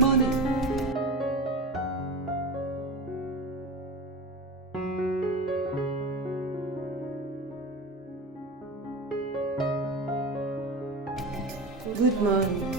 money. Good morning.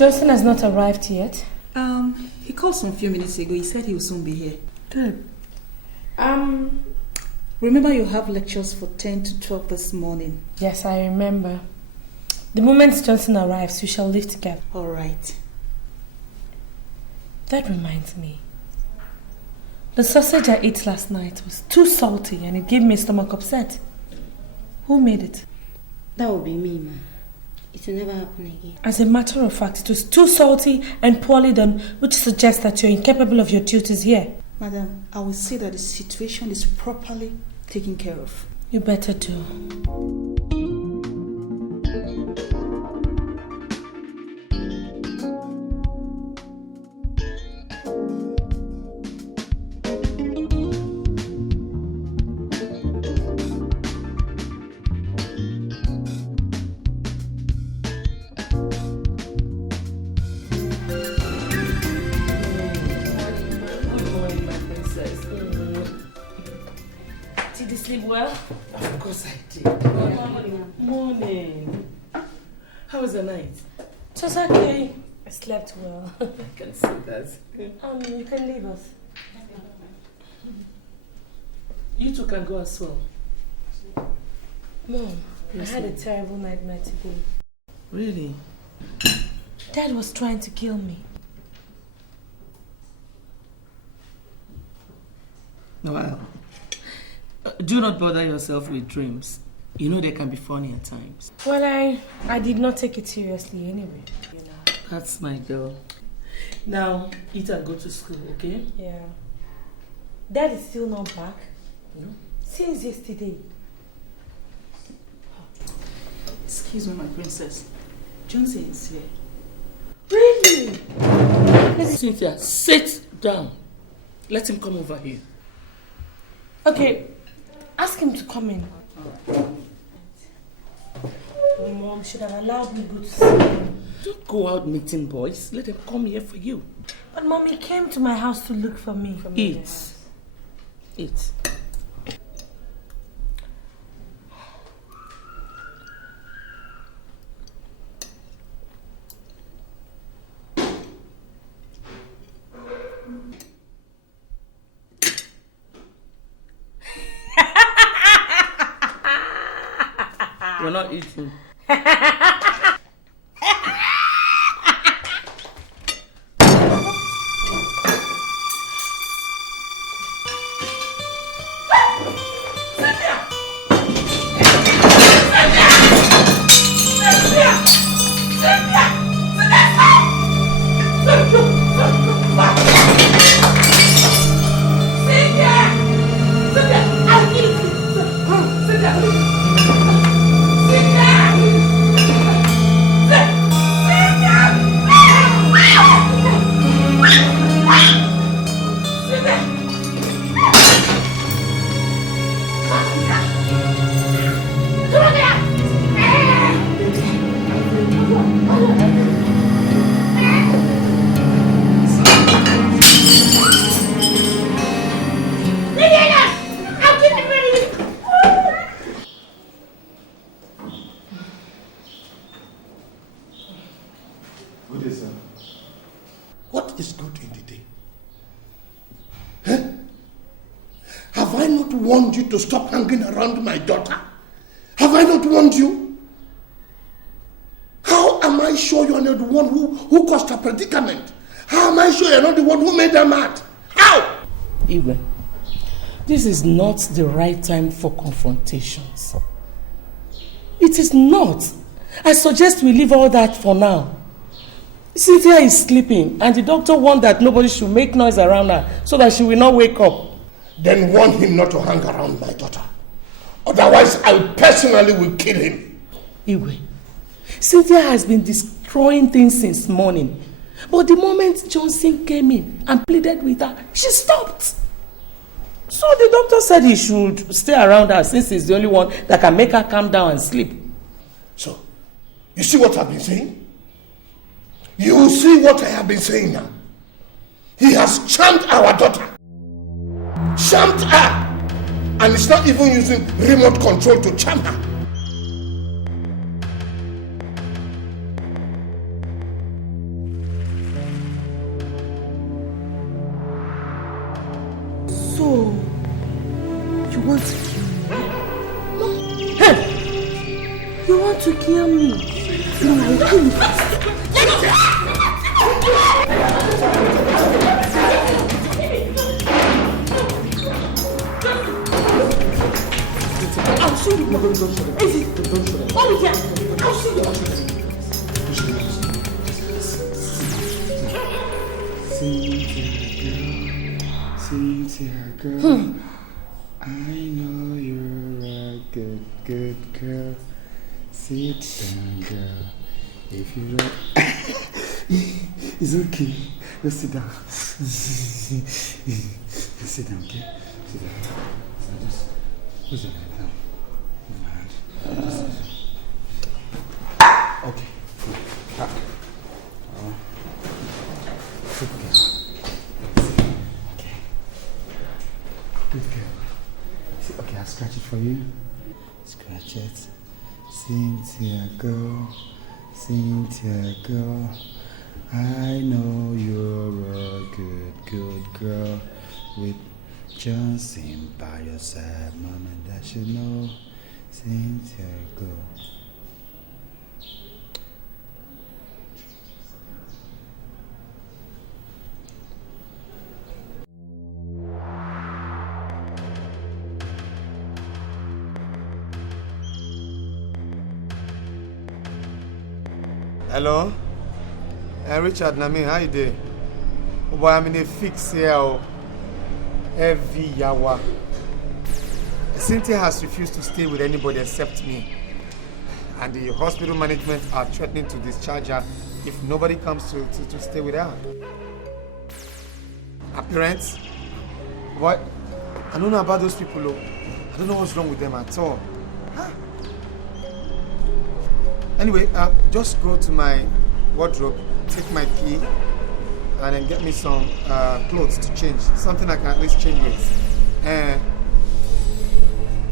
Johnson has not arrived yet. He called some few minutes ago. He said he will soon be here. Good. Remember you have lectures for 10 to 12 this morning. Yes, I remember. The moment Johnson arrives, we shall leave together. All right. That reminds me. The sausage I ate last night was too salty and it gave me stomach upset. Who made it? That will be me, ma. It will never happen again. As a matter of fact, it was too salty and poorly done, which suggests that you're incapable of your duties here. Madam, I will say that the situation is properly taken care of. You better do. Well? Of course I did. Morning. How was the night? It was okay. I slept well. I can see that. You can leave us. You two can go as well. Mom, yes, I had a terrible nightmare today. Really? Dad was trying to kill me. Well, do not bother yourself with dreams. You know they can be funny at times. Well, I did not take it seriously anyway. You know. That's my girl. Now, eat and go to school, okay? Yeah. Dad is still not back. No? Since yesterday. Excuse me, my princess. Johnson is here. Really? Listen. Cynthia, sit down. Let him come over here. Okay, ask him to come in. Mom should have allowed me to go to sleep. Don't go out meeting boys. Let them come here for you. But Mommy came to my house to look for me. Eat. Eat. You're not eating. To stop hanging around my daughter? Have I not warned you? How am I sure you are not the one who caused her predicament? How am I sure you are not the one who made her mad? How? Even, this is not the right time for confrontations. It is not. I suggest we leave all that for now. Cynthia is sleeping and the doctor warned that nobody should make noise around her so that she will not wake up. Then warn him not to hang around my daughter. Otherwise, I personally will kill him. Iwe, Cynthia has been destroying things since morning. But the moment Johnson came in and pleaded with her, she stopped. So the doctor said he should stay around her since he's the only one that can make her calm down and sleep. So, you see what I've been saying? You see what I have been saying now? He has charmed our daughter. Charmed her, and it's not even using remote control to charm her. So, you want to kill me? No. Hey! You want to kill me? No, I will kill you first. I'll show you. Don't show them. Don't show them. Oh, yeah. I'll show you. Cynthia, girl. I know you're a good girl. Sit down, girl. If you don't... It's okay. Just sit down. Just sit down, okay? Sit down. So just... Who's it like that? Okay. Back. Good girl. Okay. Good girl. Okay, I'll scratch it for you. Scratch it. Cynthia, girl. Cynthia, girl. I know you're a good girl with Johnson by your side, mom, and that should know. Cynthia, girl. Hello? Richard, Nami, how you doing? Oh boy, I'm in a fix here. Heavy yawa. Cynthia has refused to stay with anybody except me. And the hospital management are threatening to discharge her if nobody comes to stay with her. Her parents? What? I don't know about those people, though. I don't know what's wrong with them at all. Huh? Anyway, just go to my wardrobe, take my key, and then get me some clothes to change. Something I can at least change with. And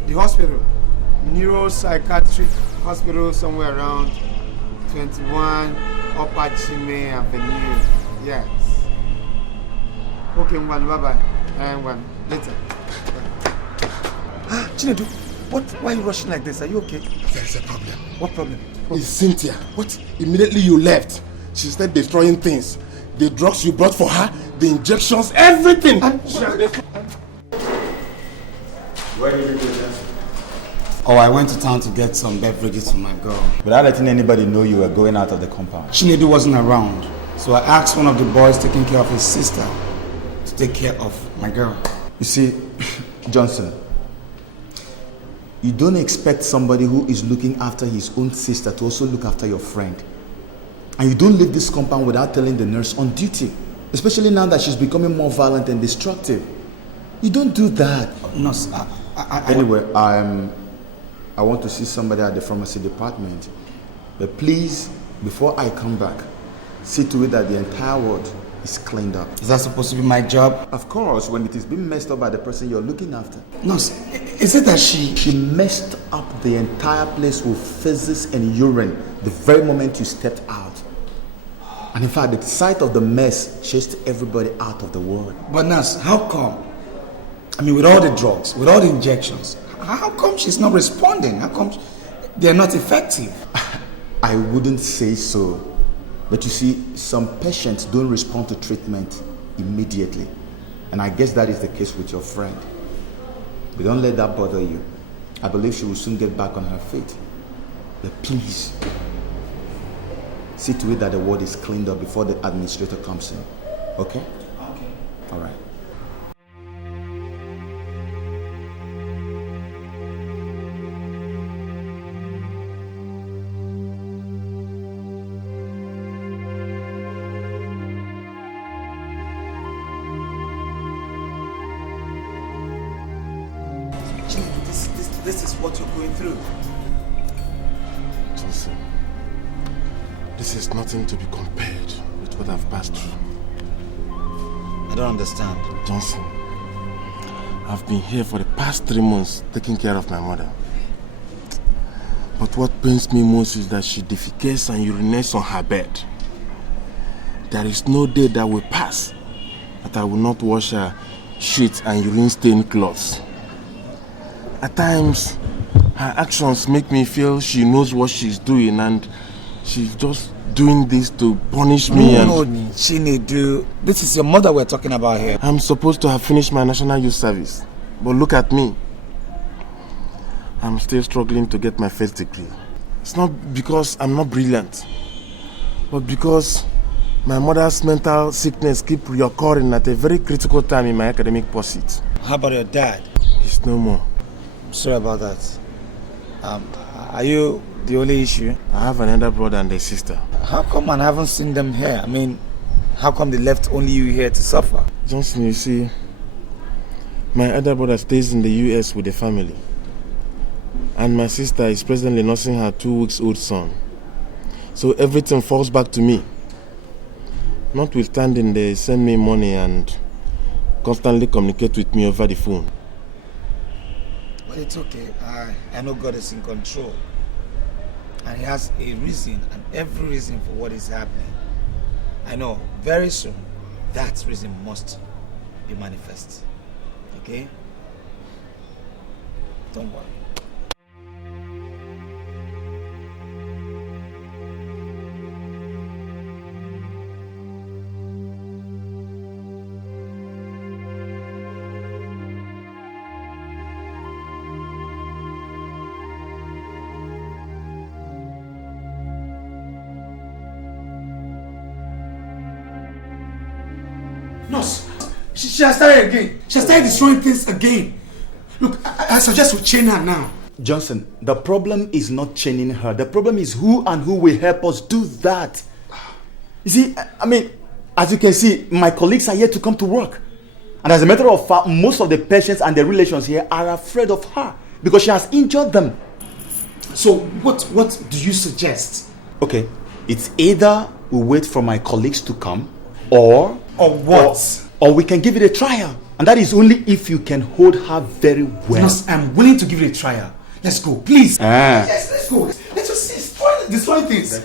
the hospital, neuropsychiatric hospital, somewhere around 21 Upper Chime Avenue. Yes. Okay, one, bye-bye. And one, later. Chinedu, why are you rushing like this? Are you okay? There's a problem. What problem? It's Cynthia. What? Immediately you left, she started destroying things. The drugs you brought for her, the injections, everything. Where did you go, Jensen? Oh, I went to town to get some beverages for my girl. Without letting anybody know you were going out of the compound. Chinedu wasn't around, so I asked one of the boys taking care of his sister to take care of my girl. You see, Johnson, you don't expect somebody who is looking after his own sister to also look after your friend. And you don't leave this compound without telling the nurse on duty, especially now that she's becoming more violent and destructive. You don't do that. Nurse, Anyway, I want to see somebody at the pharmacy department. But please, before I come back, see to it that the entire ward is cleaned up. Is that supposed to be my job? Of course, when it is being messed up by the person you're looking after. Nurse, is it that she messed up the entire place with feces and urine the very moment you stepped out. And in fact, the sight of the mess chased everybody out of the ward. But nurse, how come? I mean, with all the drugs, with all the injections, how come she's not responding? How come they're not effective? I wouldn't say so. But you see, some patients don't respond to treatment immediately. And I guess that is the case with your friend. But don't let that bother you. I believe she will soon get back on her feet. But please, see to it that the ward is cleaned up before the administrator comes in. Okay? Okay. All right. This is what you're going through. Johnson, this is nothing to be compared with what I've passed through. I don't understand. Johnson, I've been here for the past 3 months taking care of my mother. But what pains me most is that she defecates and urinates on her bed. There is no day that will pass that I will not wash her sheets and urine-stained clothes. At times, her actions make me feel she knows what she's doing and she's just doing this to punish me. No, Chinedu, this is your mother we're talking about here. I'm supposed to have finished my national youth service, but look at me. I'm still struggling to get my first degree. It's not because I'm not brilliant, but because my mother's mental sickness keeps reoccurring at a very critical time in my academic pursuit. How about your dad? He's no more. I'm sorry about that. Are you the only issue? I have an elder brother and a sister. How come I haven't seen them here? I mean, how come they left only you here to suffer? Johnson, you see, my elder brother stays in the US with the family. And my sister is presently nursing her 2-week-old son. So everything falls back to me. Notwithstanding, they send me money and constantly communicate with me over the phone. But it's okay. I know God is in control. And He has a reason and every reason for what is happening. I know very soon that reason must be manifest. Okay? Don't worry. Nurse, she has started again. She has started destroying things again. Look, I suggest we chain her now. Johnson, the problem is not chaining her. The problem is who and who will help us do that. You see, I mean, as you can see, my colleagues are yet to come to work. And as a matter of fact, most of the patients and the relations here are afraid of her because she has injured them. So what do you suggest? Okay, it's either we wait for my colleagues to come or what? Or we can give it a trial. And that is only if you can hold her very well. Yes, I'm willing to give it a trial. Let's go, please. Yes, let's go. Let's just destroy things.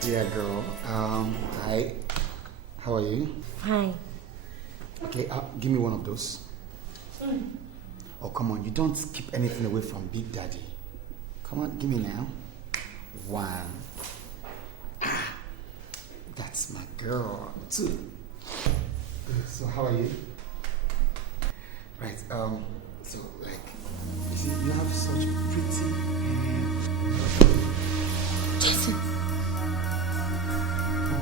Dear girl, hi. How are you? Fine. Okay, give me one of those. Oh, come on, you don't keep anything away from Big Daddy. Come on, give me now. One. That's my girl. Two. So how are you? Right, so like, you see, you have such pretty Jason.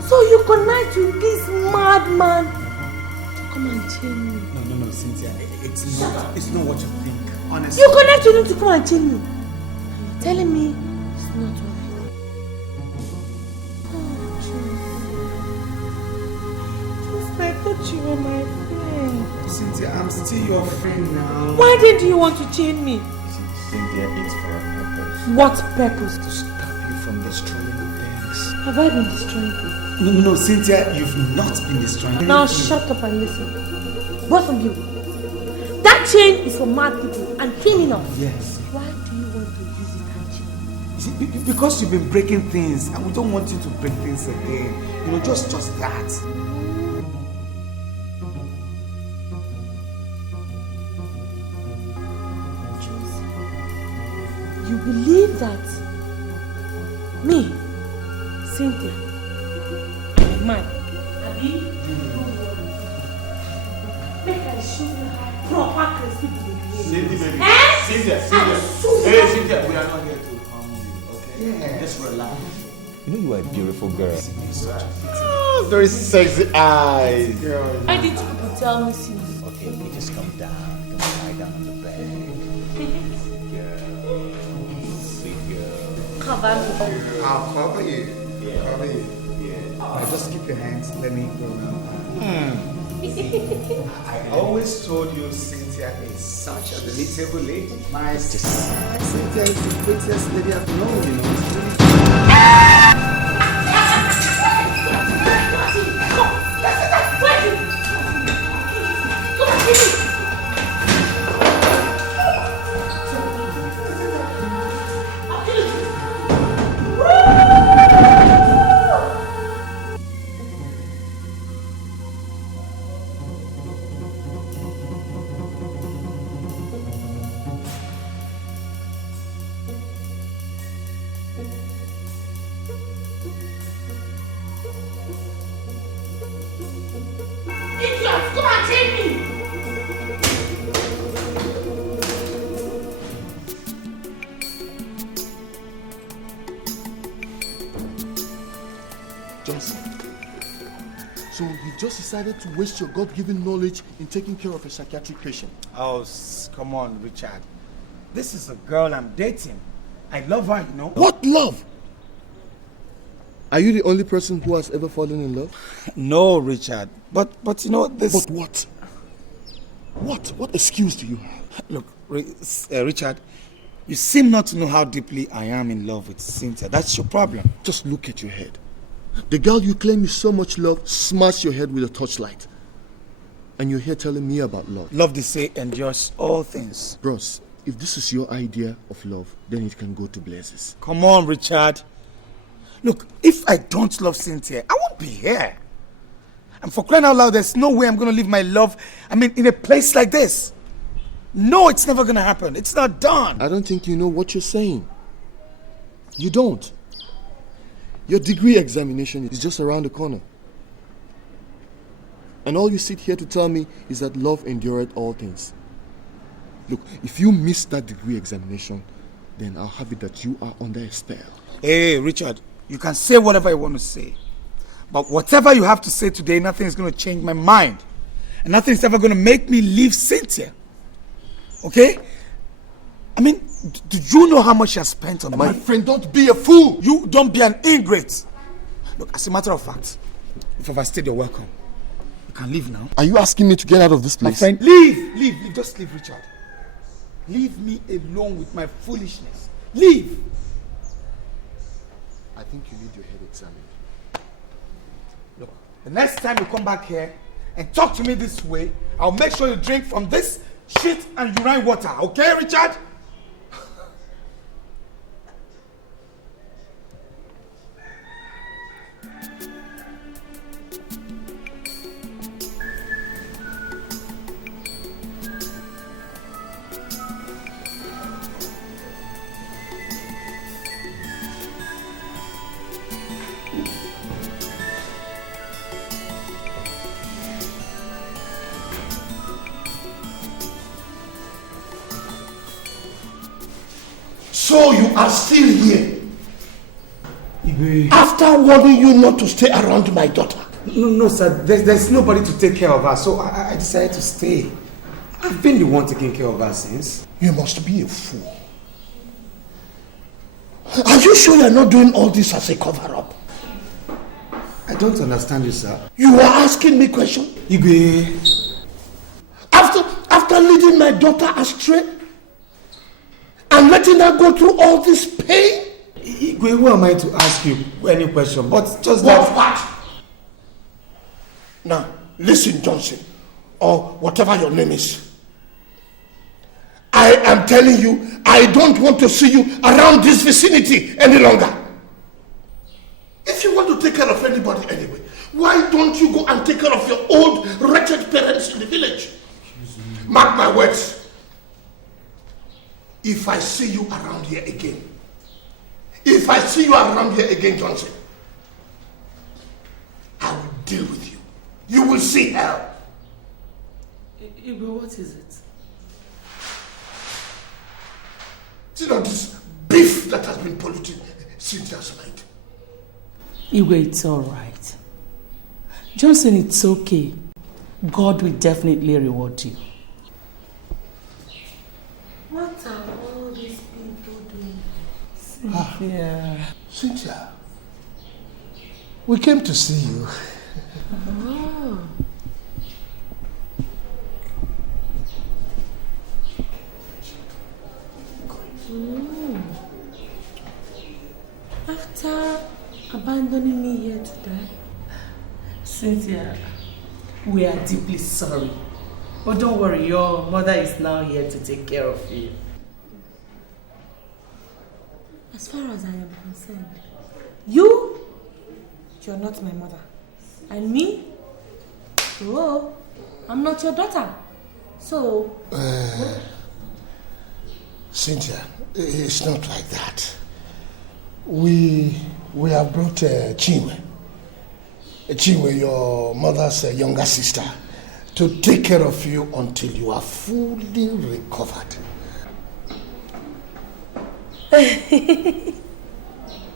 So you connect with this madman to come and chain me? No, Cynthia. It's not what you think. Honestly. You connect with him to come and chain me? And you're telling me it's not right. Oh, Jesus. I thought you were my friend. Cynthia, I'm still your friend now. Why didn't you want to chain me? Cynthia, it's for a purpose. What purpose? To stop you from destroying things. Have I been destroying things? No, Cynthia, you've not been destroying. Now shut up and listen. Both of you. That chain is for mad people and criminals. Yes. Why do you want to use it and chain? You see, because you've been breaking things and we don't want you to break things again. You know, just that. You believe that me, Cynthia, man, Abi, make I show you how proper Christy behave. Cynthia, baby. Eh? Cynthia. Hey, Cynthia, we are not here to harm you, okay? Yeah. Just relax. You know you are a beautiful girl. Oh, very sexy eyes. Why did people tell me since? Okay, you just come down. Come lie down on the bed. Sweet girl. Cover me. I'll cover you. Yeah. Cover you. Yeah. Now just keep your hands. Let me go now. I always told you Cynthia is such a delectable lady. My Cynthia is the prettiest lady I've known, you know. It's really So you just decided to waste your God-given knowledge in taking care of a psychiatric patient? Oh, come on, Richard. This is a girl I'm dating. I love her, you know. What love? Are you the only person who has ever fallen in love? No, Richard. But you know this. But what? What excuse do you have? Look, Richard, you seem not to know how deeply I am in love with Cynthia. That's your problem. Just look at your head. The girl you claim you so much love smashed your head with a torchlight. And you're here telling me about love. Love, they say, endures all things. Bros, if this is your idea of love, then it can go to blazes. Come on, Richard. Look, if I don't love Cynthia, I won't be here. And for crying out loud, there's no way I'm going to leave my love, in a place like this. No, it's never gonna happen. It's not done. I don't think you know what you're saying. You don't. Your degree examination is just around the corner. And all you sit here to tell me is that love endureth all things. Look, if you miss that degree examination, then I'll have it that you are under a spell. Hey, Richard, you can say whatever you want to say. But whatever you have to say today, nothing is going to change my mind. And nothing is ever going to make me leave Cynthia. Okay? I mean, do you know how much she has spent on My friend, don't be a fool. You don't be an ingrate. Look, as a matter of fact, if I've stayed, you're welcome. You can leave now. Are you asking me to get out of this place? My friend, leave. Just leave, Richard. Leave me alone with my foolishness. Leave. I think you need your head examined. Look, the next time you come back here and talk to me this way, I'll make sure you drink from this shit and urine water. Okay, Richard? So you are still here? After warning you not to stay around my daughter? No, sir. There's nobody to take care of her, so I decided to stay. I've been the one taking care of her since. You must be a fool. Are you sure you're not doing all this as a cover-up? I don't understand you, sir. You are asking me questions? Igwe. After leading my daughter astray and letting her go through all this pain? Igwe, who am I to ask you any question? But just What? Now, listen, Johnson, or whatever your name is. I am telling you, I don't want to see you around this vicinity any longer. If you want to take care of anybody anyway, why don't you go and take care of your old, wretched parents in the village? Mark my words. If I see you around here again, Johnson, I will deal with you. You will see hell. Igwe, what is it? See now this beef that has been polluting Cynthia's mind. Igwe, it's all right. Johnson, it's okay. God will definitely reward you. What are all these people doing? Cynthia. Cynthia, we came to see you. Oh. After abandoning me here to die? Cynthia, we are deeply sorry. But don't worry, your mother is now here to take care of you. As far as I am concerned, you're not my mother. And me? Oh, I'm not your daughter. So... Cynthia, it's not like that. We have brought Chinwe, your mother's younger sister, to take care of you until you are fully recovered.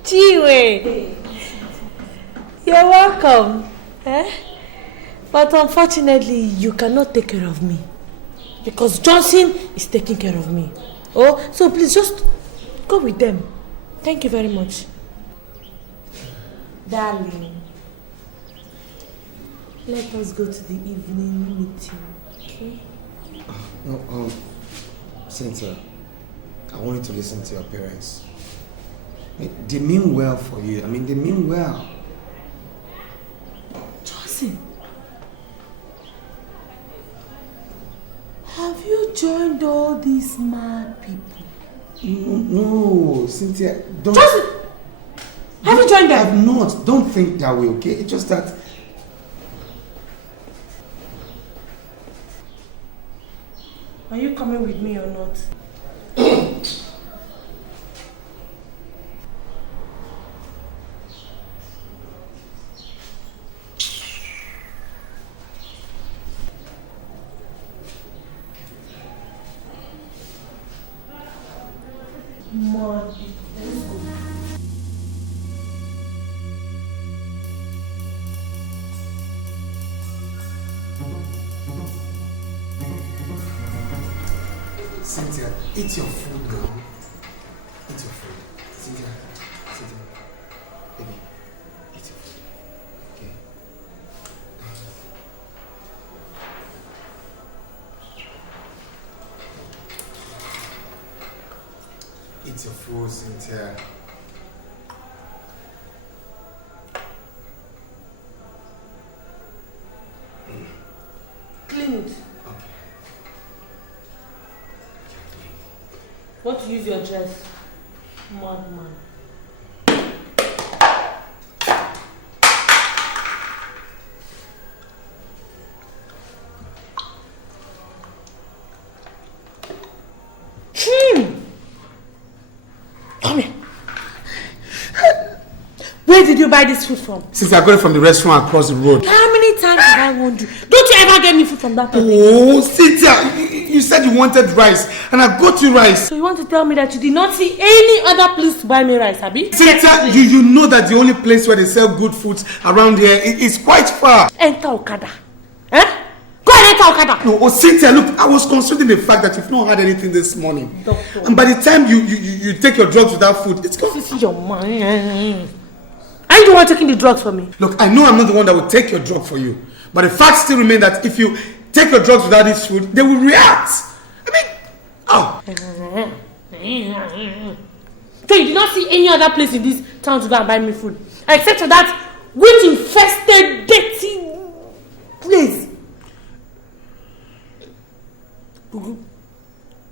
Chiwe, you're welcome. But unfortunately, you cannot take care of me. Because Johnson is taking care of me. Oh, so please just go with them. Thank you very much. Darling, let us go to the evening meeting, okay? No, Cynthia, I want you to listen to your parents. They mean well for you. I mean, they mean well. Johnson, have you joined all these mad people? No, Cynthia, don't... Johnson! Have you joined them? I have not. Don't think that way, okay? It's just that... Are you coming with me or not? Mom, let's go. Cynthia, eat your food now. Eat your food. Cynthia, baby, eat your food. Okay. Eat your food, Cynthia. Clean it. Want to use your dress? Madman. Come here. Where did you buy this food from? Since I got it from the restaurant across the road. How many times did I warn you? Don't you ever get me food from that place? Oh, Cynthia, you said you wanted rice, and I got you rice. So you want to tell me that you did not see any other place to buy me rice, Abi? Cynthia, you know that the only place where they sell good foods around here is quite far. Enter Okada. Eh? Go and enter Okada. No, Cynthia, look, I was considering the fact that you've not had anything this morning. Doctor. And by the time you take your drugs without food, it's gone. This is your mind. Are you the one taking the drugs for me? Look, I know I'm not the one that will take your drug for you. But the fact still remains that if you take your drugs without this food, they will react. I mean, oh. So you did not see any other place in this town to go and buy me food? Except for that witch-infested, dirty place.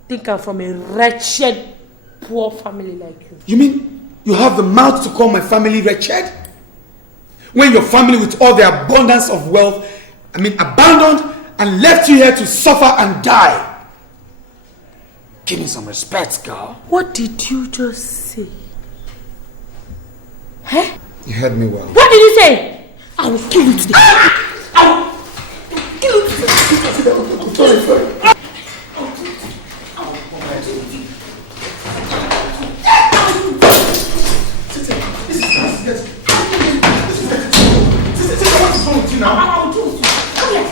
Think I'm from a wretched, poor family like you. You mean you have the mouth to call my family wretched? When your family with all the abundance of wealth, abandoned and left you here to suffer and die. Give me some respect, girl. What did you just say? Huh? You heard me well. What did you say? I will kill you today. I will kill you today. I'm sorry. I will do it. Come here.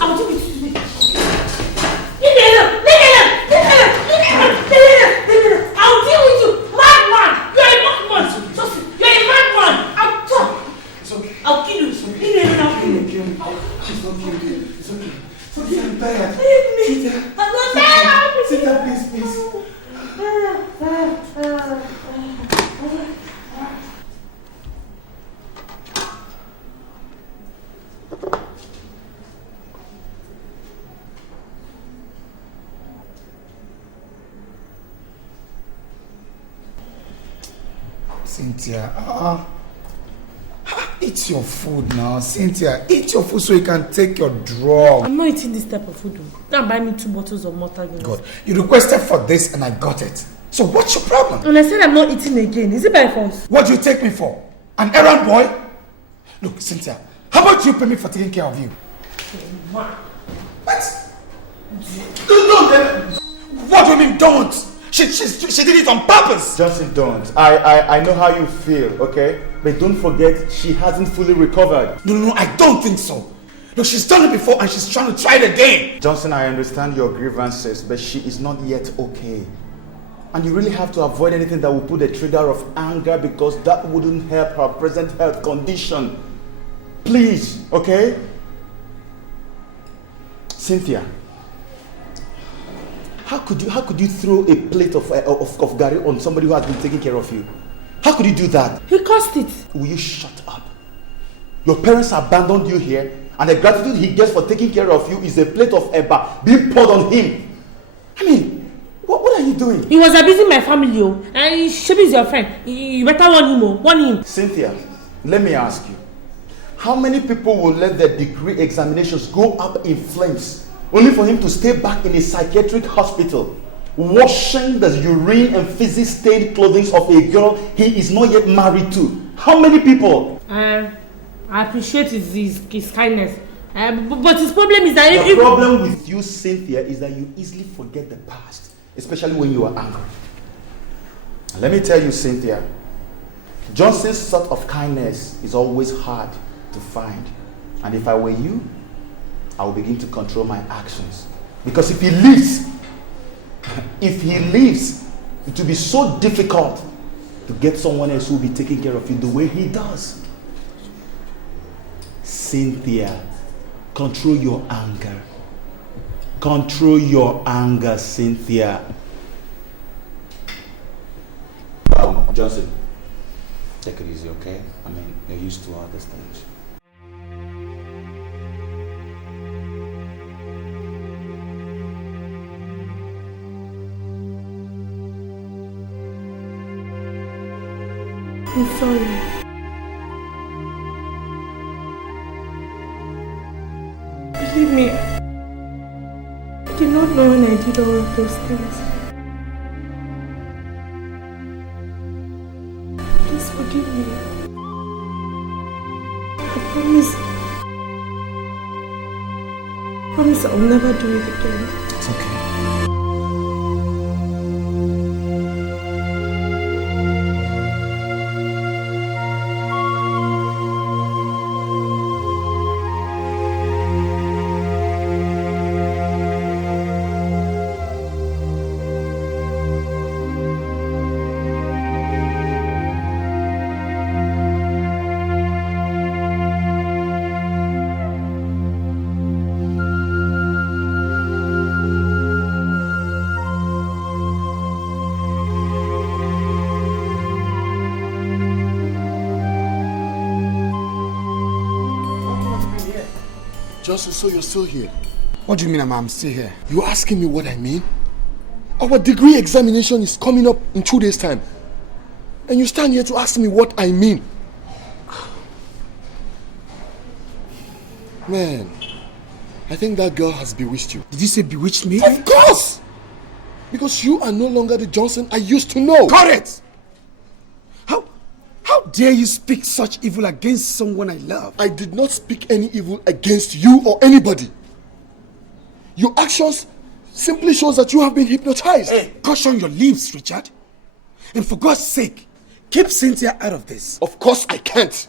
I will do it. Leave me alone. Leave me alone. Leave me alone. Leave me alone. Leave me alone. I will deal with you. Madman. You are a madman. Just you are a madman. I'll talk. It's okay. I'll kill you. Leave me alone. I'll kill you. It's okay. It's okay. It's okay. I'm tired. Leave me. Cynthia. I'm not tired. Cynthia, please. Cynthia, eat your food now. Cynthia, eat your food so you can take your drug. I'm not eating this type of food. Now buy me 2 bottles of Malta Guinness. God, you requested for this and I got it. So what's your problem? And I said I'm not eating again. Is it by force? What do you take me for? An errand boy? Look, Cynthia, how about you pay me for taking care of you? What? No, what do you mean don't? She did it on purpose. Johnson, don't. I know how you feel, okay? But don't forget, she hasn't fully recovered. No, I don't think so. Look, she's done it before and she's trying to try it again. Johnson, I understand your grievances, but she is not yet okay. And you really have to avoid anything that will put a trigger of anger because that wouldn't help her present health condition. Please, okay? Cynthia. How could you throw a plate of gari on somebody who has been taking care of you? How could you do that? He caused it. Will you shut up? Your parents abandoned you here, and the gratitude he gets for taking care of you is a plate of eba being poured on him. I mean, what are you doing? He was abusing my family, and Shebi is your friend. You better warn him, warn him. Cynthia, let me ask you. How many people will let their degree examinations go up in flames only for him to stay back in a psychiatric hospital, washing the urine and feces-stained clothing of a girl he is not yet married to. How many people? I appreciate his kindness. But his problem is that the problem with you, Cynthia, is that you easily forget the past, especially when you are angry. And let me tell you, Cynthia, Johnson's sort of kindness is always hard to find. And if I were you, I will begin to control my actions. Because if he leaves, it will be so difficult to get someone else who will be taking care of you the way he does. Cynthia, control your anger. Control your anger, Cynthia. Johnson, take it easy, okay? I mean, you're used to all these things. I'm sorry. Believe me, I did not know when I did all of those things. Please forgive me. I promise I'll never do it again. It's okay. Johnson, so you're still here? What do you mean I'm still here? You're asking me what I mean? Our degree examination is coming up in 2 days' time. And you stand here to ask me what I mean. Man, I think that girl has bewitched you. Did you say bewitched me? Of course! Because you are no longer the Johnson I used to know. Correct! How dare you speak such evil against someone I love? I did not speak any evil against you or anybody. Your actions simply shows that you have been hypnotized. Hey, caution your lips, Richard. And for God's sake, keep Cynthia out of this. Of course I can't.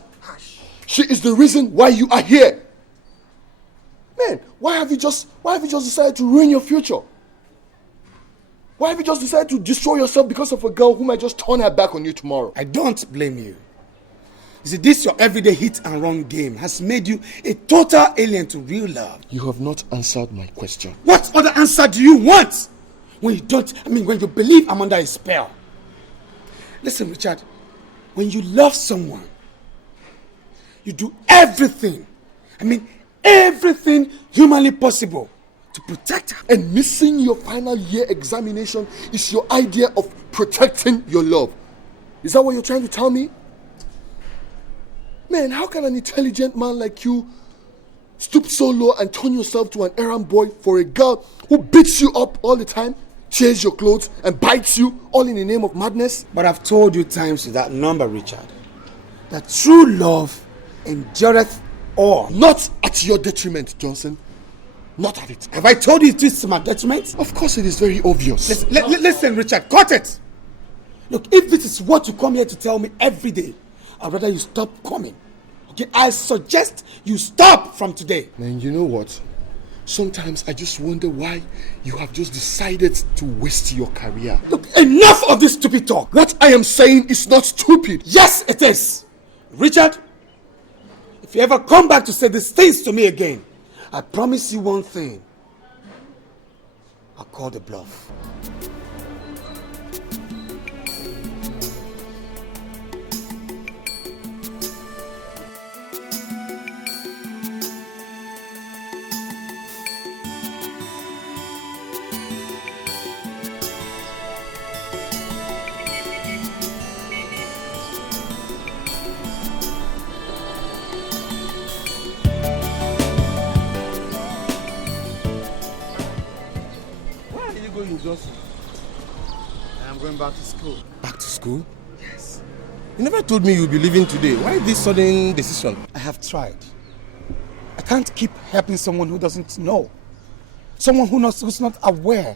She is the reason why you are here. Man, why have you just decided to ruin your future? Why have you just decided to destroy yourself because of a girl who might just turn her back on you tomorrow? I don't blame you. You see, this your everyday hit and run game has made you a total alien to real love. You have not answered my question. What other answer do you want? When you believe I'm under a spell. Listen, Richard, when you love someone, you do everything, everything humanly possible to protect her. And missing your final year examination is your idea of protecting your love. Is that what you're trying to tell me? Man, how can an intelligent man like you stoop so low and turn yourself to an errand boy for a girl who beats you up all the time, tears your clothes, and bites you all in the name of madness? But I've told you times without number, Richard, that true love endureth all. Not at your detriment, Johnson. Not at it. Have I told you it is to my detriment? Of course it is very obvious. Listen, Richard, cut it. Look, if this is what you come here to tell me every day, I'd rather you stop coming. Okay, I suggest you stop from today. Man, you know what? Sometimes I just wonder why you have just decided to waste your career. Look, enough of this stupid talk. What I am saying is not stupid. Yes, it is. Richard, if you ever come back to say these things to me again, I promise you one thing. I'll call the bluff. Johnson? I'm going back to school. Back to school? Yes. You never told me you'd be leaving today. Why this sudden decision? I have tried. I can't keep helping someone who doesn't know. Someone who's not aware.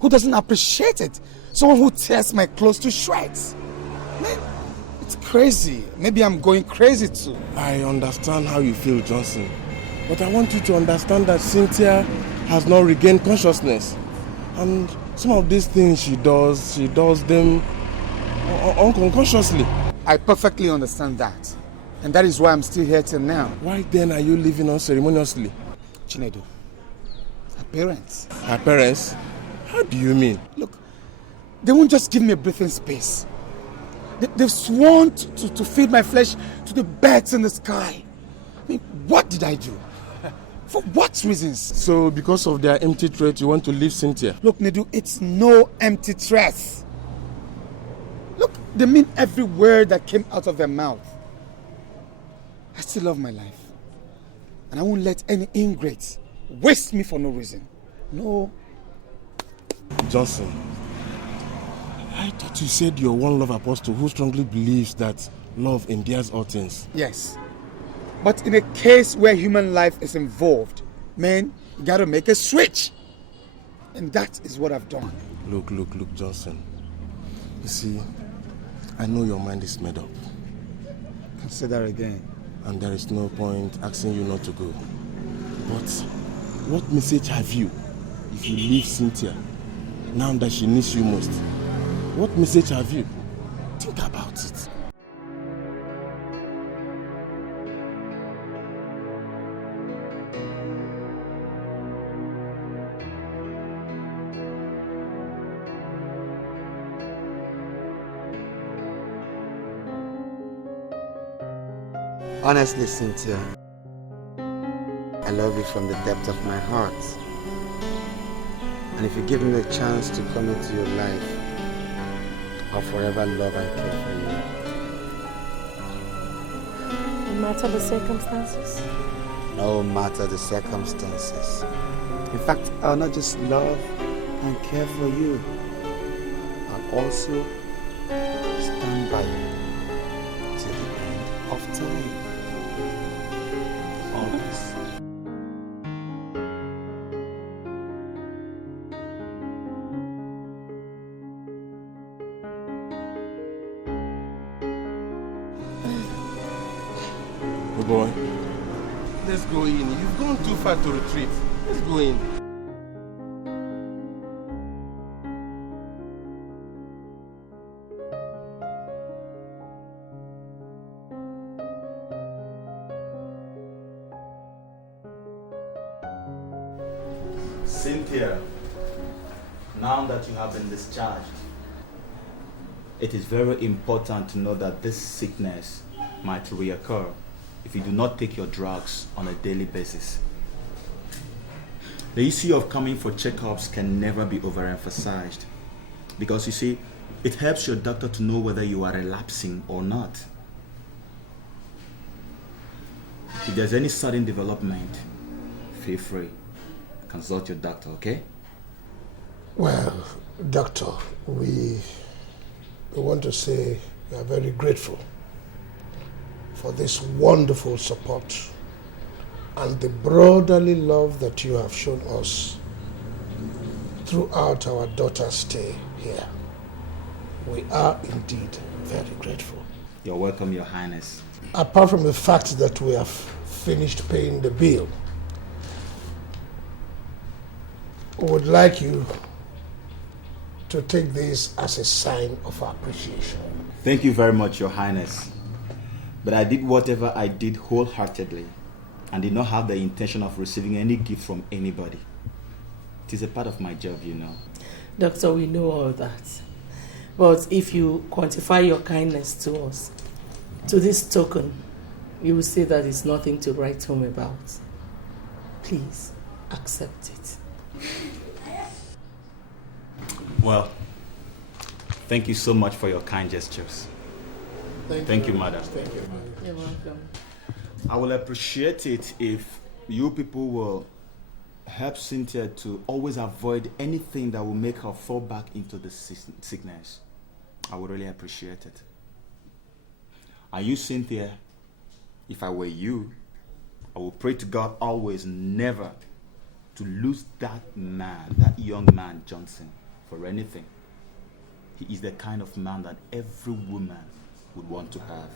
Who doesn't appreciate it. Someone who tears my clothes to shreds. Man, it's crazy. Maybe I'm going crazy too. I understand how you feel, Johnson. But I want you to understand that Cynthia has not regained consciousness. And some of these things she does them unconsciously. I perfectly understand that. And that is why I'm still here till now. Why then are you leaving unceremoniously? Chinedu, her parents. Her parents? How do you mean? Look, they won't just give me a breathing space. They've sworn to feed my flesh to the birds in the sky. I mean, what did I do? For what reasons? So because of their empty threat, you want to leave Cynthia? Look, Nedu, it's no empty threat. Look, they mean every word that came out of their mouth. I still love my life. And I won't let any ingrate waste me for no reason. No. Johnson, I thought you said you're one love apostle who strongly believes that love endears all things. Yes. But in a case where human life is involved, man, you gotta make a switch. And that is what I've done. Look, Johnson. You see, I know your mind is made up. Consider again. And there is no point asking you not to go. But what message have you if you leave Cynthia now that she needs you most? What message have you? Think about it. Honestly, Cynthia, I love you from the depth of my heart. And if you give me the chance to come into your life, I'll forever love and care for you. No matter the circumstances? No matter the circumstances. In fact, I'll not just love and care for you, I'll also stand by you till the end of time. Always. Good boy. Let's go in. You've gone too far to retreat. Let's go in. Cynthia, now that you have been discharged, it is very important to know that this sickness might reoccur if you do not take your drugs on a daily basis. The issue of coming for checkups can never be overemphasized because you see, it helps your doctor to know whether you are relapsing or not. If there's any sudden development, feel free. Consult your doctor, okay? Well, doctor, we want to say we are very grateful for this wonderful support and the brotherly love that you have shown us throughout our daughter's stay here. We are indeed very grateful. You're welcome, Your Highness. Apart from the fact that we have finished paying the bill, we would like you to take this as a sign of appreciation. Thank you very much, Your Highness. But I did whatever I did wholeheartedly and did not have the intention of receiving any gift from anybody. It is a part of my job, you know. Doctor, we know all that. But if you quantify your kindness to us, to this token, you will say that it's nothing to write home about. Please, accept it. Well, thank you so much for your kind gestures. Thank you, madam. Thank you. You're welcome. I will appreciate it if you people will help Cynthia to always avoid anything that will make her fall back into the sickness, I would really appreciate it. And you, Cynthia, if I were you, I would pray to God always never to lose that man, that young man, Johnson, for anything. He is the kind of man that every woman would want to have.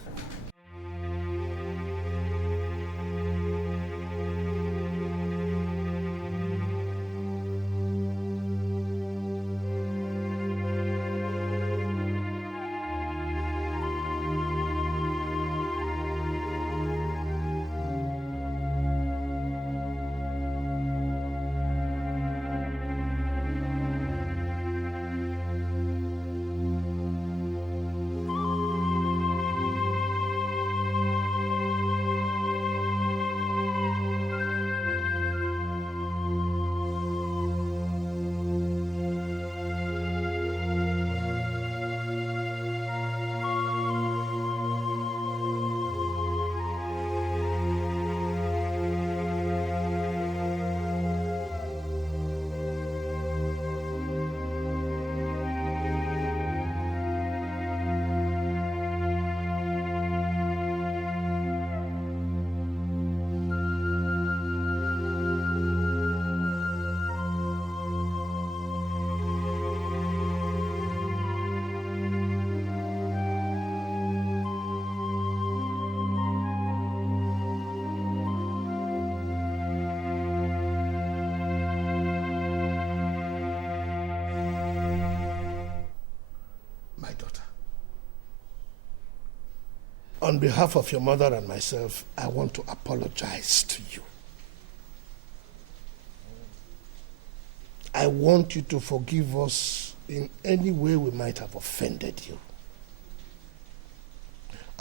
On behalf of your mother and myself, I want to apologize to you. I want you to forgive us in any way we might have offended you.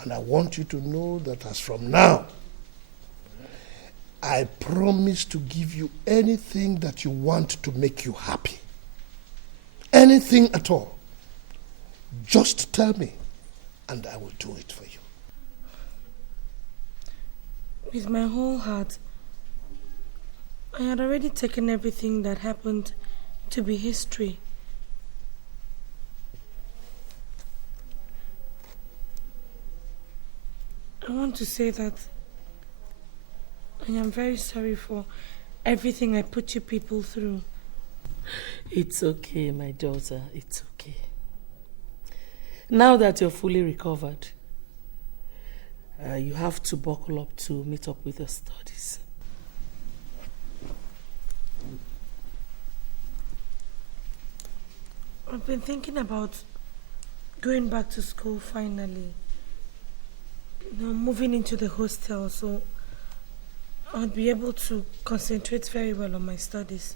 And I want you to know that as from now, I promise to give you anything that you want to make you happy. Anything at all. Just tell me, and I will do it for you. With my whole heart, I had already taken everything that happened to be history. I want to say that I am very sorry for everything I put you people through. It's okay, my daughter. It's okay. Now that you're fully recovered, you have to buckle up to meet up with your studies. I've been thinking about going back to school finally. Moving into the hostel, so I'll be able to concentrate very well on my studies.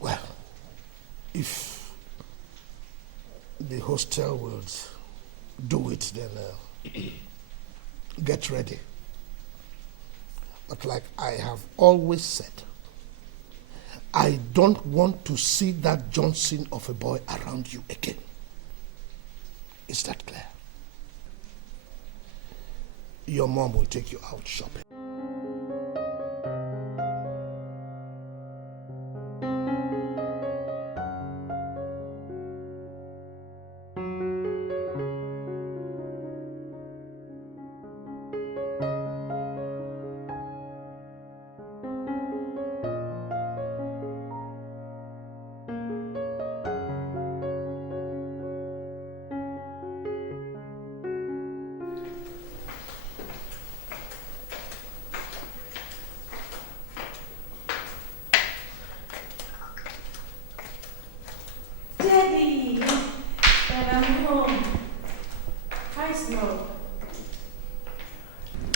Well, if the hostel will do it, then get ready. But like I have always said, I don't want to see that Johnson of a boy around you again. Is that clear? Your mom will take you out shopping.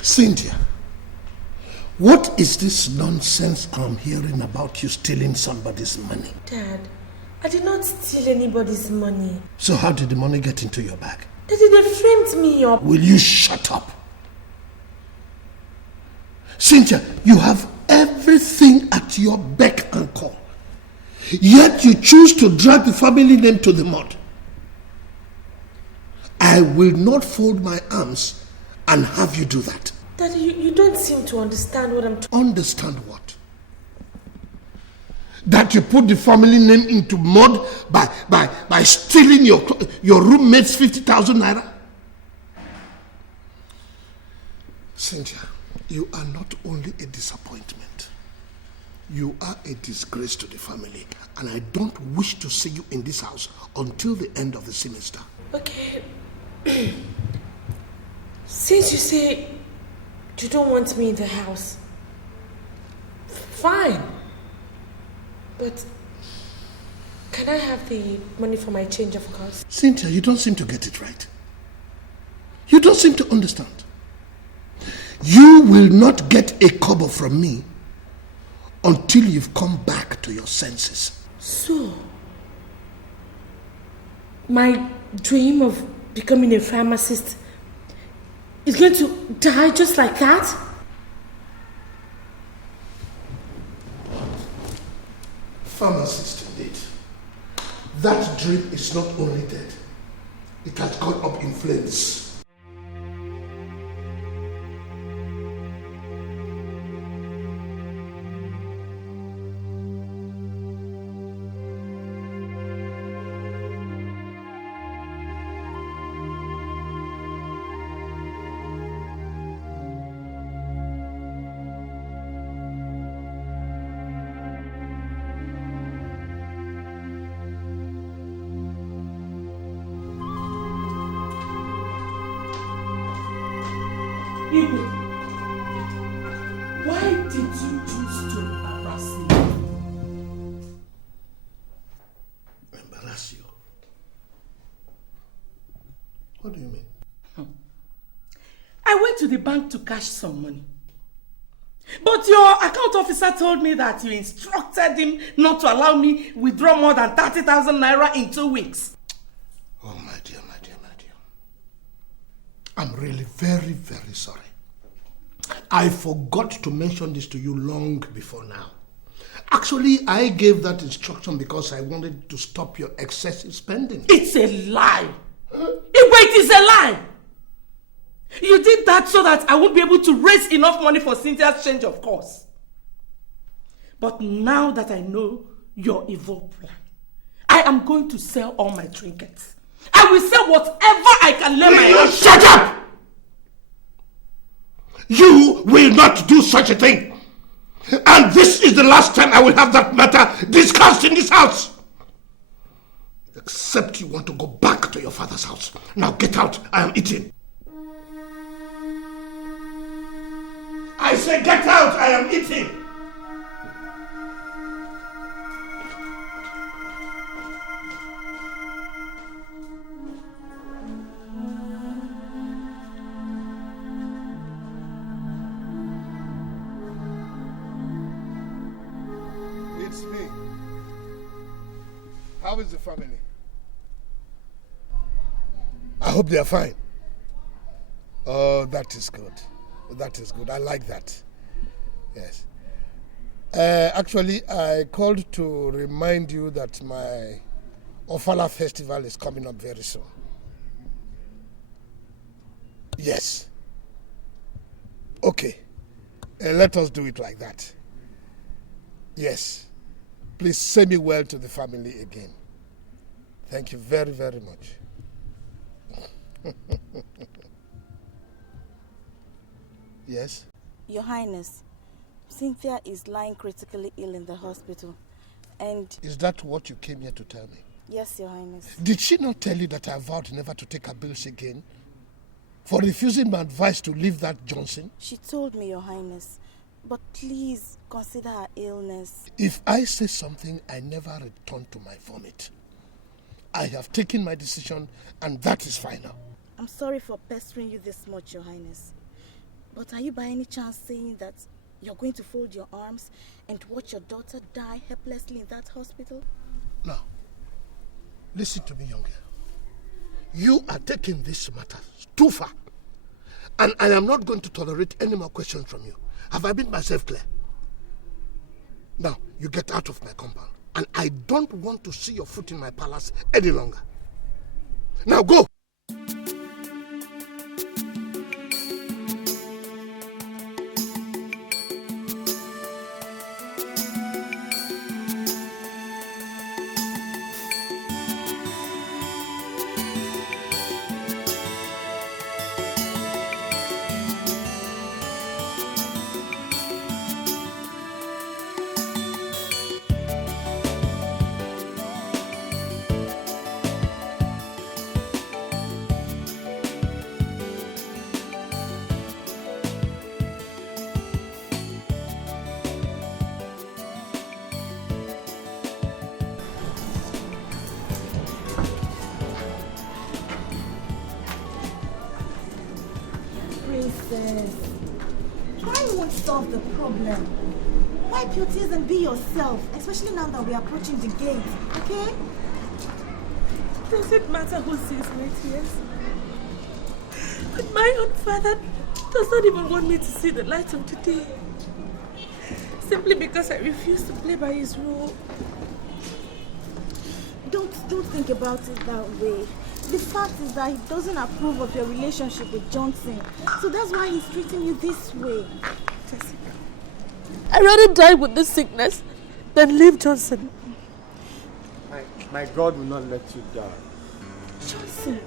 Cynthia, what is this nonsense I'm hearing about you stealing somebody's money? Dad, I did not steal anybody's money. So how did the money get into your bag? Daddy, they framed me up. Will you shut up? Cynthia, you have everything at your beck and call. Yet you choose to drag the family name to the mud. I will not fold my arms and have you do that. Daddy, you don't seem to understand what I'm Understand what? That you put the family name into mud by stealing your roommate's 50,000 naira? Cynthia, you are not only a disappointment, you are a disgrace to the family, and I don't wish to see you in this house until the end of the semester. Okay. Since you say you don't want me in the house, fine. But can I have the money for my change of cars? Cynthia, you don't seem to get it right. You don't seem to understand. You will not get a kobo from me until you've come back to your senses. So, my dream of becoming a pharmacist is going to die just like that? Pharmacist indeed. That dream is not only dead, it has gone up in flames. Why did you choose to embarrass me? Embarrass you? What do you mean? I went to the bank to cash some money. But your account officer told me that you instructed him not to allow me withdraw more than 30,000 naira in 2 weeks. Oh, my dear, my dear, my dear. I'm really very, very sorry. I forgot to mention this to you long before now. Actually, I gave that instruction because I wanted to stop your excessive spending. It's a lie. It is a lie. You did that so that I won't be able to raise enough money for Cynthia's change of course. But now that I know your evil plan, I am going to sell all my trinkets. I will sell whatever I can lay my hands. Shut up! You will not do such a thing. And this is the last time I will have that matter discussed in this house. Except you want to go back to your father's house. Now get out. I am eating. I say get out. I am eating. It's me. How is the family? I hope they are fine. Oh, that is good. That is good. I like that. Yes. Actually, I called to remind you that my Ofala festival is coming up very soon. Yes. Okay. Let us do it like that. Yes. Please say me well to the family again. Thank you very, very much. Yes? Your Highness, Cynthia is lying critically ill in the hospital, and... Is that what you came here to tell me? Yes, Your Highness. Did she not tell you that I vowed never to take her bills again? For refusing my advice to leave that Johnson? She told me, Your Highness, but please consider her illness. If I say something, I never return to my vomit. I have taken my decision, and that is final. I'm sorry for pestering you this much, Your Highness. But are you by any chance saying that you're going to fold your arms and watch your daughter die helplessly in that hospital? No. Listen to me, young girl. You are taking this matter too far. And I am not going to tolerate any more questions from you. Have I made myself clear? Now, you get out of my compound. And I don't want to see your foot in my palace any longer. Now go! this? Crying won't solve the problem. Wipe your tears and be yourself, especially now that we are approaching the gate, okay? Does it matter who sees my tears? But my own father does not even want me to see the light of the day. Simply because I refuse to play by his rule. Don't think about it that way. The fact is that he doesn't approve of your relationship with Johnson. So that's why he's treating you this way. Jessica, I'd rather die with this sickness than leave Johnson. My God will not let you die. Johnson.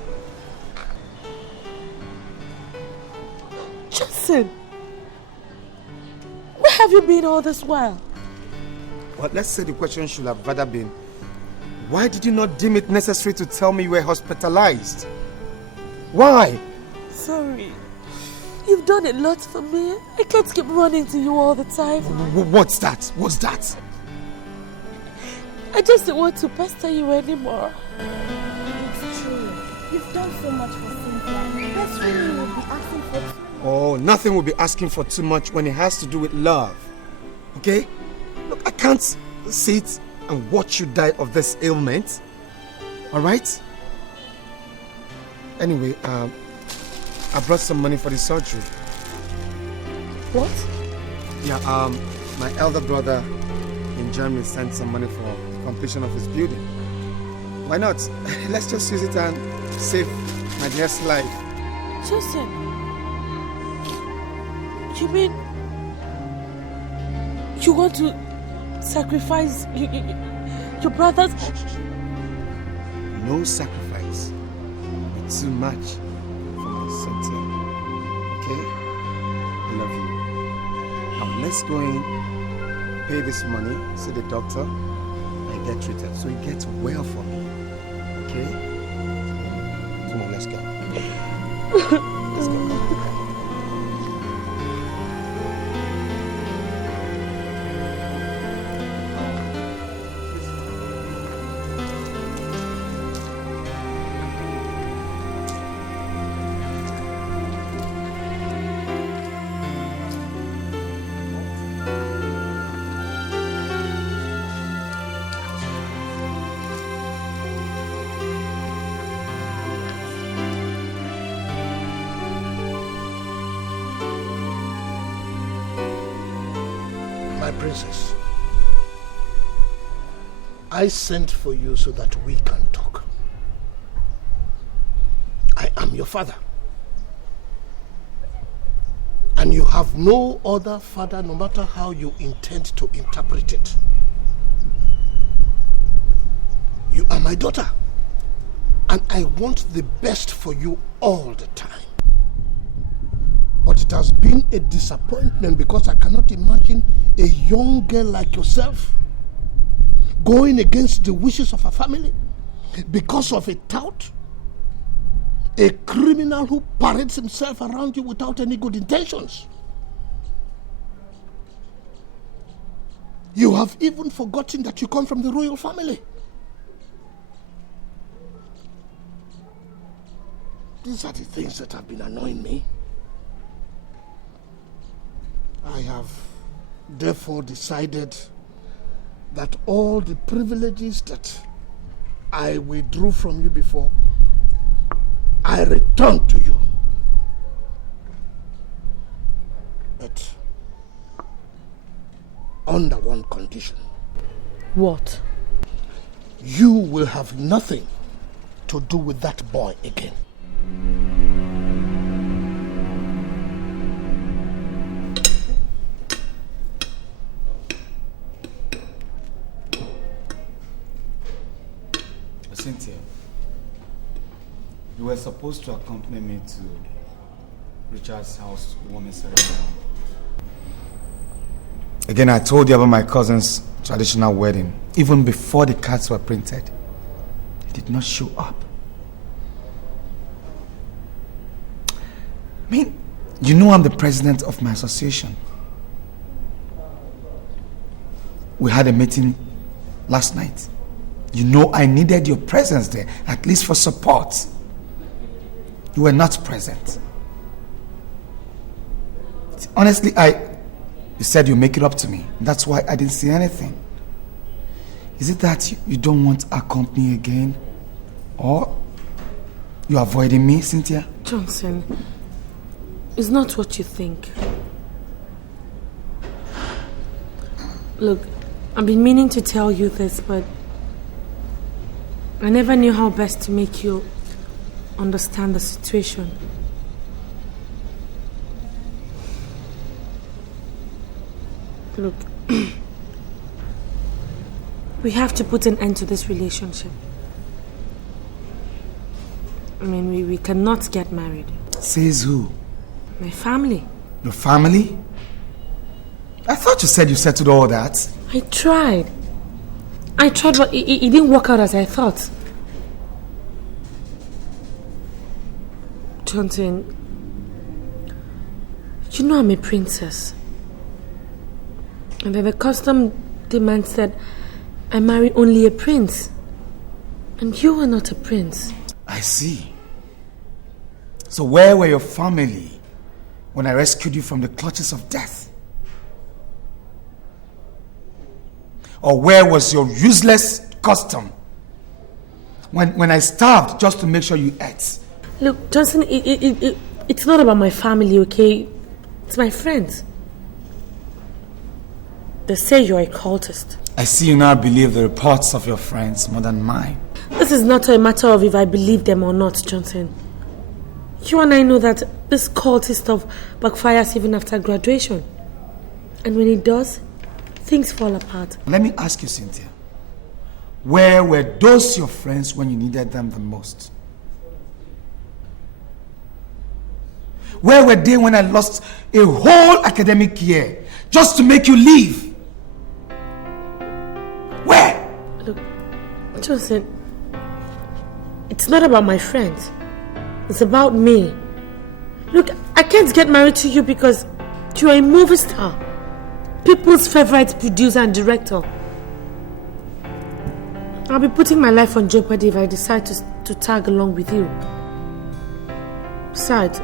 Johnson. Where have you been all this while? Well, let's say the question should have rather been, why did you not deem it necessary to tell me you were hospitalized? Why? Sorry. You've done a lot for me. I can't keep running to you all the time. What's that? What's that? I just don't want to pester you anymore. It's true. You've done so much for Cynthia. Best friend will be asking for too much. Oh, nothing will be asking for too much when it has to do with love. Okay? Look, I can't sit and watch you die of this ailment. Alright? Anyway, I brought some money for the surgery. What? Yeah, my elder brother in Germany sent some money for completion of his building. Why not? Let's just use it and save my dear's life. Joseph, you mean you want to sacrifice your brothers? No sacrifice, but too much for my Cynthia. Okay? I love you. Now let's go in, pay this money, see the doctor, and get treated so it gets well for me. Okay? Come on, let's go. Let's go. Princess, I sent for you so that we can talk. I am your father. And you have no other father, no matter how you intend to interpret it. You are my daughter. And I want the best for you all the time. But it has been a disappointment because I cannot imagine a young girl like yourself going against the wishes of her family because of a tout, a criminal who parades himself around you without any good intentions. You have even forgotten that you come from the royal family. These are the things that have been annoying me. I have therefore decided that all the privileges that I withdrew from you before, I return to you. But under one condition. What? You will have nothing to do with that boy again. Cynthia, you were supposed to accompany me to Richard's house warming ceremony. Again, I told you about my cousin's traditional wedding. Even before the cards were printed, he did not show up. I mean, you know I'm the president of my association. We had a meeting last night. You know I needed your presence there, at least for support. You were not present. Honestly, you said you make it up to me. That's why I didn't say anything. Is it that you don't want our company again? Or you're avoiding me, Cynthia? Johnson, it's not what you think. Look, I've been meaning to tell you this, but I never knew how best to make you understand the situation. Look, we have to put an end to this relationship. I mean, we cannot get married. Says who? My family. Your family? I thought you said you settled all that. I tried, but it didn't work out as I thought. Johnson, you know I'm a princess. And then the custom demands that I marry only a prince. And you are not a prince. I see. So where were your family when I rescued you from the clutches of death? Or where was your useless custom when I starved just to make sure you ate? Look, Johnson, it's not about my family, okay? It's my friends. They say you're a cultist. I see you now believe the reports of your friends more than mine. This is not a matter of if I believe them or not, Johnson. You and I know that this cultist stuff backfires even after graduation. And when it does, things fall apart. Let me ask you, Cynthia. Where were those your friends when you needed them the most? Where were they when I lost a whole academic year just to make you leave? Where? Look, Johnson, it's not about my friends. It's about me. Look, I can't get married to you because you're a movie star. People's favorite producer and director. I'll be putting my life on jeopardy if I decide to tag along with you. Besides,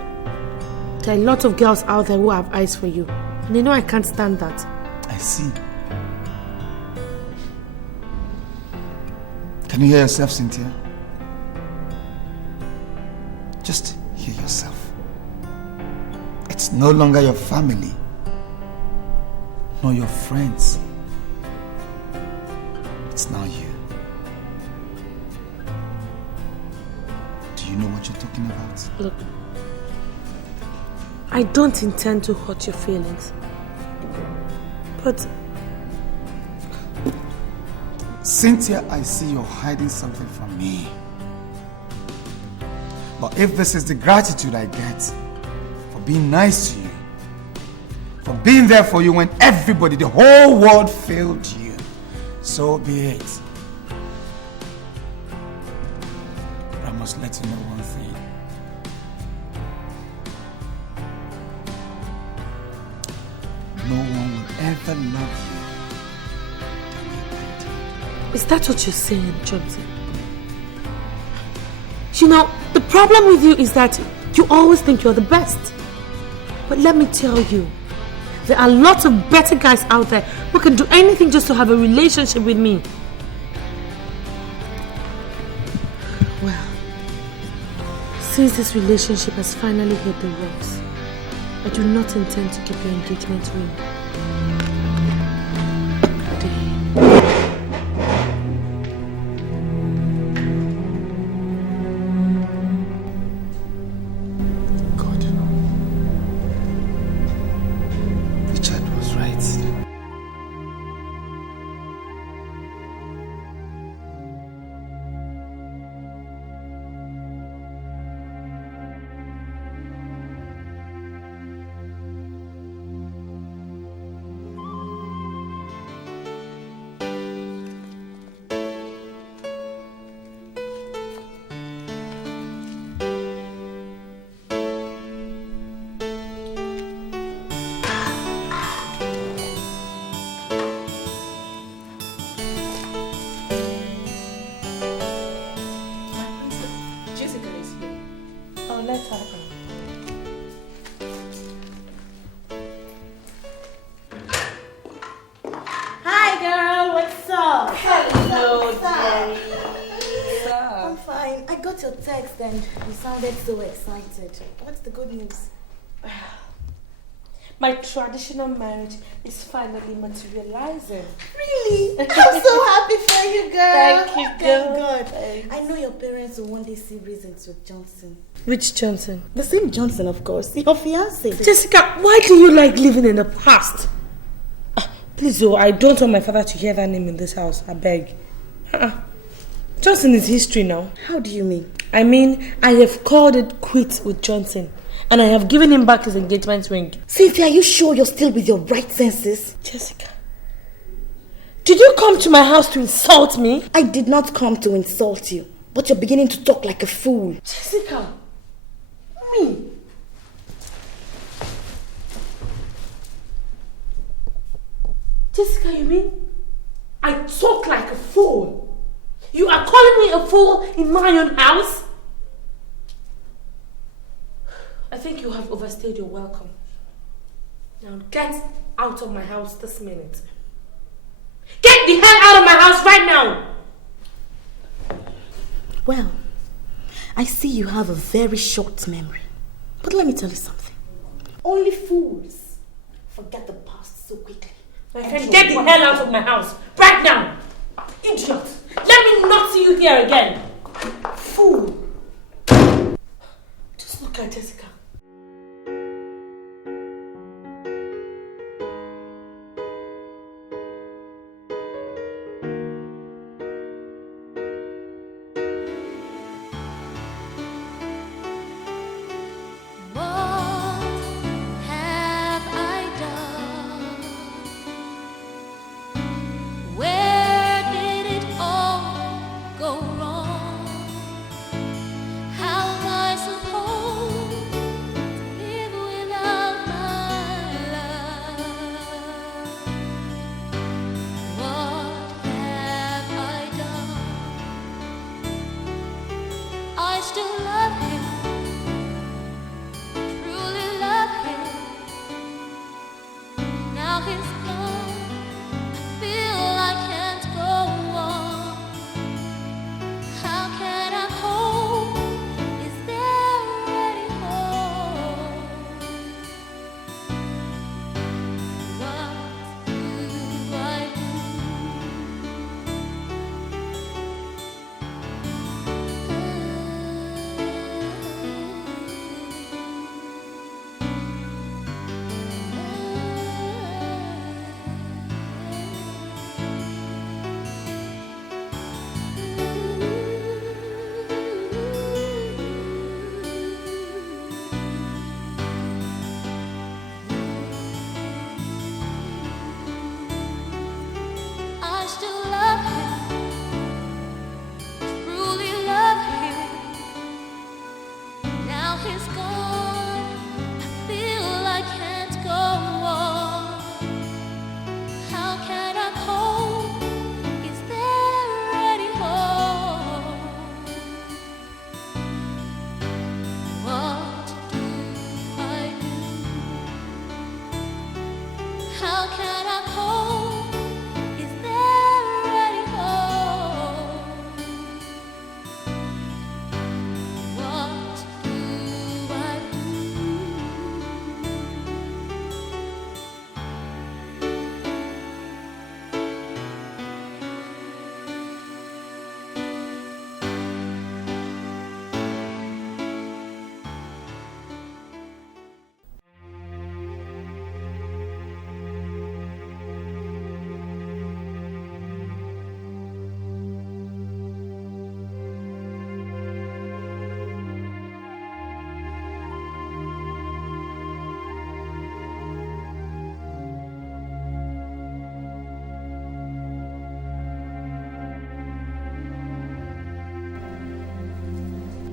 there are a lot of girls out there who have eyes for you. And they know I can't stand that. I see. Can you hear yourself, Cynthia? Just hear yourself. It's no longer your family, nor your friends. It's now you. Do you know what you're talking about? Look, I don't intend to hurt your feelings. But Cynthia, I see you're hiding something from me. But if this is the gratitude I get for being nice to you, for being there for you when everybody, the whole world failed you, so be it. But I must let you know one thing. No one will ever love you. is that what you're saying, Johnson? You know, the problem with you is that you always think you're the best. But let me tell you, there are lots of better guys out there who can do anything just to have a relationship with me. Well, since this relationship has finally hit the rocks, I do not intend to keep your engagement ring. got your text and you sounded so excited. What's the good news? My traditional marriage is finally materializing. Really? I'm so happy for you, girl. Thank you, Thank girl. God. Thanks. I know your parents will one day see reasons with Johnson. Which Johnson? The same Johnson, of course. Your fiancé. Jessica, why do you like living in the past? Please, oh, I don't want my father to hear that name in this house. I beg. Johnson is history now. How do you mean? I mean, I have called it quits with Johnson. And I have given him back his engagement ring. Cynthia, are you sure you're still with your right senses? Jessica, did you come to my house to insult me? I did not come to insult you. But you're beginning to talk like a fool. Jessica, me? Jessica, you mean I talk like a fool? You are calling me a fool in my own house? I think you have overstayed your welcome. Now get out of my house this minute. Get the hell out of my house right now! Well, I see you have a very short memory. But let me tell you something. Only fools forget the past so quickly. My friend, get the hell out of my house right now! Idiot! Let me not see you here again! Fool! Just look at Jessica.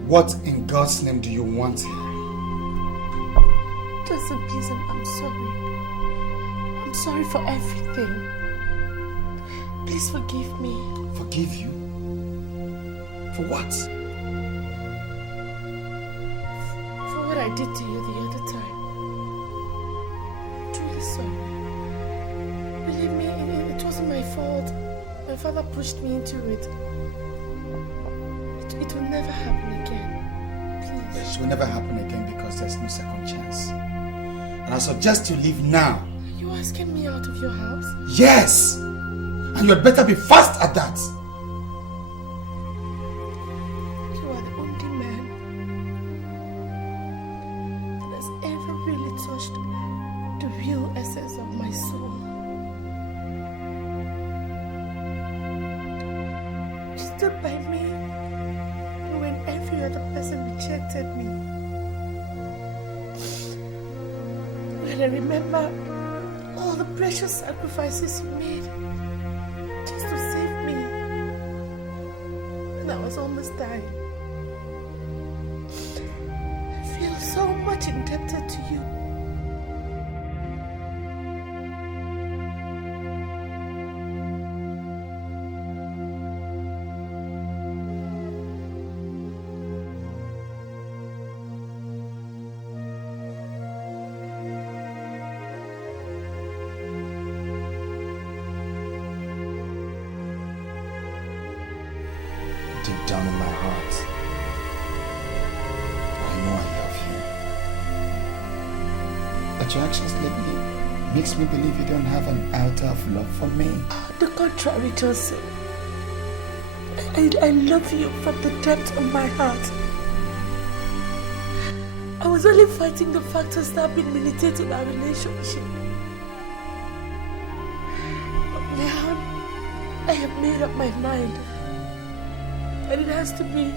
What in God's name do you want here? Johnson, please, I'm sorry. I'm sorry for everything. Please forgive me. Forgive you? For what? For what I did to you the other time. Truly sorry. Believe me, it wasn't my fault. My father pushed me into it. It It will never happen again. Please. It will never happen again because there's no second chance. And I suggest you leave now. Are you asking me out of your house? Yes! And you had better be fast at that. You are the only man that has ever really touched the real essence of my soul. You stood by me when every other person rejected me. And I remember all the precious sacrifices you made just to save me. And I was almost dying. I feel so much indebted to you. Deep down in my heart, I know I love you. But your actions lately makes me believe you don't have an iota of love for me. The contrary, Joseph. I love you from the depth of my heart. I was only fighting the factors that have been militating our relationship. But now, I have made up my mind. And it has to be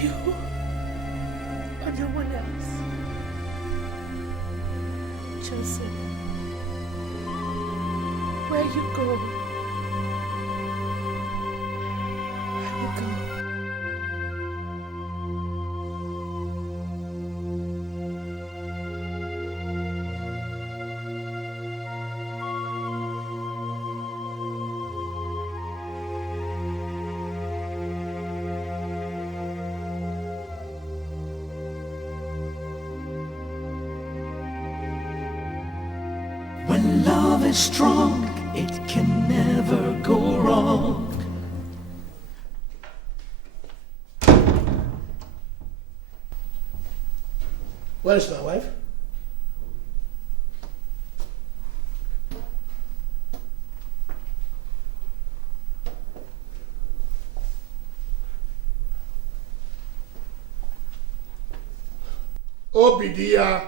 you or no one else. Joseph, where you go, I will go. When love is strong, it can never go wrong. Where's my wife? Obidia.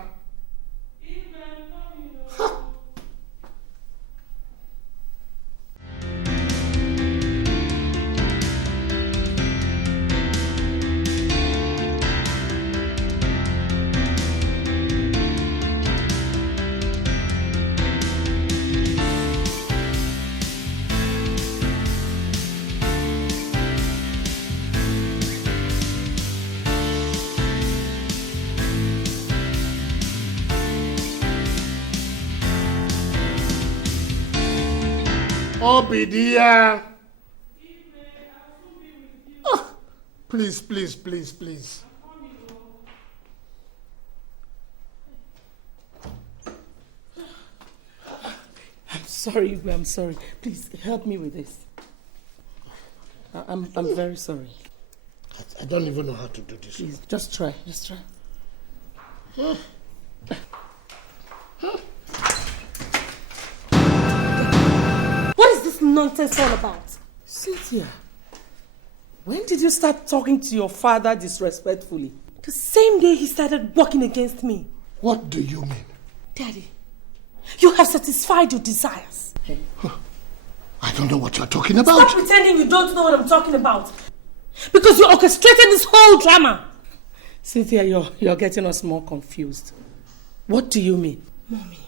Obidia. Oh, please, please, please, please. I'm sorry, I'm sorry. Please help me with this. I'm very sorry. I don't even know how to do this. Please, just try. Just try. What is this nonsense all about? Cynthia, when did you start talking to your father disrespectfully? The same day he started working against me. What do you mean? Daddy, you have satisfied your desires. I don't know what you're talking about. Stop pretending you don't know what I'm talking about. Because you orchestrated this whole drama. Cynthia, you're getting us more confused. What do you mean? Mommy,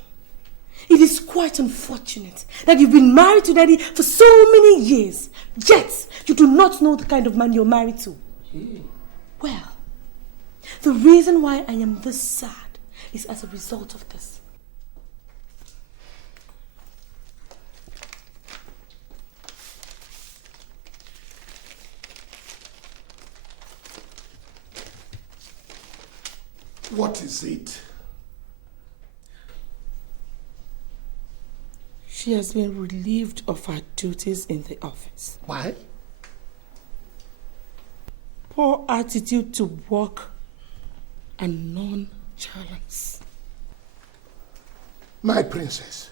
it is quite unfortunate that you've been married to Daddy for so many years, yet you do not know the kind of man you're married to. Well, the reason why I am this sad is as a result of this. What is it? She has been relieved of her duties in the office. Why? poor attitude to work and nonchalance. My princess,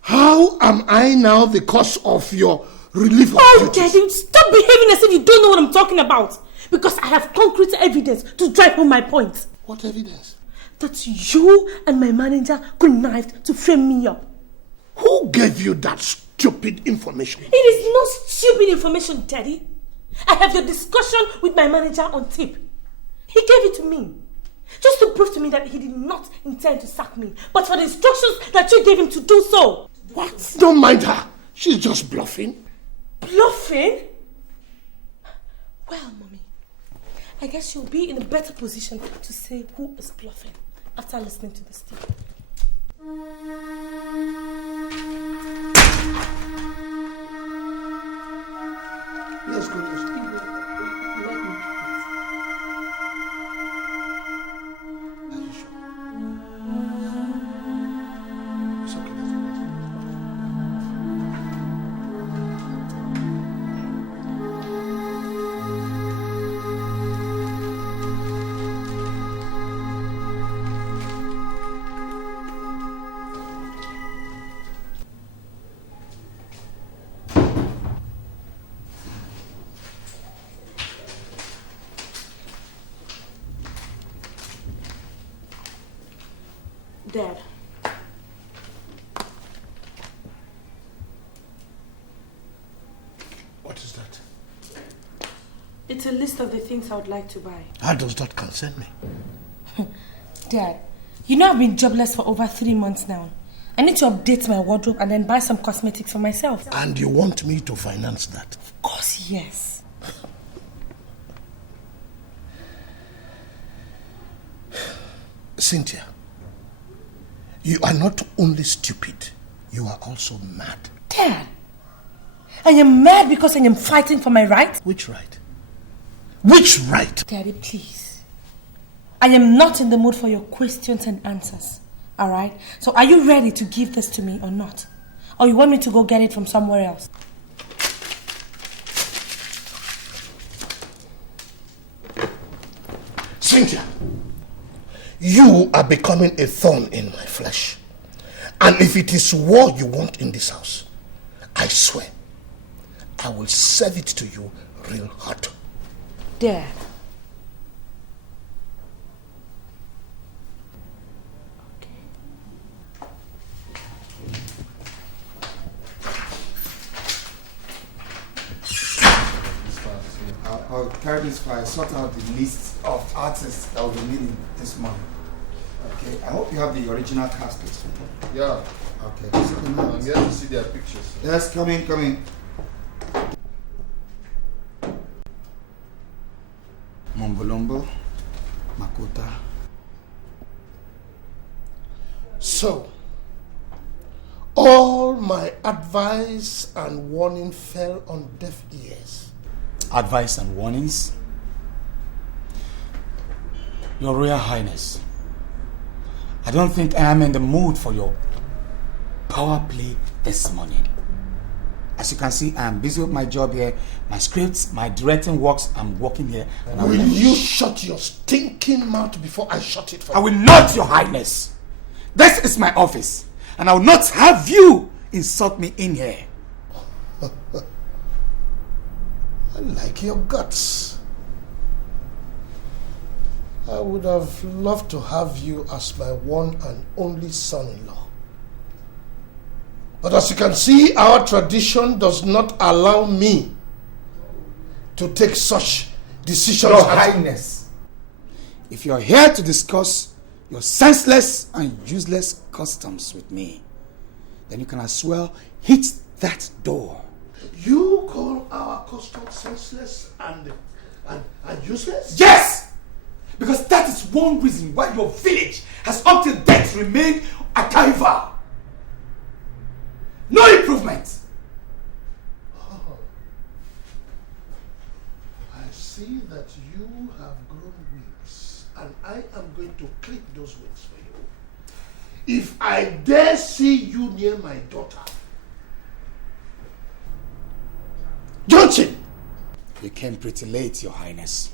how am I now the cause of your relief of duties? Daddy, stop behaving as if you don't know what I'm talking about. Because I have concrete evidence to drive home my point. What evidence? That you and my manager connived to frame me up. Who gave you that stupid information? It is not stupid information, Daddy. I have your discussion with my manager on tape. He gave it to me. Just to prove to me that he did not intend to sack me, but for the instructions that you gave him to do so. What? Don't mind her. She's just bluffing. Bluffing? Well, Mommy, I guess you'll be in a better position to say who is bluffing after listening to this tape. Let's go. Dad. What is that? It's a list of the things I would like to buy. How does that concern me? Dad, you know I've been jobless for over 3 months now. I need to update my wardrobe and then buy some cosmetics for myself. And you want me to finance that? Of course, yes. Cynthia, you are not only stupid, you are also mad. Dad, I am mad because I am fighting for my right. Which right? Which right? Daddy, please. I am not in the mood for your questions and answers. Alright? So are you ready to give this to me or not? Or you want me to go get it from somewhere else? Cynthia, you are becoming a thorn in my flesh. And if it is war you want in this house, I swear, I will serve it to you real hot. Dad. I'll carry this file, sort out the list of artists that will be needing this morning. Okay, I hope you have the original cast list. Yeah. Okay. I'm here to see their pictures. Yes, come in. Mombolombo, Makota. So, all my advice and warning fell on deaf ears. Advice and warnings? Your Royal Highness, I don't think I am in the mood for your power play this morning. As you can see, I am busy with my job here, my scripts, my directing works. I'm working here. And Will you shut your stinking mouth before I shut it for you? I will not, Your Highness. This is my office, and I will not have you insult me in here. I like your guts. I would have loved to have you as my one and only son-in-law. But as you can see, our tradition does not allow me to take such decisions. Your Highness, if you're here to discuss your senseless and useless customs with me, then you can as well hit that door. You call our customs senseless and useless? Yes! Because that is one reason why your village has up till date remained a caiva. No improvement. Oh. I see that you have grown wings, and I am going to clip those wings for you. If I dare see you near my daughter, Johnson! You came pretty late, Your Highness.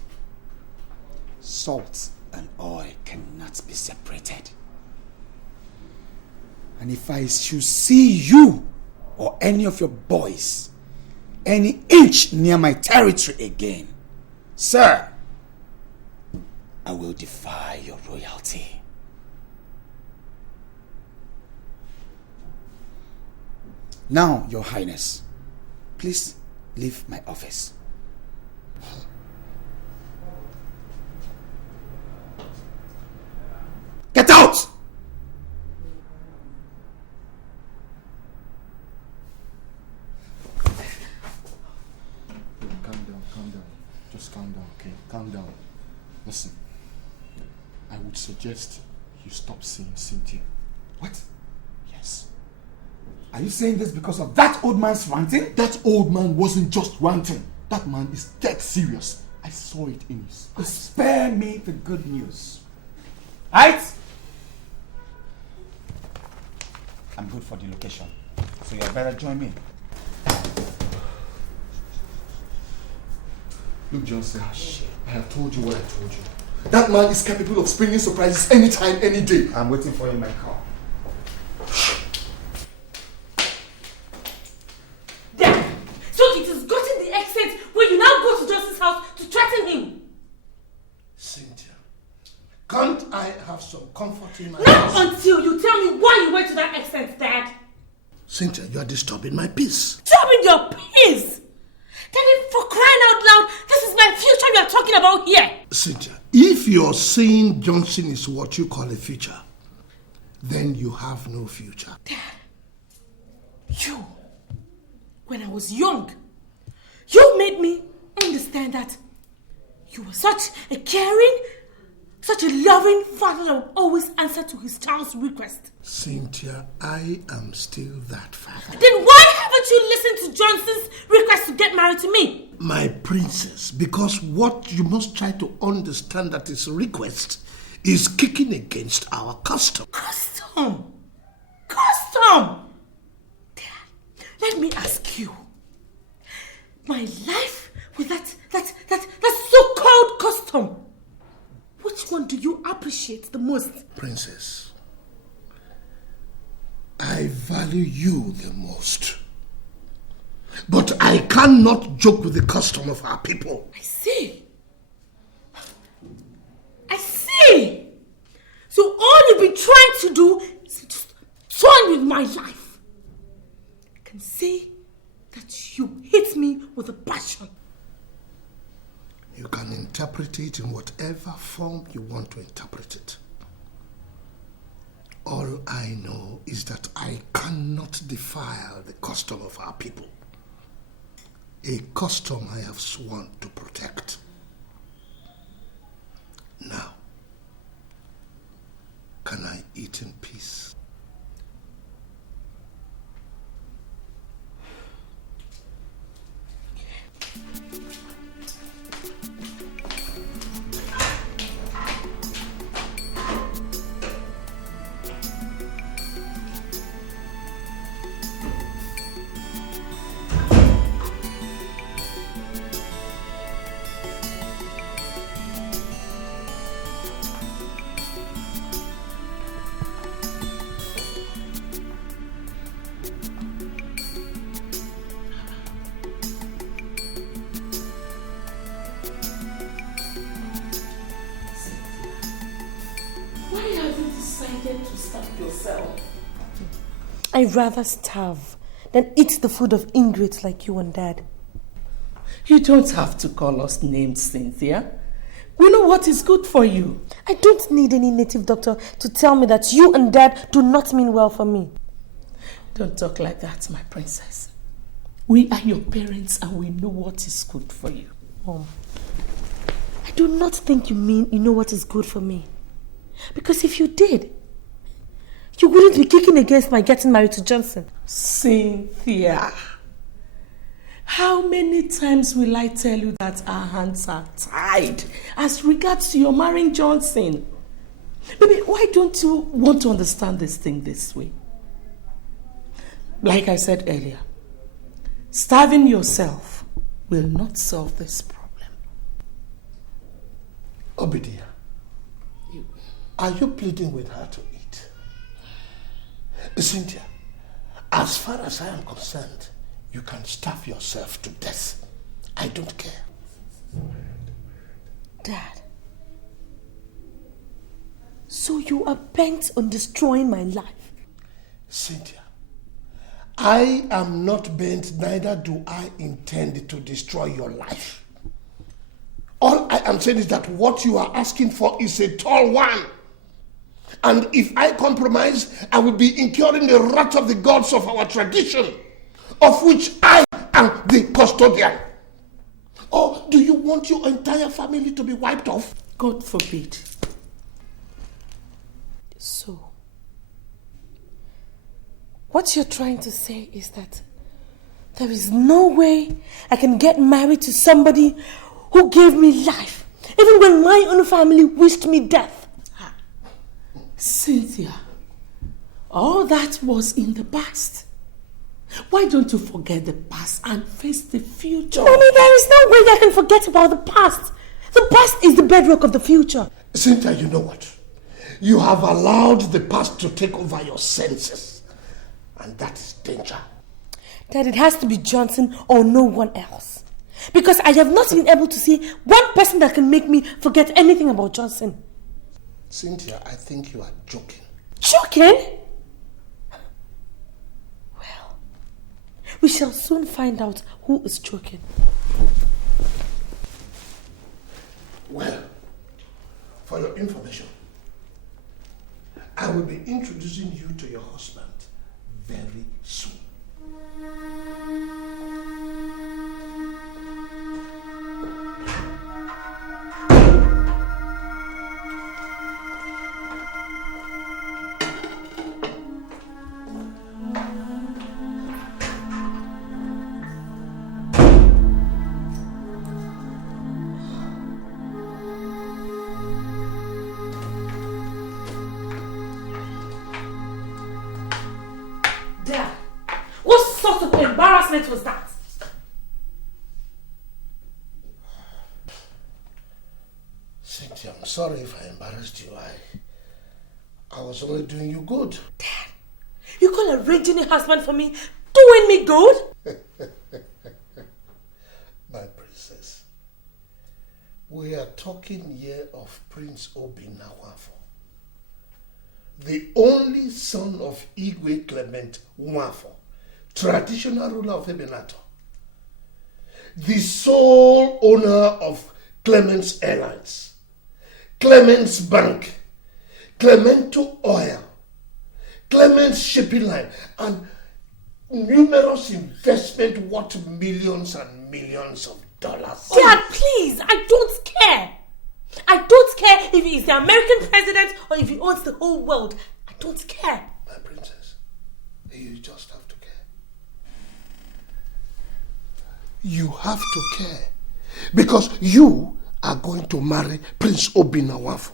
Salt and oil cannot be separated. And if I should see you or any of your boys any inch near my territory again, sir, I will defy your royalty. Now, Your Highness, please leave my office. Get out! Calm down. Just calm down, okay? Calm down. Listen, I would suggest you stop seeing Cynthia. What? Yes. Are you saying this because of that old man's ranting? That old man wasn't just ranting. That man is dead serious. I saw it in his eyes. Spare me the good news. Right? I'm good for the location. So you better join me. Look, Johnson, I have told you what I told you. That man is capable of springing surprises anytime, any day. I'm waiting for you in my car. Dad! So it has gotten the extent where you now go to Johnson's house to threaten him? Cynthia, can't I have some comfort in my Not house? until you tell me why you went to that extent, Dad. Cynthia, you are disturbing my peace. Disturbing your peace? Daddy, for crying out loud, this is my future you are talking about here. Cynthia, if you're saying Johnson is what you call a future, then you have no future. Dad, you, when I was young, you made me understand that you were such a caring, such a loving father that would always answer to his child's request. Cynthia, I am still that father. Then why haven't you listened to Johnson's request to get married to me? My princess, because what you must try to understand that his request is kicking against our custom. Custom? Custom? Dad, let me ask you. My life with that so-called custom, which one do you appreciate the most? Princess, I value you the most. But I cannot joke with the custom of our people. I see. So all you've been trying to do is just toy with my life. I can see that you hate me with a passion. You can interpret it in whatever form you want to interpret it. All I know is that I cannot defile the custom of our people. A custom I have sworn to protect. Now, can I eat in peace? I'd rather starve than eat the food of ingrates like you and Dad. You don't have to call us names, Cynthia. We know what is good for you. I don't need any native doctor to tell me that you and Dad do not mean well for me. Don't talk like that, my princess. We are your parents and we know what is good for you. Mom, I do not think you mean you know what is good for me. Because if you did, you wouldn't be kicking against my getting married to Johnson. Cynthia, how many times will I tell you that our hands are tied as regards to your marrying Johnson? Baby, why don't you want to understand this thing this way? Like I said earlier, starving yourself will not solve this problem. Obidia, are you pleading with her to eat? Cynthia, as far as I am concerned, you can starve yourself to death. I don't care. Dad, so you are bent on destroying my life? Cynthia, I am not bent, neither do I intend to destroy your life. All I am saying is that what you are asking for is a tall one. And if I compromise, I will be incurring the wrath of the gods of our tradition, of which I am the custodian. Or do you want your entire family to be wiped off? God forbid. So, what you're trying to say is that there is no way I can get married to somebody who gave me life, even when my own family wished me death. Cynthia, all that was in the past. Why don't you forget the past and face the future? Mommy, there is no way I can forget about the past. The past is the bedrock of the future. Cynthia, you know what? You have allowed the past to take over your senses. And that is danger. That it has to be Johnson or no one else. Because I have not been able to see one person that can make me forget anything about Johnson. Cynthia, I think you are joking. Joking? Well, we shall soon find out who is joking. Well, for your information, I will be introducing you to your husband very soon. Was that? Cynthia, I'm sorry if I embarrassed you. I was only doing you good. Dad, you call arranging a husband for me doing me good? My princess, we are talking here of Prince Obinawafo, the only son of Igwe Clement Nwafo, traditional ruler of Ebenator, the sole owner of Clement's Airlines, Clement's Bank, Clemento Oil, Clement's Shipping Line, and numerous investments worth millions and millions of dollars. Dad, please, I don't care. I don't care if he's the American president or if he owns the whole world. I don't care. My princess, you just have to care. You have to care because you are going to marry Prince Obinawafo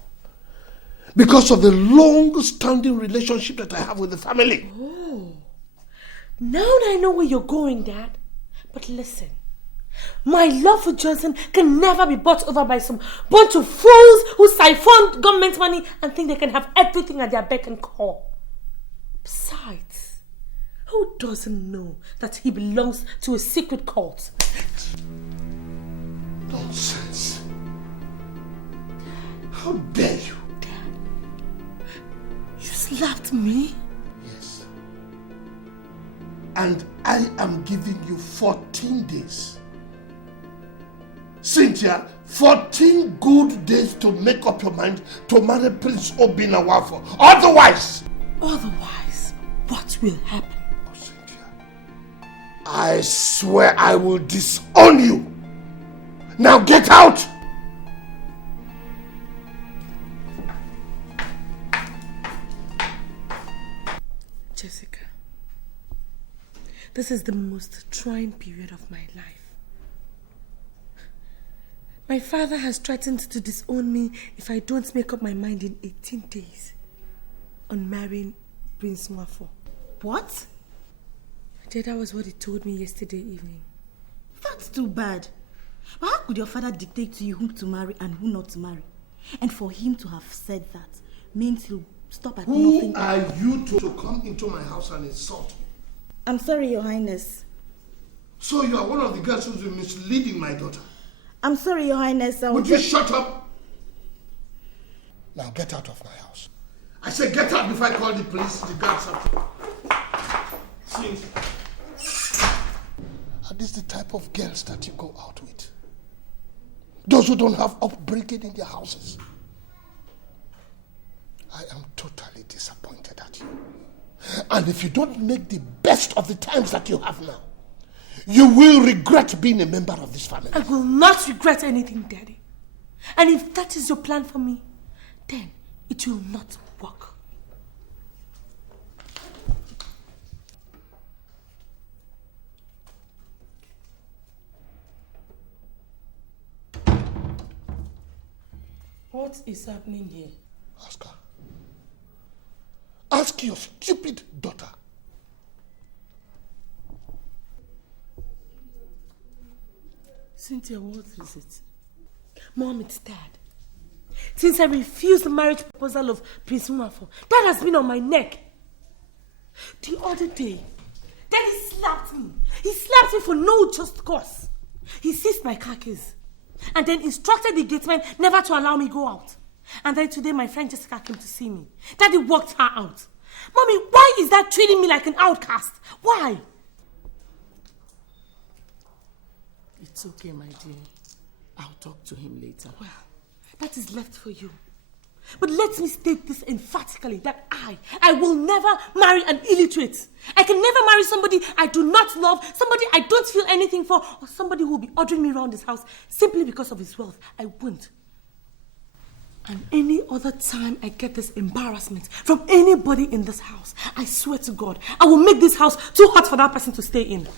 because of the long-standing relationship that I have with the family. Oh, now I know where you're going, Dad. But listen, my love for Johnson can never be bought over by some bunch of fools who siphon government money and think they can have everything at their beck and call. Besides, who doesn't know that he belongs to a secret cult? Nonsense. How dare you? Dad, you slapped me? Yes. And I am giving you 14 days. Cynthia, 14 good days to make up your mind to marry Prince Obinawafo. Otherwise, what will happen? Oh, Cynthia, I swear I will disown you. Now get out! Jessica, this is the most trying period of my life. My father has threatened to disown me if I don't make up my mind in 18 days on marrying Prince Nwafo. What? That was what he told me yesterday evening. That's too bad. But how could your father dictate to you whom to marry and who not to marry? And for him to have said that means he'll stop at nothing. Who are you to come into my house and insult me? I'm sorry, Your Highness. So you are one of the girls who's been misleading my daughter? I'm sorry, Your Highness. Would you shut up? Now get out of my house. I said get out before I call the police, the guards up. See? Are these the type of girls that you go out with? Those who don't have upbringing in their houses. I am totally disappointed at you. And if you don't make the best of the times that you have now, you will regret being a member of this family. I will not regret anything, Daddy. And if that is your plan for me, then it will not work. What is happening here? Ask her. Ask your stupid daughter. Cynthia, what is it? Mom, it's Dad. Since I refused the marriage proposal of Prince Nwafo, Dad has been on my neck. The other day, Daddy slapped me. He slapped me for no just cause. He seized my car keys and then instructed the gateman never to allow me go out. And then today my friend Jessica came to see me. Daddy walked her out. Mommy, why is that treating me like an outcast? Why? It's okay, my dear. I'll talk to him later. Well, that is left for you. But let me state this emphatically, that I will never marry an illiterate. I can never marry somebody I do not love, somebody I don't feel anything for, or somebody who will be ordering me around this house simply because of his wealth. I won't. And any other time I get this embarrassment from anybody in this house, I swear to God, I will make this house too hot for that person to stay in.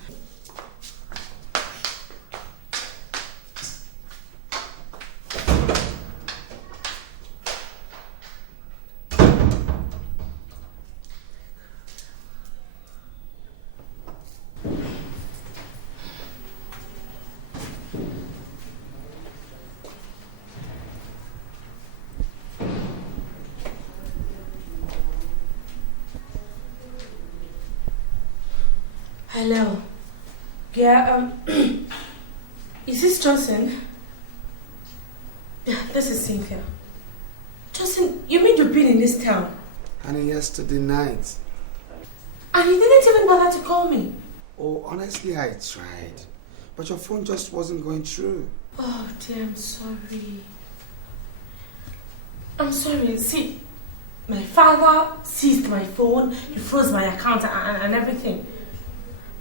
Hello. Yeah, is this Johnson? Yeah, this is Cynthia. Johnson, you mean you've been in this town? Honey, yesterday night. And you didn't even bother to call me? Oh, honestly, I tried. But your phone just wasn't going through. Oh, dear, I'm sorry. I'm sorry. See, my father seized my phone, he froze my account and everything.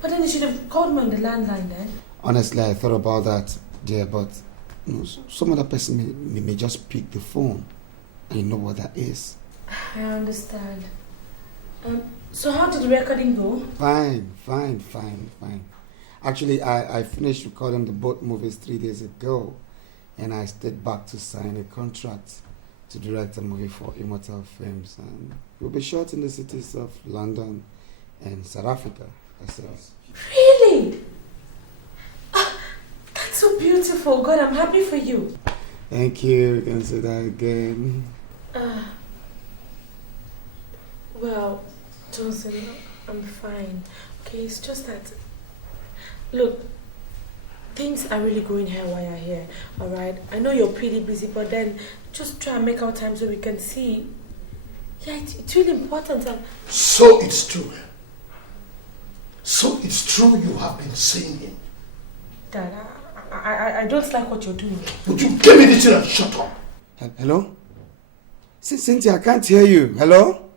But then he should have called me on the landline then. Honestly, I thought about that, dear, but some other person may just pick the phone. And you know what that is. I understand. So how did the recording go? Fine. Actually, I finished recording the both movies 3 days ago. And I stayed back to sign a contract to direct a movie for Immortal Films. And we'll be shot in the cities of London and South Africa. Really? That's so beautiful. God, I'm happy for you. Thank you. You can say that again. Well, Johnson, I'm fine. Okay, it's just that... Look, things are really going haywire here, alright? I know you're pretty busy, but then just try and make out time so we can see. Yeah, it's really important. So it's true. So it's true you have been seeing him. Dad, I don't like what you're doing. Would you give me this and shut up? Hello? Cynthia, I can't hear you. Hello?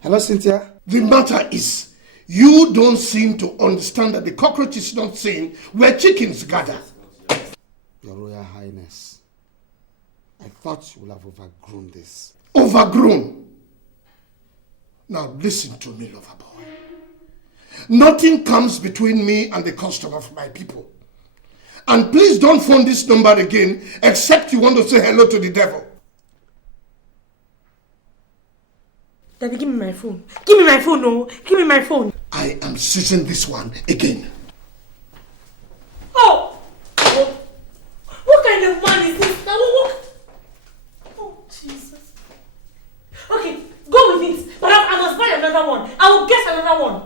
Hello, Cynthia? The matter is, you don't seem to understand that the cockroach is not seen where chickens gather. Your Royal Highness, I thought you would have overgrown this. Overgrown? Now listen to me, lover boy. Nothing comes between me and the custom of my people. And please don't phone this number again except you want to say hello to the devil. Daddy, give me my phone. Give me my phone, no. Give me my phone. I am seizing this one again. another one. I will get another one.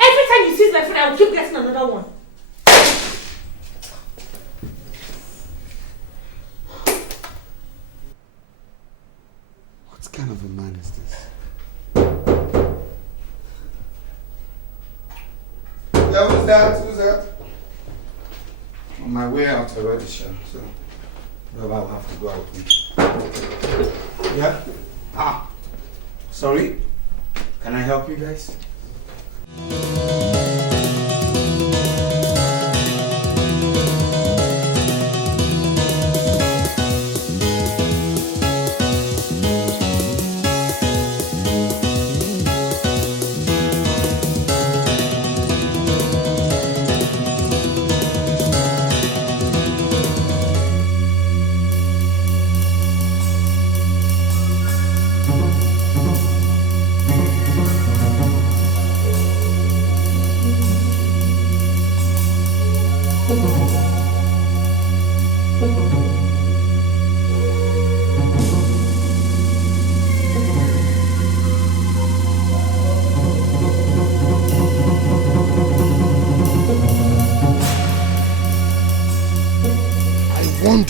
Every time you see my friend, I will keep getting another one. What kind of a man is this? Yeah, who's that? Who's that? On my way out already, sure. So, well, I'll have to go out with. Yeah? Ah, sorry. Can I help you guys?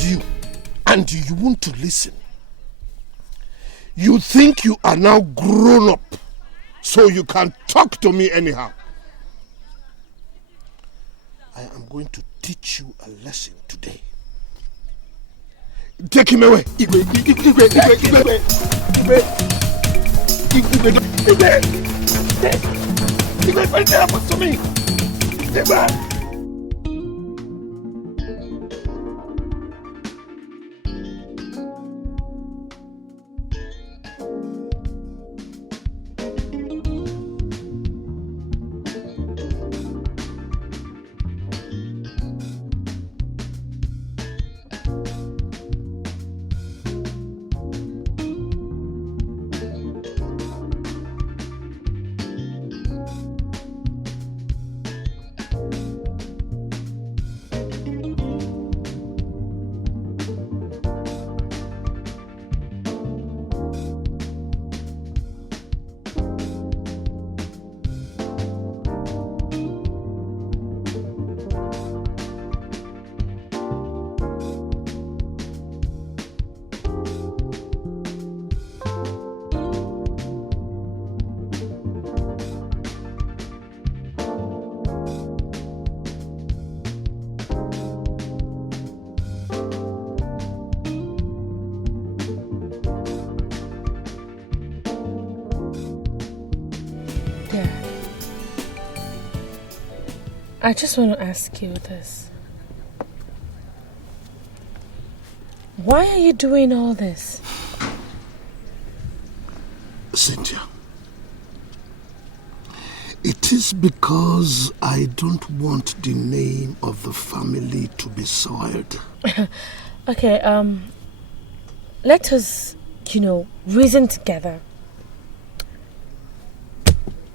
You and you want to listen. You think you are now grown up, so you can talk to me anyhow. I am going to teach you a lesson today. Take him away. What happened to me? I just want to ask you this. Why are you doing all this? Cynthia, it is because I don't want the name of the family to be soiled. Okay, let us, reason together.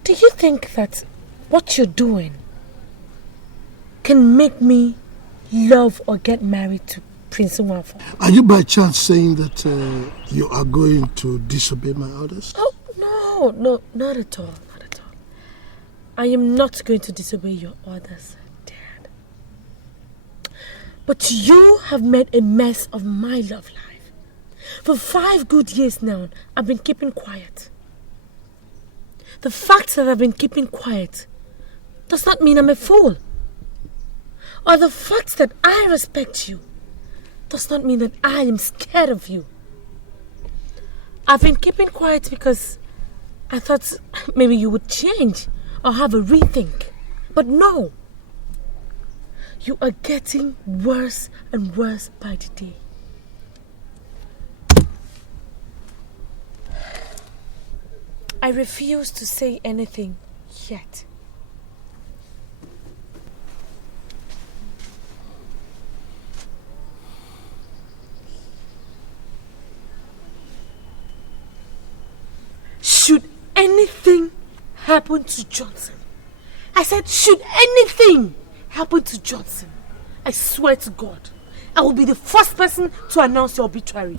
Do you think that what you're doing can make me love or get married to Prince Nwafor? Are you by chance saying that you are going to disobey my orders? Oh, no, not at all, not at all. I am not going to disobey your orders, Dad. But you have made a mess of my love life. For 5 good years now, I've been keeping quiet. The fact that I've been keeping quiet does not mean I'm a fool. Or the fact that I respect you does not mean that I am scared of you. I've been keeping quiet because I thought maybe you would change or have a rethink. But no. You are getting worse and worse by the day. I refuse to say anything yet. Should anything happen to Johnson, I said, should anything happen to Johnson, I swear to God, I will be the first person to announce your obituary.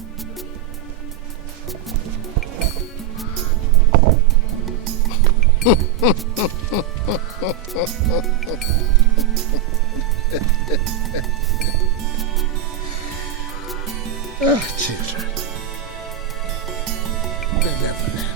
Children. They never learn.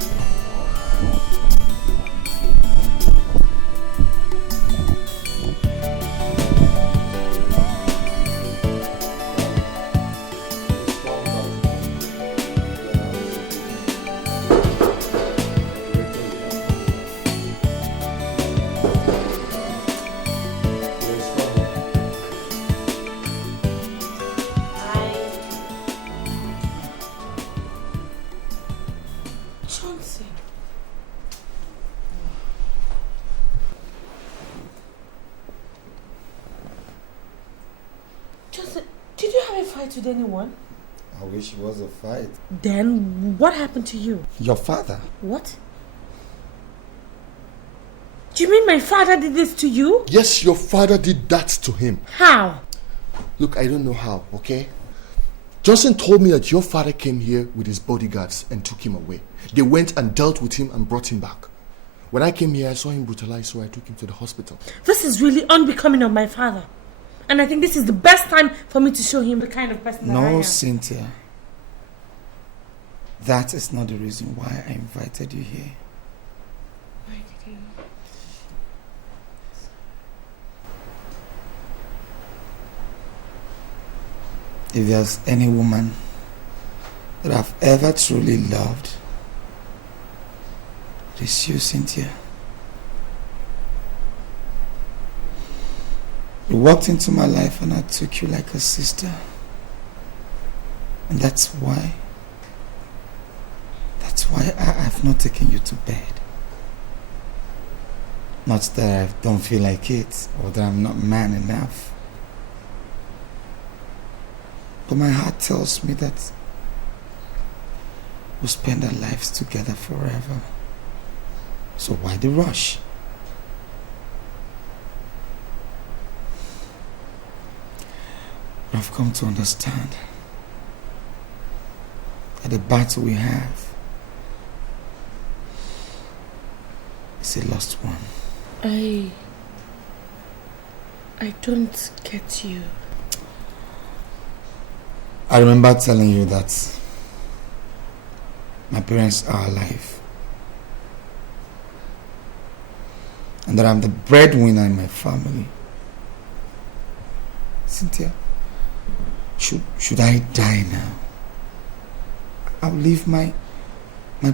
With anyone? I wish it was a fight. Then what happened to you? Your father. What? Do you mean my father did this to you? Yes, your father did that to him. How? Look, I don't know how, okay? Johnson told me that your father came here with his bodyguards and took him away. They went and dealt with him and brought him back. When I came here, I saw him brutalized, so I took him to the hospital. This is really unbecoming of my father. And I think this is the best time for me to show him the kind of person that I am. No, Cynthia. That is not the reason why I invited you here. Why did you? If there's any woman that I've ever truly loved, it is you, Cynthia. You walked into my life and I took you like a sister. And that's why I have not taken you to bed. Not that I don't feel like it or that I'm not man enough. But my heart tells me that we'll spend our lives together forever. So why the rush? I've come to understand that the battle we have is a lost one. I don't get you. I remember telling you that my parents are alive and that I'm the breadwinner in my family. Cynthia, should I die now? I'll leave my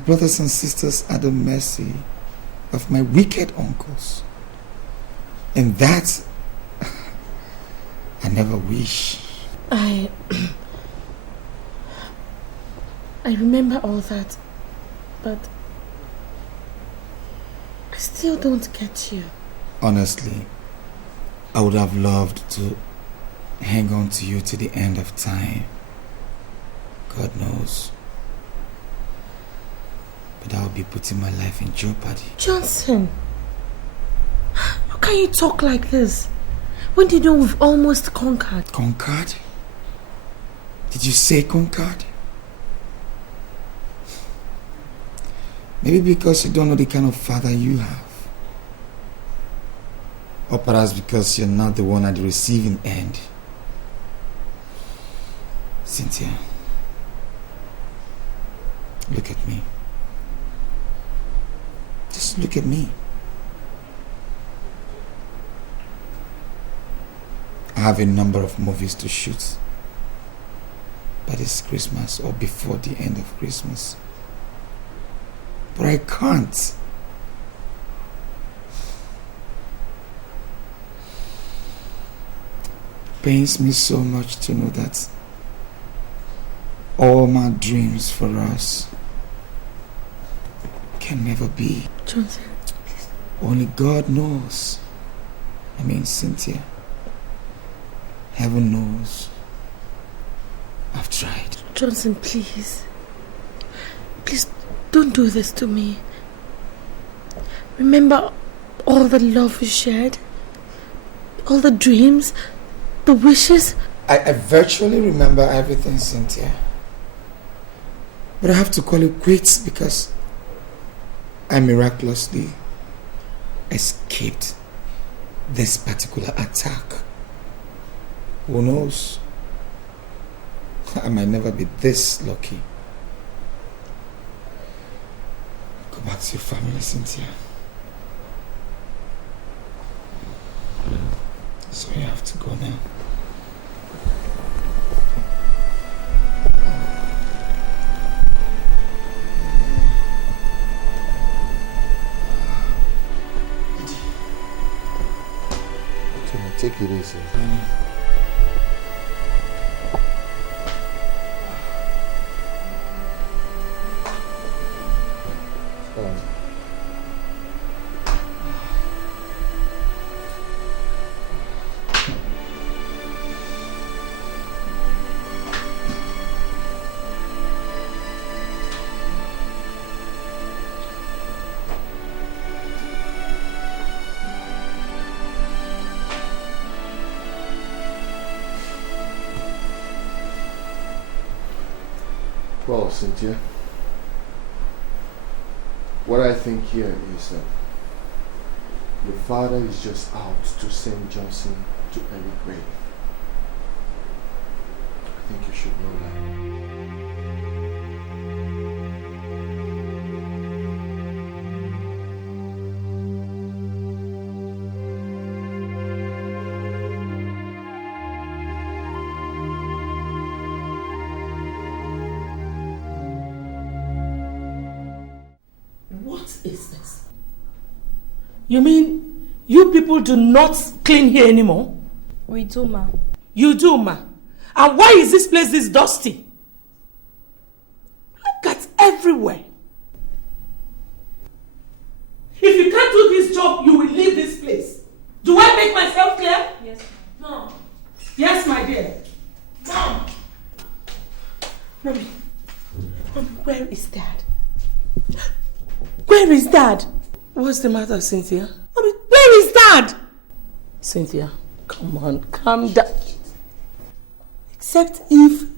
brothers and sisters at the mercy of my wicked uncles. And that I never wish. I remember all that, but I still don't get you. Honestly, I would have loved to hang on to you to the end of time. God knows. But I'll be putting my life in jeopardy. Johnson, how can you talk like this? When you know we've almost conquered? Conquered? Did you say conquered? Maybe because you don't know the kind of father you have. Or perhaps because you're not the one at the receiving end. Cynthia, look at me. Just look at me. I have a number of movies to shoot by this Christmas or before the end of Christmas. But I can't. It pains me so much to know that all my dreams for us can never be. Johnson, only God knows. I mean, Cynthia. Heaven knows. I've tried. Johnson, please. Please don't do this to me. Remember all the love we shared? All the dreams? The wishes? I virtually remember everything, Cynthia. But I have to call it quits because I miraculously escaped this particular attack. Who knows? I might never be this lucky. Go back to your family, Cynthia. So you have to go now. Take it easy. Well, Cynthia, what I think here is that your father is just out to send Johnson to any grave. I think you should know that. You mean you people do not clean here anymore? We do, ma. You do, ma. And why is this place this dusty? Look at everywhere. If you can't do this job, you will leave this place. Do I make myself clear? Yes, Mom. Yes, my dear. Mom. Mommy, where is Dad? Where is Dad? What's the matter, Cynthia? Mommy, where is Dad? Cynthia, come on, calm down. Except if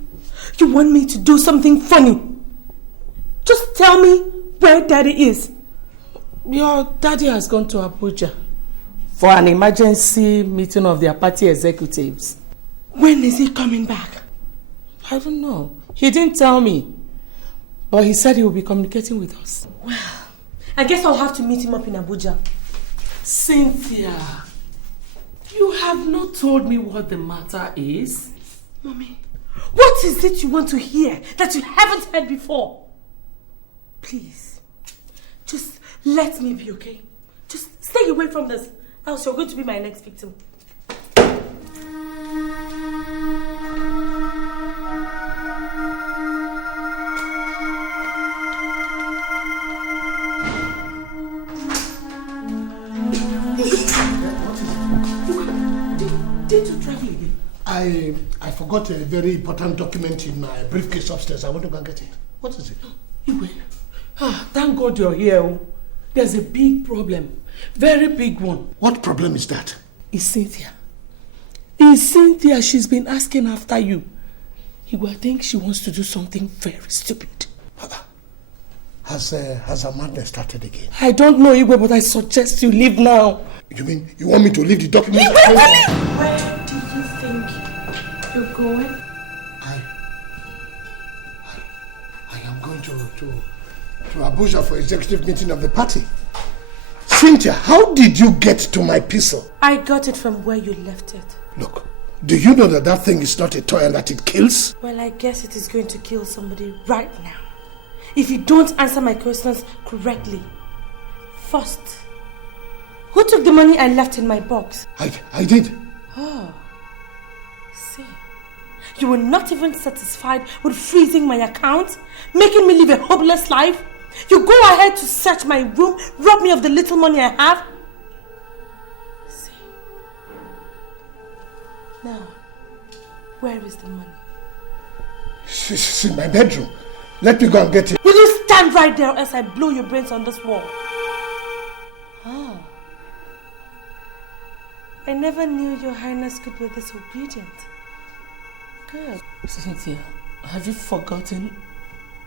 you want me to do something funny. Just tell me where Daddy is. Your daddy has gone to Abuja for an emergency meeting of their party executives. When is he coming back? I don't know. He didn't tell me. But he said he will be communicating with us. Well, I guess I'll have to meet him up in Abuja. Cynthia, you have not told me what the matter is. Mommy, what is it you want to hear that you haven't heard before? Please, just let me be, okay? Just stay away from this, else you're going to be my next victim. Did you travel again? I forgot a very important document in my briefcase upstairs. I want to go and get it. What is it? Iwe. Thank God you're here. There's a big problem. Very big one. What problem is that? It's Cynthia. It's Cynthia. She's been asking after you. Iwe, I think she wants to do something very stupid. Has her madness started again? I don't know, Iwe, but I suggest you leave now. You mean you want me to leave the document? Where do you think you're going? I am going to Abuja for executive meeting of the party. Cynthia, how did you get to my pistol? I got it from where you left it. Look, do you know that that thing is not a toy and that it kills? Well, I guess it is going to kill somebody right now. If you don't answer my questions correctly. First, who took the money I left in my box? I did. Oh, see. You were not even satisfied with freezing my account, making me live a hopeless life. You go ahead to search my room, rob me of the little money I have. See. Now, where is the money? It's in my bedroom. Let me go and get it. Will you stand right there or else I blow your brains on this wall? Oh. I never knew your highness could be this obedient. Good. Cynthia, have you forgotten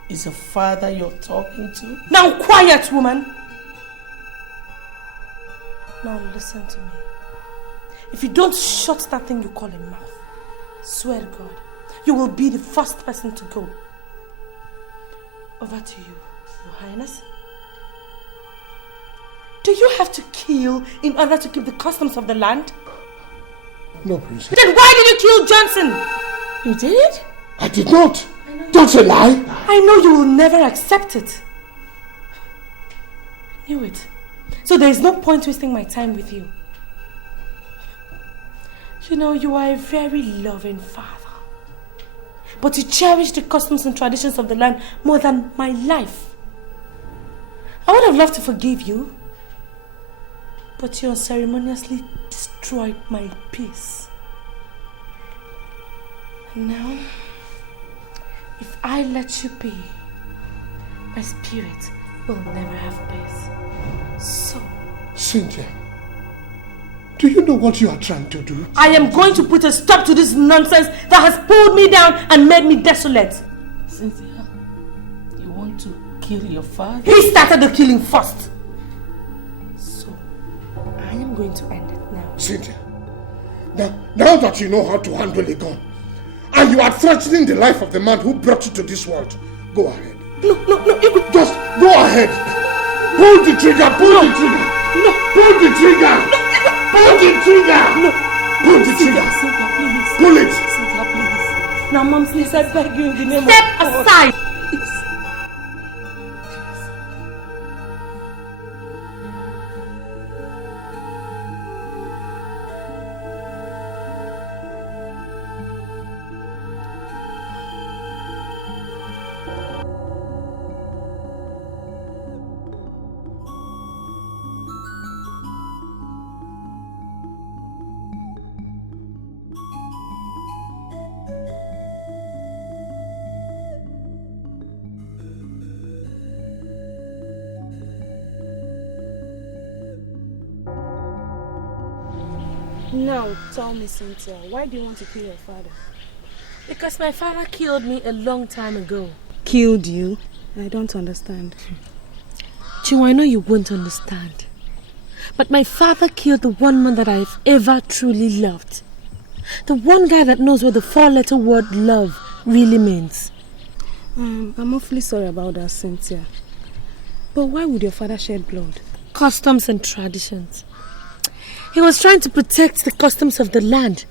it's your father you're talking to? Now quiet, woman! Now listen to me. If you don't shut that thing you call a mouth, swear to God, you will be the first person to go. Over to you, Your Highness. Do you have to kill in order to keep the customs of the land? No, Princess. Then why did you kill Johnson? You did? I did not. Don't say lie. I know you will never accept it. I knew it. So there is no point wasting my time with you. You know, you are a very loving father. But you cherish the customs and traditions of the land more than my life. I would have loved to forgive you. But you unceremoniously destroyed my peace. And now, if I let you be, my spirit will never have peace. So, Cynthia, do you know what you are trying to do? I am going to put a stop to this nonsense that has pulled me down and made me desolate. Cynthia, you want to kill your father? He started the killing first. So, I am going to end it now. Cynthia, now that you know how to handle a gun, and you are threatening the life of the man who brought you to this world, go ahead. No, just go ahead. Pull the trigger, pull the trigger. No. Pull the trigger. Pull the trigger. No. Pull the trigger. Cynthia, please. Pull it. Cynthia, please. Now, Mom, please, I beg you in the name of God. Step aside. Now, tell me, Cynthia, why do you want to kill your father? Because my father killed me a long time ago. Killed you? I don't understand. Chiu, I know you won't understand. But my father killed the one man that I've ever truly loved. The one guy that knows what the four-letter word love really means. I'm awfully sorry about that, Cynthia. But why would your father shed blood? Customs and traditions. He was trying to protect the customs of the land,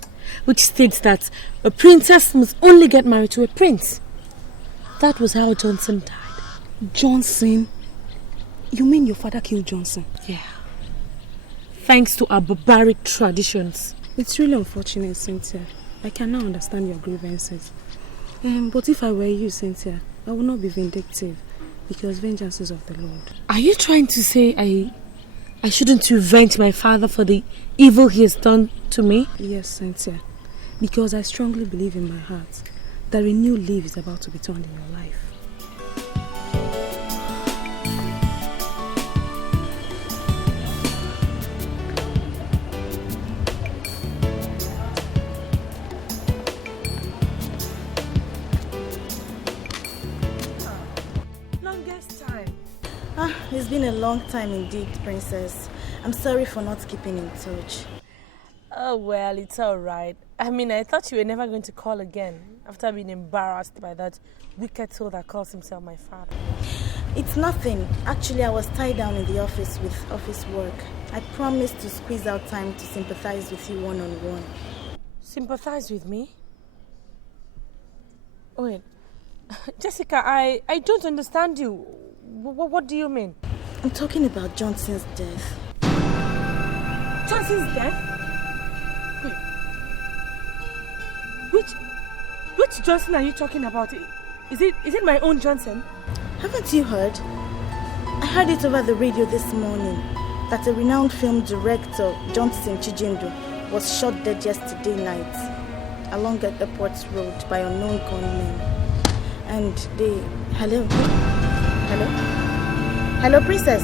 which states that a princess must only get married to a prince. That was how Johnson died. Johnson? You mean your father killed Johnson? Yeah. Thanks to our barbaric traditions. It's really unfortunate, Cynthia. I cannot understand your grievances. But if I were you, Cynthia, I would not be vindictive, because vengeance is of the Lord. Are you trying to say I shouldn't revenge my father for the evil he has done to me? Yes, Cynthia. Because I strongly believe in my heart that a new leaf is about to be turned in your life. It's been a long time indeed, Princess. I'm sorry for not keeping in touch. Oh, well, it's all right. I mean, I thought you were never going to call again after being embarrassed by that wicked soul that calls himself my father. It's nothing. Actually, I was tied down in the office with office work. I promised to squeeze out time to sympathize with you one-on-one. Sympathize with me? Wait, Jessica, I don't understand you. What do you mean? I'm talking about Johnson's death. Johnson's death? Wait. Which Johnson are you talking about? Is it my own Johnson? Haven't you heard? I heard it over the radio this morning that a renowned film director, Johnson Chijindu, was shot dead yesterday night along the airport road by unknown gunmen. And they... Hello? Hello? Hello, Princess?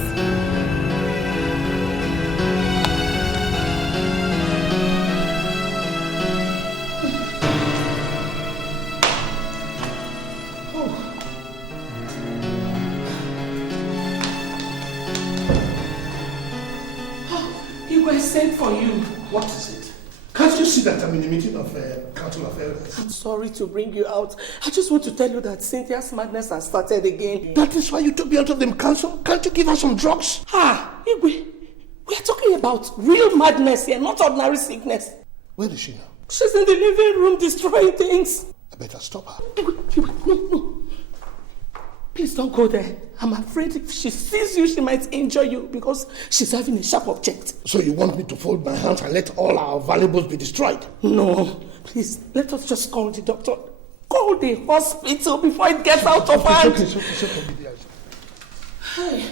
were sent for you. What is it? Can't you see that I'm in a meeting of Council of Elders? I'm sorry to bring you out. I just want to tell you that Cynthia's madness has started again. That is why you took me out of the council? Can't you give her some drugs? Igwe, we are talking about real madness here, not ordinary sickness. Where is she now? She's in the living room destroying things. I better stop her. Igwe, no. Please don't go there. I'm afraid if she sees you, she might injure you because she's having a sharp object. So you want me to fold my hands and let all our valuables be destroyed? No. Please, let us just call the doctor. Call the hospital before it gets out of hand. It's okay. Hey.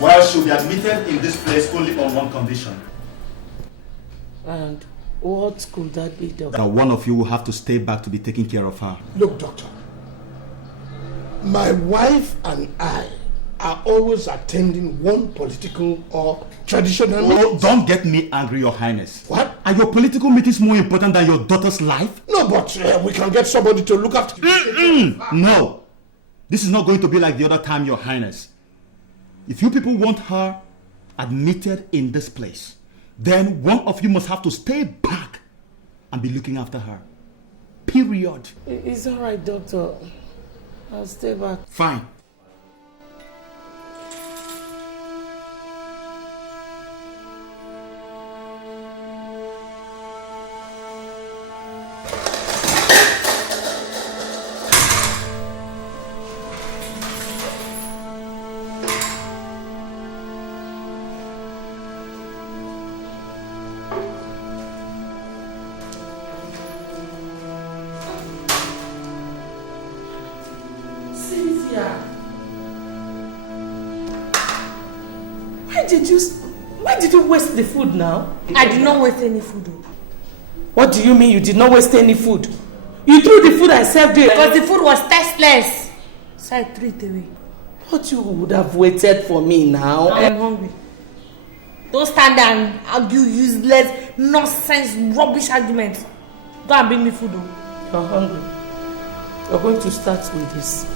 Well, she'll be admitted in this place only on one condition. And what could that be, doctor? That one of you will have to stay back to be taking care of her. Look, doctor. My wife and I are always attending one political or traditional meeting. Don't get me angry, Your Highness. What? Are your political meetings more important than your daughter's life? No, but we can get somebody to look after No. This is not going to be like the other time, Your Highness. If you people want her admitted in this place, then one of you must have to stay back and be looking after her. Period. It's all right, doctor. I'll stay back. Fine. Why did you waste the food now? I did not waste any food. What do you mean you did not waste any food? You threw the food I served you. Because the food was tasteless. So I threw it away. But you would have waited for me now. I am hungry. Don't stand there and argue useless, nonsense, rubbish arguments. Go and bring me food. You're hungry. You're going to start with this.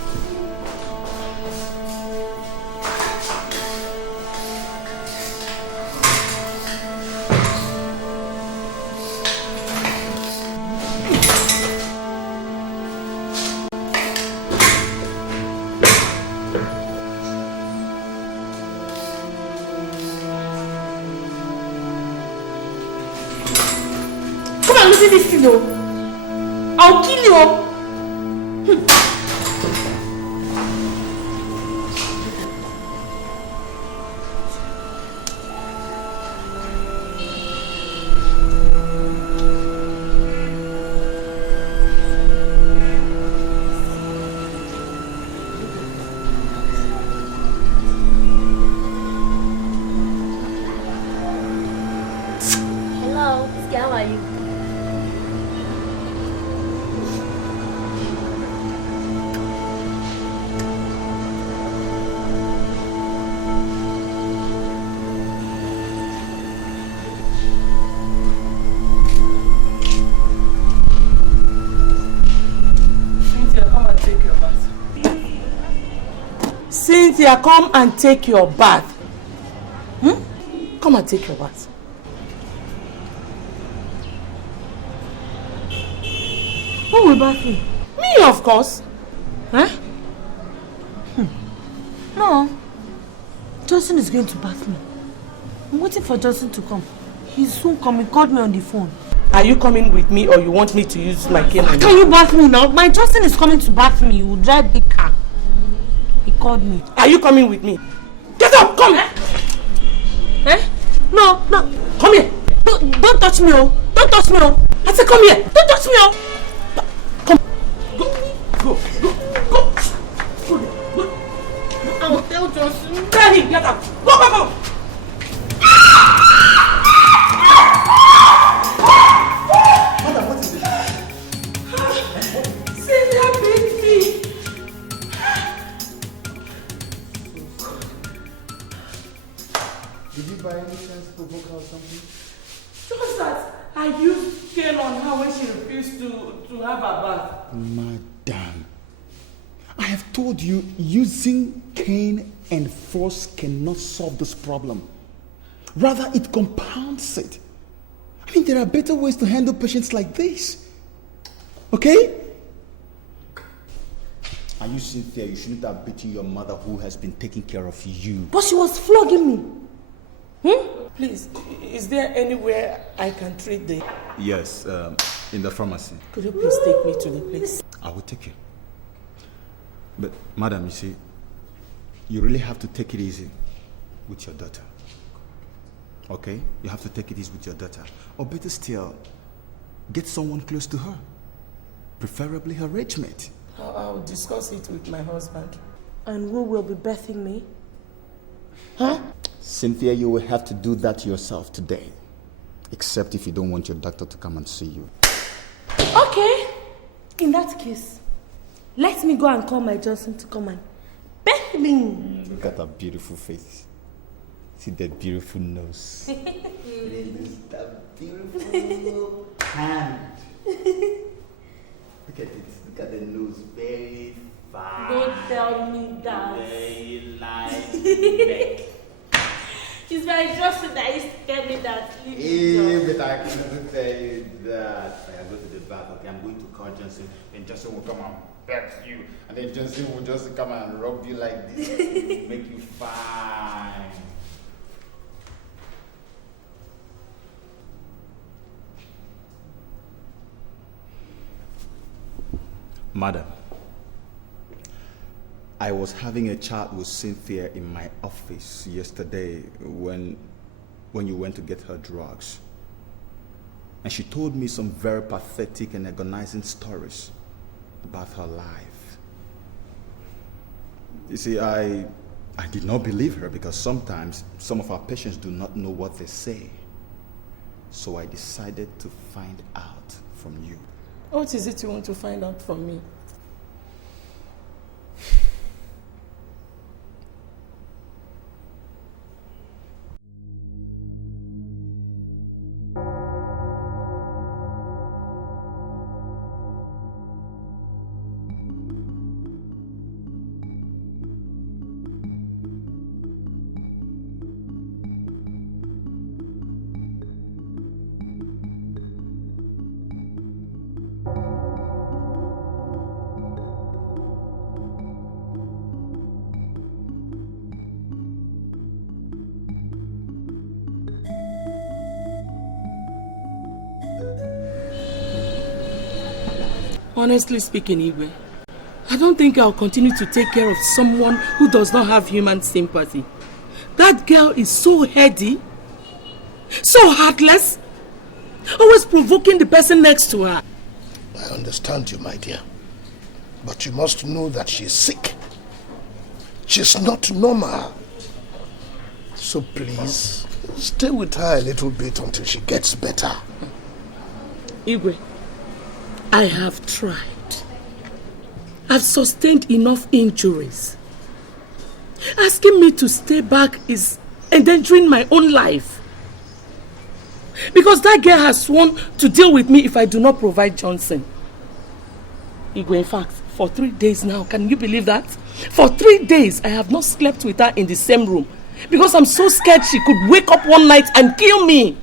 This thing, I'll kill you. Hello, how are you? Cynthia, come and take your bath. Come and take your bath. Who will bath me? Me, of course. Huh? No. Johnson is going to bath me. I'm waiting for Johnson to come. He's soon coming. He called me on the phone. Are you coming with me or you want me to use my cane? Can you bath me now? My Johnson is coming to bath me. He will drive big car. He called me. Are you coming with me? Get up! Come! Eh? No. Come here! Don't touch me, oh! Don't touch me, oh! I said come here! Don't touch me, oh! Come! Go! I will tell Johnson. Tell him! Get up! Go! Madam, what is it? Cynthia beat me! Did you by any chance provoke her or something? Just that I used cane on her when she refused to have her bath. Madam, I have told you using cane and force cannot solve this problem. Rather, it compounds it. I mean, there are better ways to handle patients like this. Okay? Are you Cynthia? You shouldn't have beaten your mother who has been taking care of you. But she was flogging me. Please, is there anywhere I can treat the... Yes, in the pharmacy. Could you please take me to the place? I will take you. But, madam, you see, you really have to take it easy with your daughter. Okay? You have to take it easy with your daughter. Or better still, get someone close to her. Preferably her age mate. I'll discuss it with my husband. And who will be birthing me? Huh? Cynthia, you will have to do that yourself today. Except if you don't want your doctor to come and see you. Okay. In that case, let me go and call my Johnson to come and birth me. Look at her beautiful face. See that beautiful nose. That beautiful hand. Look at it. Look at the nose. Very fine. Don't tell me that. Very nice neck. It's my Johnson that used to tell me that. But I couldn't tell you that. I go to the bath, okay? I'm going to call Johnson, and Johnson will come and pet you. And then Johnson will just come and rub you like this. Make you fine. Madam, I was having a chat with Cynthia in my office yesterday when you went to get her drugs. And she told me some very pathetic and agonizing stories about her life. You see, I did not believe her because sometimes some of our patients do not know what they say. So I decided to find out from you. What is it you want to find out from me? Honestly speaking, Igwe, I don't think I'll continue to take care of someone who does not have human sympathy. That girl is so heady, so heartless, always provoking the person next to her. I understand you, my dear. But you must know that she's sick. She's not normal. So please, stay with her a little bit until she gets better. Igwe, I have tried. I've sustained enough injuries. Asking me to stay back is endangering my own life. Because that girl has sworn to deal with me if I do not provide Johnson. Igwe, in fact, for 3 days now, can you believe that? For 3 days, I have not slept with her in the same room. Because I'm so scared she could wake up one night and kill me.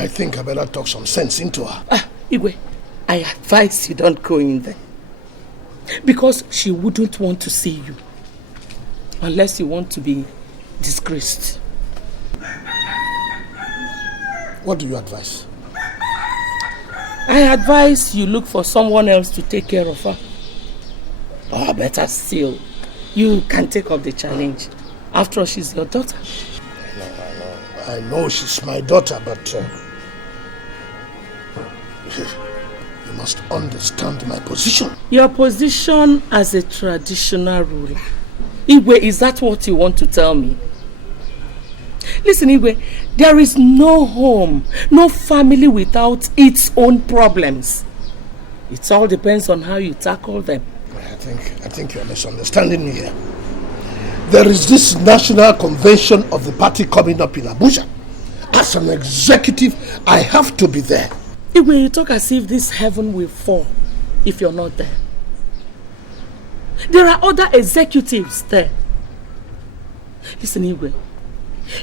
I think I better talk some sense into her. Igwe, I advise you don't go in there. Because she wouldn't want to see you. Unless you want to be disgraced. What do you advise? I advise you look for someone else to take care of her. Or better still, you can take up the challenge. After all, she's your daughter. I know she's my daughter, but you must understand my position. Your position as a traditional ruler. Igwe, is that what you want to tell me? Listen, Igwe, there is no home, no family without its own problems. It all depends on how you tackle them. I think you're misunderstanding me here. there is this national convention of the party coming up in Abuja. As an executive, I have to be there. Igwe, you talk as if this heaven will fall if you're not there. There are other executives there. Listen, Igwe,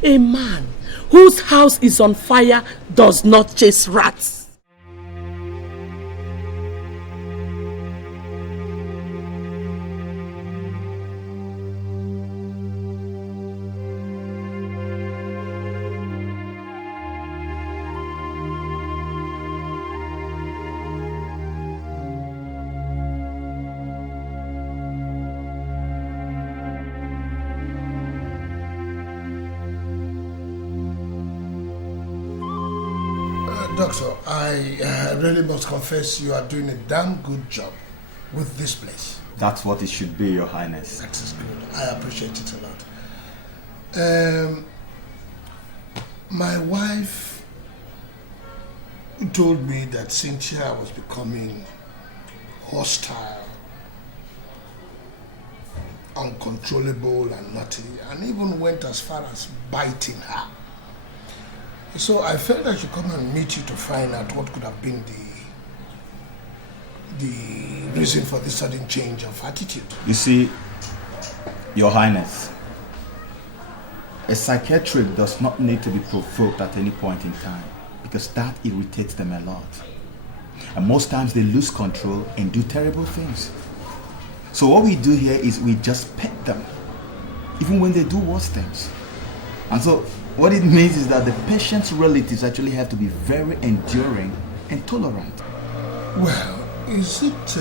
a man whose house is on fire does not chase rats. Doctor, I really must confess you are doing a damn good job with this place. That's what it should be, Your Highness. That is good. I appreciate it a lot. My wife told me that Cynthia was becoming hostile, uncontrollable and naughty, and even went as far as biting her. So I felt I should come and meet you to find out what could have been the reason for this sudden change of attitude. You see, Your Highness, a psychiatrist does not need to be provoked at any point in time because that irritates them a lot. And most times they lose control and do terrible things. So what we do here is we just pet them, even when they do worse things. And so what it means is that the patient's relatives actually have to be very enduring and tolerant. Well, is it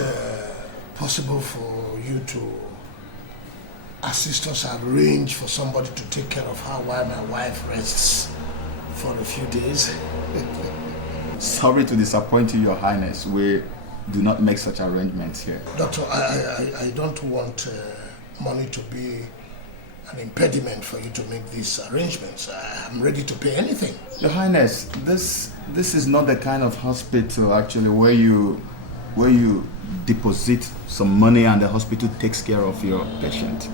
possible for you to assist us arrange for somebody to take care of her while my wife rests for a few days? Sorry to disappoint you, Your Highness. We do not make such arrangements here. Doctor, I don't want money to be an impediment for you to make these arrangements. I'm ready to pay anything. Your Highness, this is not the kind of hospital actually where you deposit some money and the hospital takes care of your patient.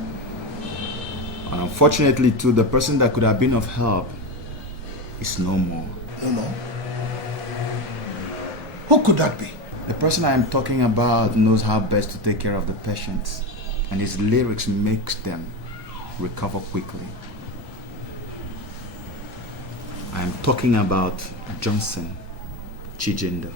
And unfortunately too, the person that could have been of help is no more. No more? Who could that be? The person I am talking about knows how best to take care of the patients, and his lyrics makes them recover quickly. I am talking about Johnson Chijendo.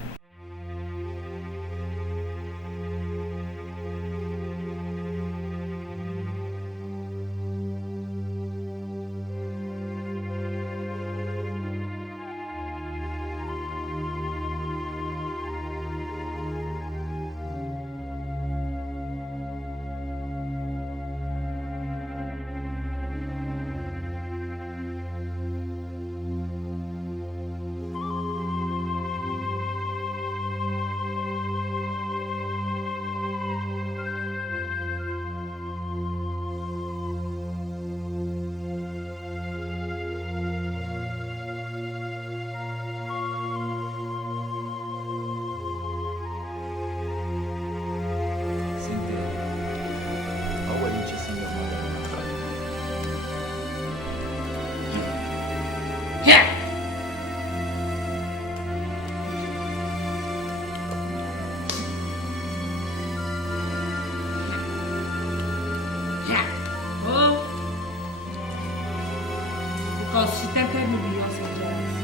Because she tempted me beyond endurance.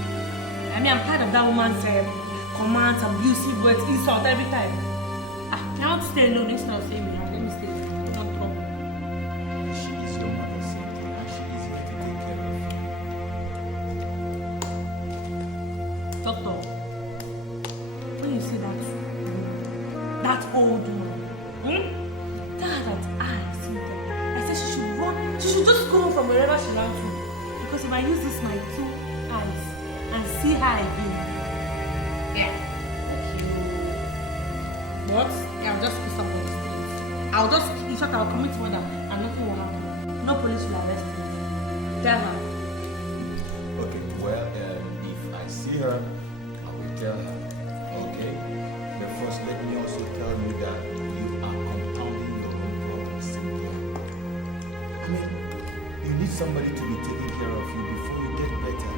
I mean, I'm tired of that woman's commands, abusive words, insult every time. I want to stay alone. Next time I'll stay with her. Let me stay. Don't trouble. She is your mother, Cynthia, and she is here to take care of you. Doctor, when you say that old woman, that Cynthia, I said she should run. She should just go from wherever she ran to. Because if I use this my 2 eyes and see her again, yeah. What? Yeah, I'll just kill somebody straight. I'll just, in short, I'll commit murder and nothing will happen. No police will arrest me. Tell her. Okay, well, if I see her, I will tell her. Okay? But first, let me also tell you that you are compounding your own problems, Cynthia. I mean, somebody to be taking care of you before you get better.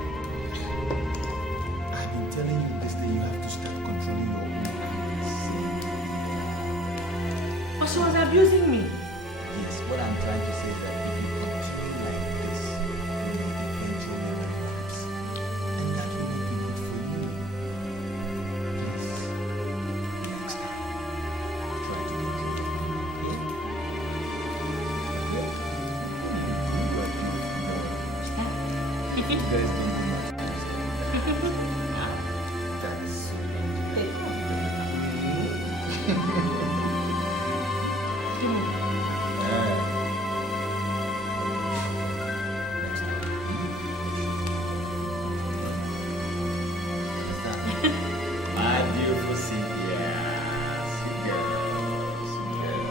I've been telling you this day you have to start controlling your own anger. But she was abusing me. Yes, what I'm trying to say is that if you continue like this, you will eventually relapse. And that will not be good for you. Please, next time, try to control your anger. Yeah? You guys don't do much. That is my beautiful Cynthia. Sweet girl. Sweet girl.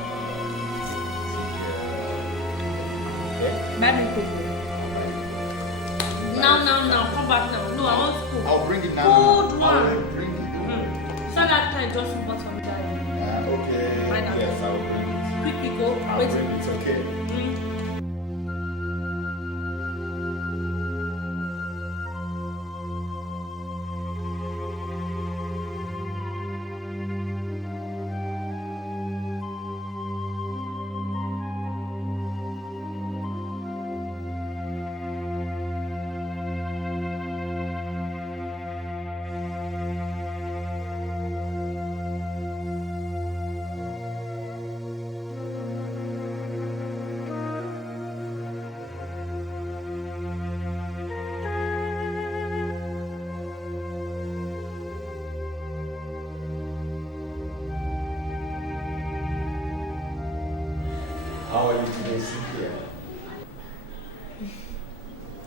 Sweet girl. Okay? Baby, quickly. Now, come back now. No, I want food. I'll bring it now. Food one. I'll bring it. So that time just bottom down. Okay. Yes, I will bring it. Quickly go. I'll Wait. bring it, okay? How are you today, Cynthia?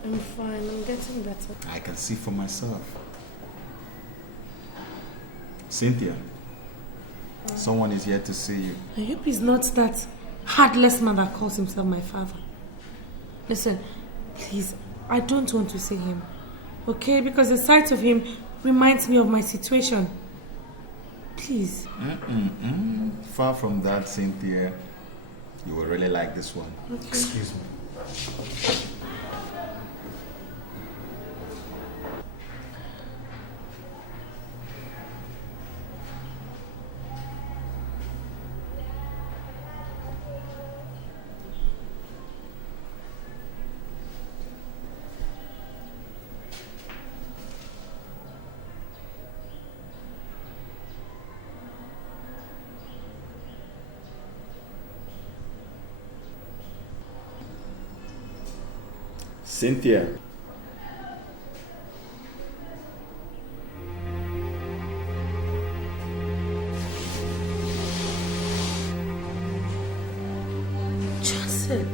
I'm fine. I'm getting better. I can see for myself. Cynthia, someone is here to see you. I hope he's not that heartless man that calls himself my father. Listen, please, I don't want to see him. Okay? Because the sight of him reminds me of my situation. Please. Far from that, Cynthia. You will really like this one. Okay. Excuse me. Cynthia. Joseph.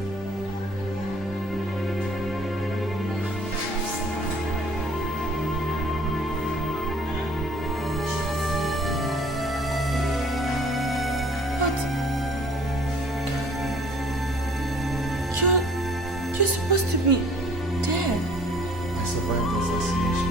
You're supposed to be dead. I survived the assassination.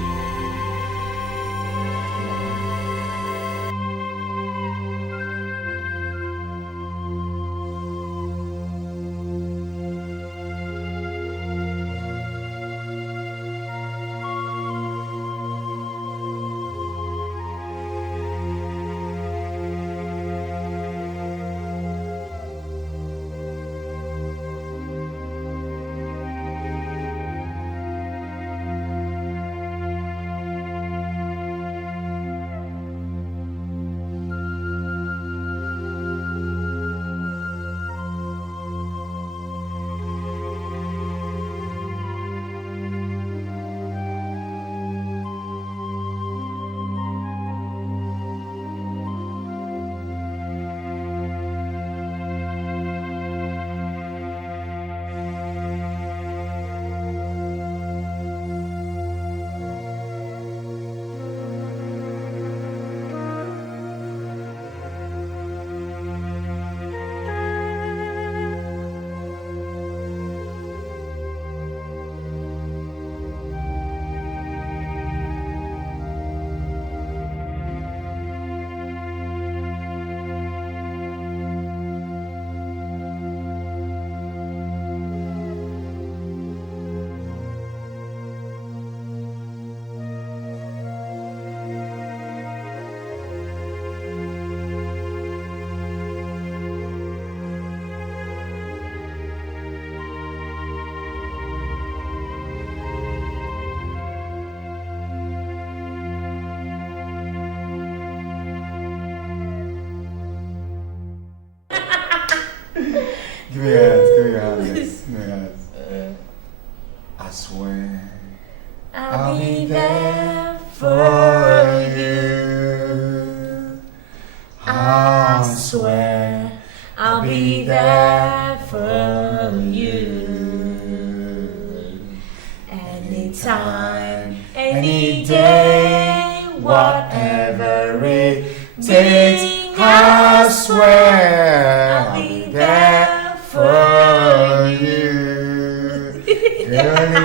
Anytime, any day, whatever it takes, I swear I'll be there for you.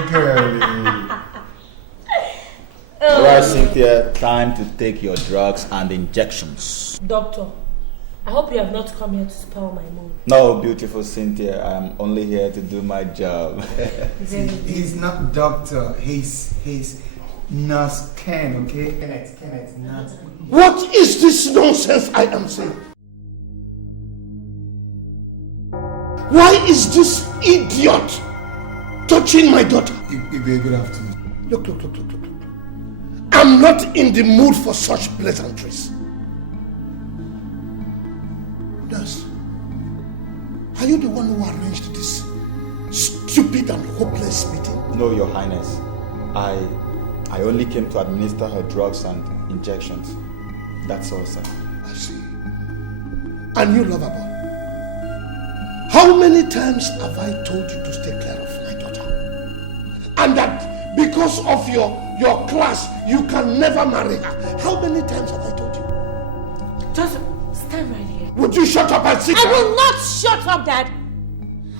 Girly. Alright, Cynthia, time to take your drugs and injections. Doctor, I hope you have not come here to spoil my mood. No, beautiful Cynthia, I'm only here to do my job. He's not doctor, he's Nurse Ken, okay? Kenneth, Nurse. What is this nonsense I am saying? Why is this idiot touching my daughter? Good afternoon. Look. I'm not in the mood for such pleasantries. Nurse, are you the one who arranged this stupid and hopeless meeting? No, Your Highness. I only came to administer her drugs and injections. That's all, sir. I see. And you, lover boy, how many times have I told you to stay clear of my daughter? And that because of your class, you can never marry her. How many times have I told you? Just stand right here. Would you shut up and sit down? I will not shut up, Dad.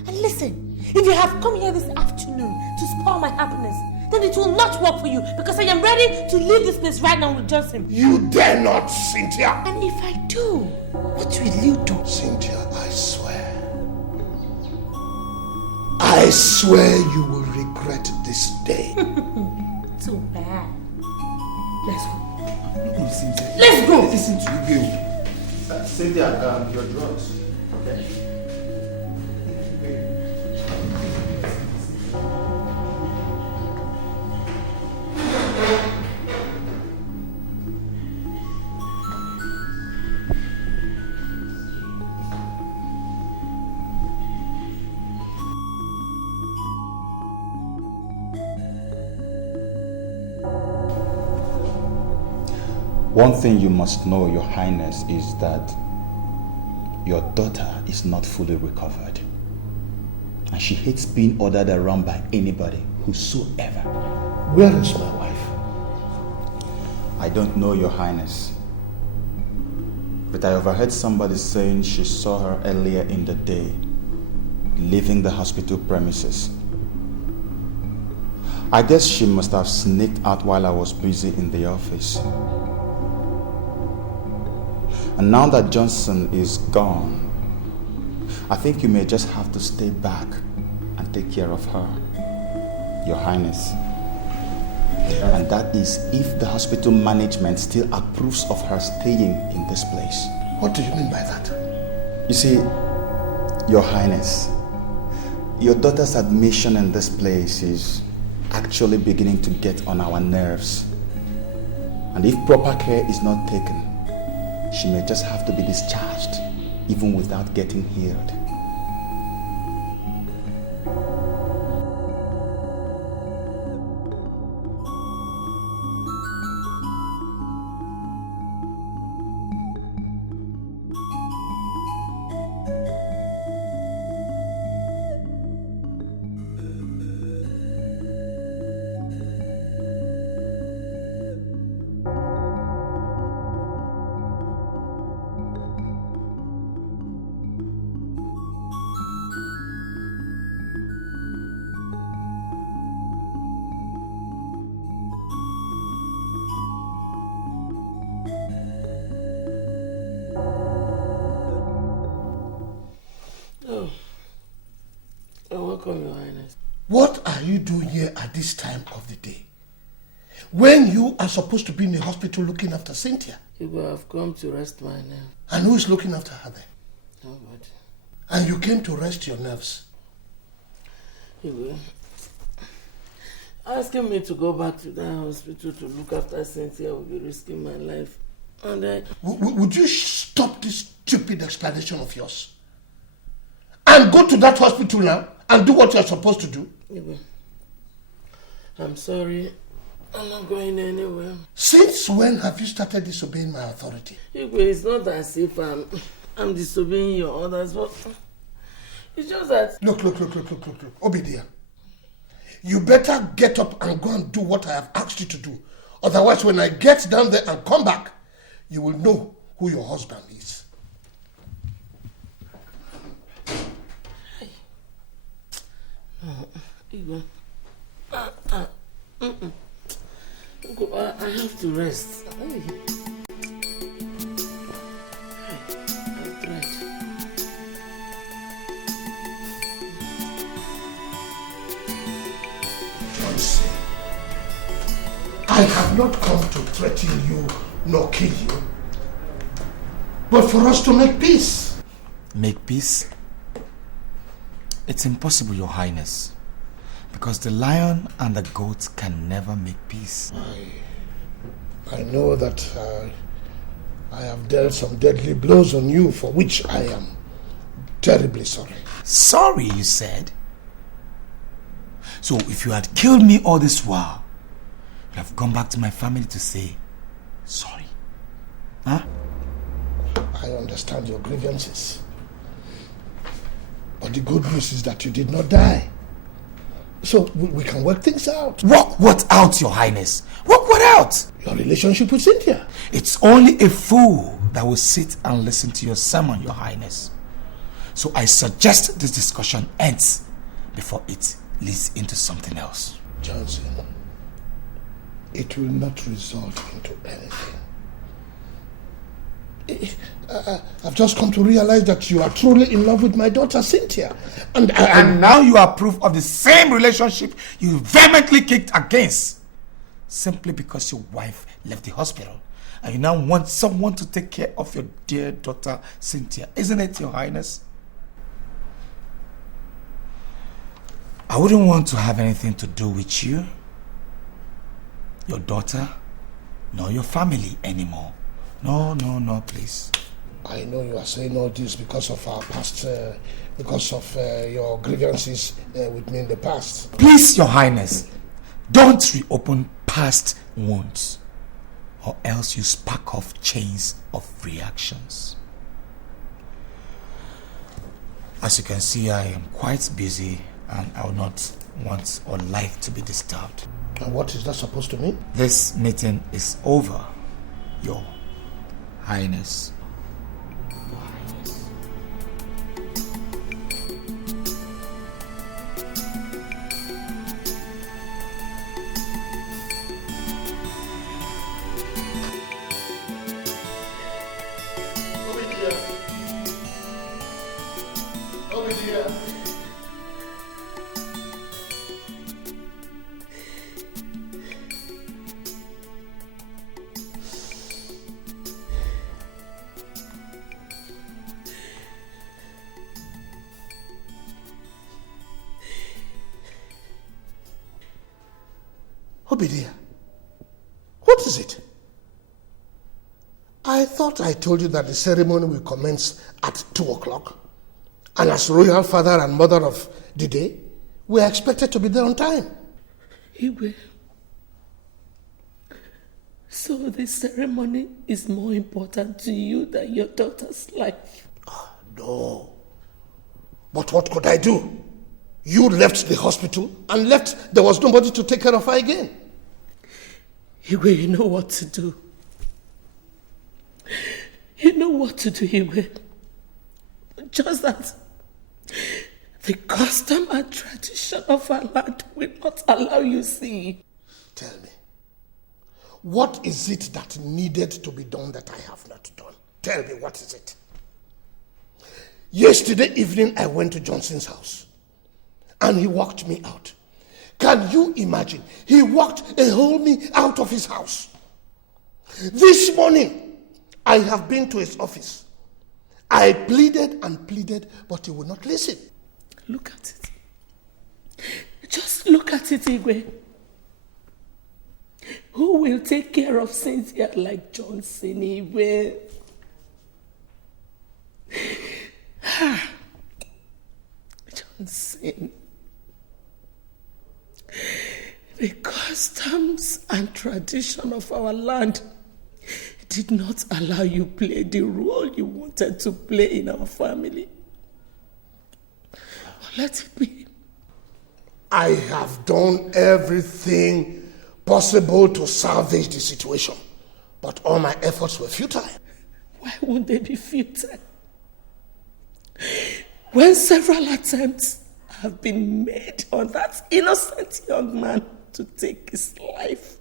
And listen, if you have come here this afternoon to spoil my happiness, then it will not work for you because I am ready to leave this place right now with Johnson. You dare not, Cynthia. And if I do, what will you do? Cynthia, I swear you will regret this day. Too bad. Let's go. Cynthia. Let's go. Listen to you. Cynthia, your drugs. Okay. One thing you must know, Your Highness, is that your daughter is not fully recovered. And she hates being ordered around by anybody, whosoever. Where is my wife? I don't know, Your Highness. But I overheard somebody saying she saw her earlier in the day, leaving the hospital premises. I guess she must have sneaked out while I was busy in the office. And now that Johnson is gone, I think you may just have to stay back and take care of her, Your Highness. And that is if the hospital management still approves of her staying in this place. What do you mean by that? You see, Your Highness, your daughter's admission in this place is actually beginning to get on our nerves. And if proper care is not taken, she may just have to be discharged, even without getting healed. Welcome, Your Highness. What are you doing here at this time of the day? When you are supposed to be in the hospital looking after Cynthia? You will have come to rest my nerves. And who is looking after her then? Nobody. And you came to rest your nerves? You will. Asking me to go back to that hospital to look after Cynthia will be risking my life. And would you stop this stupid explanation of yours? And go to that hospital now and do what you're supposed to do? Igwe, I'm sorry. I'm not going anywhere. Since when have you started disobeying my authority? Igwe, it's not as if I'm disobeying your orders, but it's just that... Look. Obidia. you better get up and go and do what I have asked you to do. Otherwise, when I get down there and come back, you will know who your husband is. I have to rest. Johnson, I have not come to threaten you nor kill you, but for us to make peace. Make peace? It's impossible, Your Highness, because the lion and the goat can never make peace. I know that I have dealt some deadly blows on you, for which I am terribly sorry. Sorry, you said? So if you had killed me all this while, you'd have gone back to my family to say sorry. Huh? I understand your grievances. But the good news is that you did not die. So we can work things out. Work what out, Your Highness? Work what out? Your relationship with Cynthia. It's only a fool that will sit and listen to your sermon, Your Highness. So I suggest this discussion ends before it leads into something else. Johnson, it will not result into anything. I've just come to realize that you are truly in love with my daughter Cynthia. And now you are proof of the same relationship you vehemently kicked against. Simply because your wife left the hospital. And you now want someone to take care of your dear daughter Cynthia. Isn't it, Your Highness? I wouldn't want to have anything to do with you, your daughter, nor your family anymore. No, please. I know you are saying all this because of our past, because of your grievances with me in the past. Please, Your Highness, don't reopen past wounds, or else you spark off chains of reactions. As you can see, I am quite busy and I will not want or like to be disturbed. And what is that supposed to mean? This meeting is over, Your Highness. Obidia, what is it? I thought I told you that the ceremony will commence at 2 o'clock. And as royal father and mother of the day, we are expected to be there on time. Igwe, so the ceremony is more important to you than your daughter's life? Oh, no. But what could I do? You left the hospital and left. There was nobody to take care of her again. Igwe, you know what to do. You know what to do, Igwe. Just that the custom and tradition of our land will not allow you see. Tell me, what is it that needed to be done that I have not done? Tell me, what is it? Yesterday evening, I went to Johnson's house. And he walked me out. Can you imagine? He walked and hauled me out of his house. This morning, I have been to his office. I pleaded and pleaded, but he would not listen. Look at it. Just look at it, Igwe. Who will take care of Cynthia like Johnson, Igwe? Johnson. The customs and tradition of our land did not allow you play the role you wanted to play in our family. But let it be. I have done everything possible to salvage the situation, but all my efforts were futile. Why won't they be futile? When several attempts have been made on that innocent young man to take his life.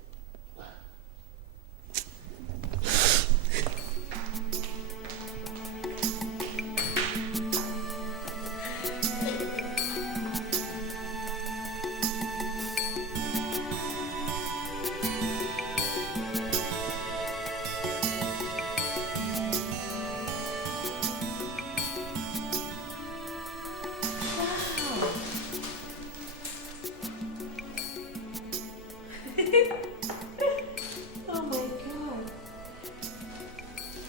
Oh my God.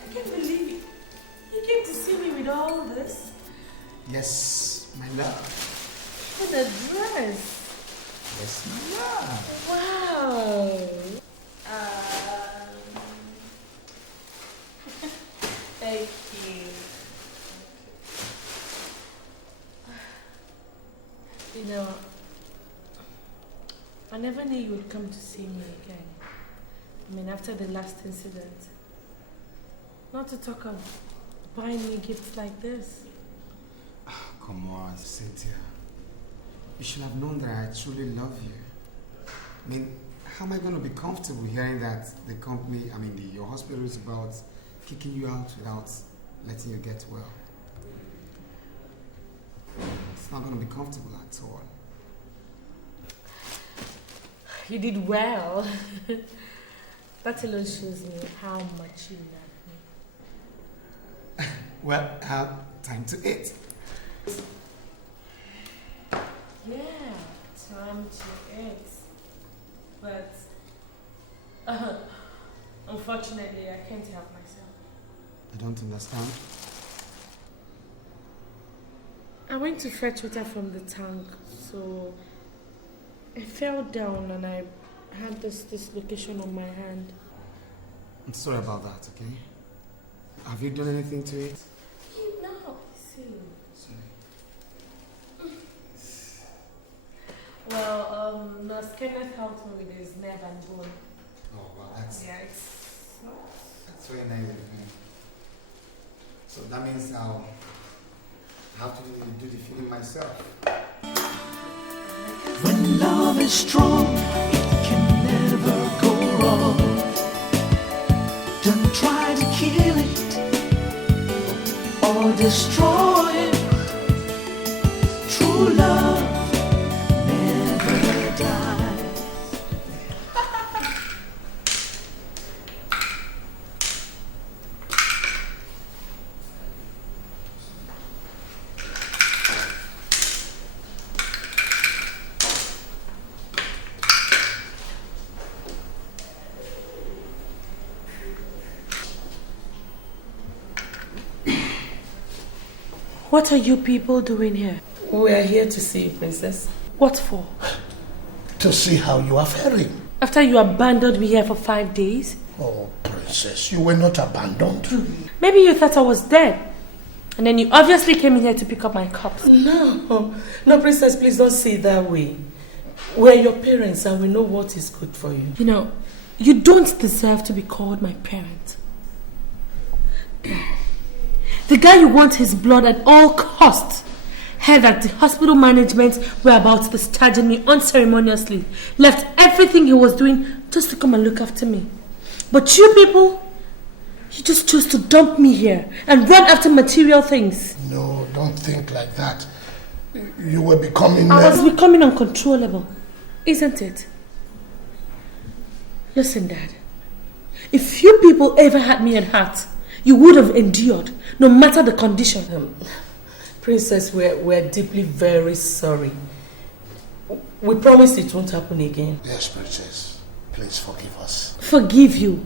I can't believe it. You came to see me with all this? Yes, my love. What a dress. Yes, my love. Wow. Thank you. You know, I never knew you would come to see me again. I mean, after the last incident. Not to talk of buying me gifts like this. Come on, Cynthia. You should have known that I truly love you. I mean, how am I going to be comfortable hearing that the company, your hospital is about kicking you out without letting you get well? It's not going to be comfortable at all. You did well. That alone shows me how much you love me. Well, time to eat. Yeah, time to eat. But unfortunately, I can't help myself. I don't understand. I went to fetch water from the tank, so I fell down and I had this dislocation on my hand. I'm sorry about that, okay? Have you done anything to it? No, see. Sorry. Well, Nurse Kenneth helped me with his nerve and bone. Oh, well, that's very nice of you. So that means I'll have to do the feeling myself. When love is strong, it can never go wrong. Don't try to kill it or destroy it. True love never dies. What are you people doing here? We are here to see you, Princess. What for? To see how you are faring. After you abandoned me here for 5 days? Oh, Princess, you were not abandoned. Maybe you thought I was dead. And then you obviously came in here to pick up my cups. No, Princess, please don't see it that way. We're your parents and we know what is good for you. You know, you don't deserve to be called my parent. The guy you want his blood at all costs heard that the hospital management were about to discharge me unceremoniously, left everything he was doing just to come and look after me. But you people, you just chose to dump me here and run after material things. No, don't think like that. You were becoming... I was becoming uncontrollable, isn't it? Listen, Dad. If you people ever had me at heart, you would have endured, no matter the condition. Princess, we're deeply very sorry. We promise it won't happen again. Yes, Princess. Please forgive us. Forgive you?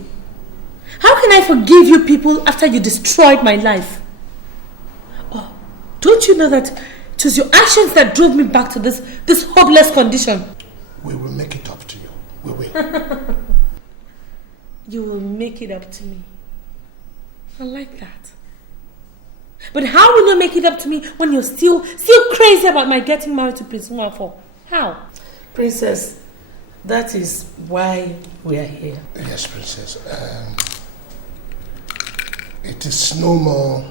How can I forgive you people after you destroyed my life? Oh, don't you know that it was your actions that drove me back to this hopeless condition? We will make it up to you. We will. You will make it up to me. I like that. But how will you make it up to me when you're still crazy about my getting married to Prince Nwafo? How? Princess, that is why we are here. Yes, Princess. It is no more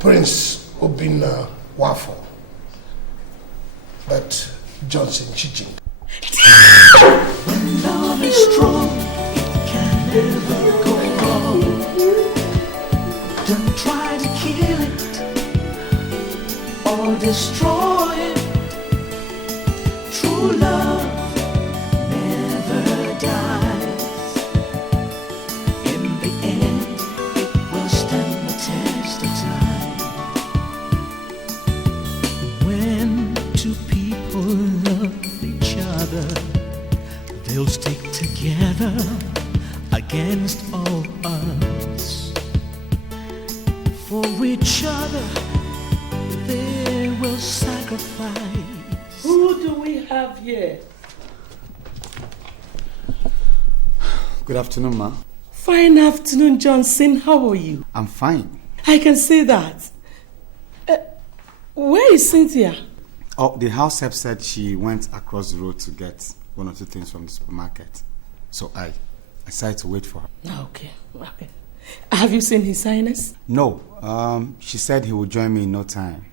Prince Obinna Waffle, but Johnson Chijing. When love is strong, it can never go wrong. Don't try to kill it or destroy it. True love never dies. In the end, it will stand the test of time. When two people love each other, they'll stick together against all odds. For each other, they will sacrifice. Who do we have here? Good afternoon, ma. Fine afternoon, Johnson. How are you? I'm fine. I can say that. Where is Cynthia? Oh, the house help said she went across the road to get one or two things from the supermarket. So I decided to wait for her. Okay. Have you seen His Highness? No. She said he would join me in no time.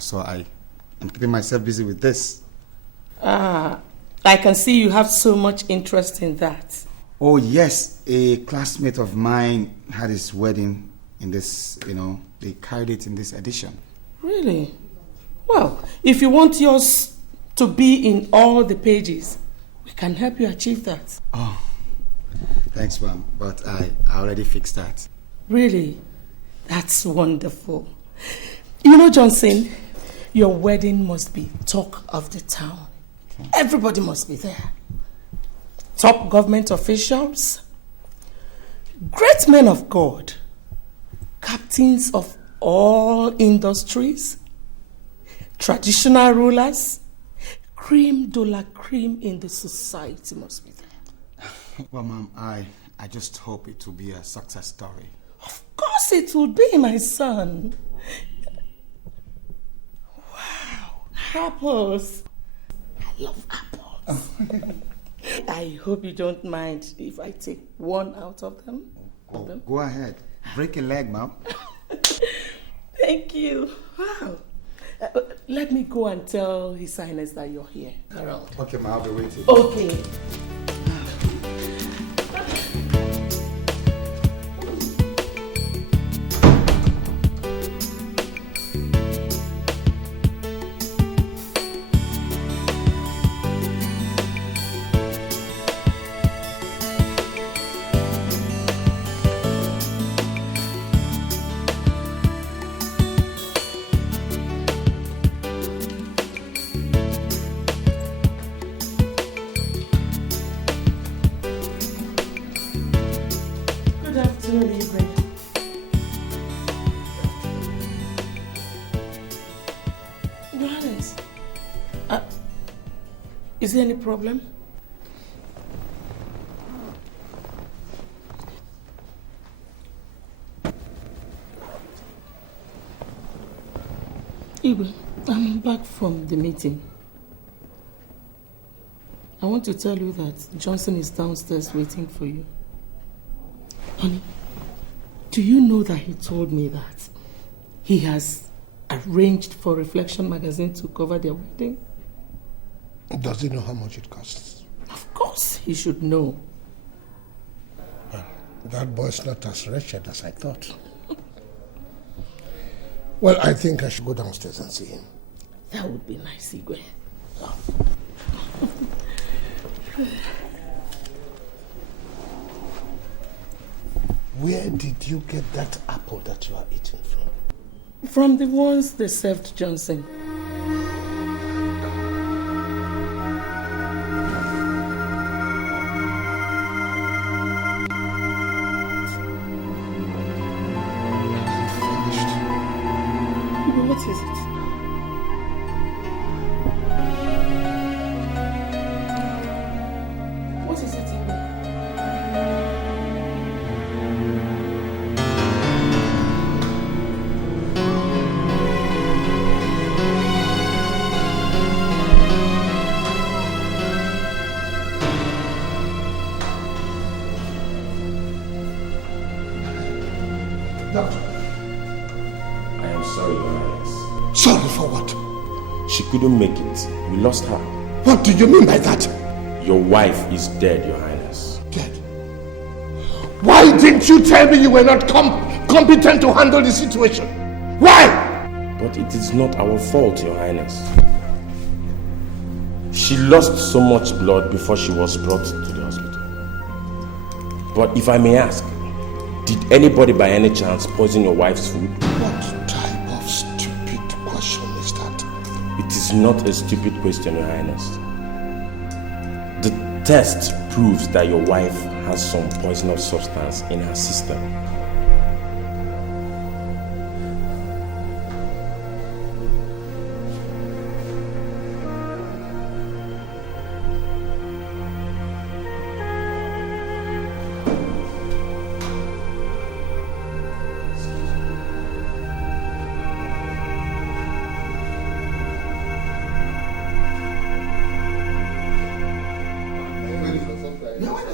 So I'm keeping myself busy with this. I can see you have so much interest in that. Oh, yes. A classmate of mine had his wedding in this, they carried it in this edition. Really? Well, if you want yours to be in all the pages, we can help you achieve that. Oh, thanks, ma'am. But I already fixed that. Really? That's wonderful. You know, Johnson, your wedding must be talk of the town. Okay. Everybody must be there. Top government officials, great men of God, captains of all industries, traditional rulers, cream de la cream in the society must be there. Well, ma'am, I just hope it will be a success story. Of course it will be, my son. Wow, apples. I love apples. I hope you don't mind if I take one out of them. Oh, go ahead. Break a leg, ma'am. Thank you. Wow. Let me go and tell His Highness that you're here. Around. Okay, ma'am, I'll be waiting. Okay. Is there any problem? Igwe, I'm back from the meeting. I want to tell you that Johnson is downstairs waiting for you. Honey, do you know that he told me that he has arranged for Reflection magazine to cover their wedding? Does he know how much it costs? Of course, he should know. Well, that boy's not as wretched as I thought. Well, I think I should go downstairs and see him. That would be nice, Igwe. Oh. Where did you get that apple that you are eating from? From the ones they served Johnson. What is it? What is it? couldn't make it. We lost her. What do you mean by that? Your wife is dead, Your Highness. Dead? Why didn't you tell me you were not competent to handle the situation? Why? But it is not our fault, Your Highness. She lost so much blood before she was brought to the hospital. But if I may ask, did anybody by any chance poison your wife's food? What type of stupid question is that? It is not a stupid question, Your Highness. The test proves that your wife has some poisonous substance in her system.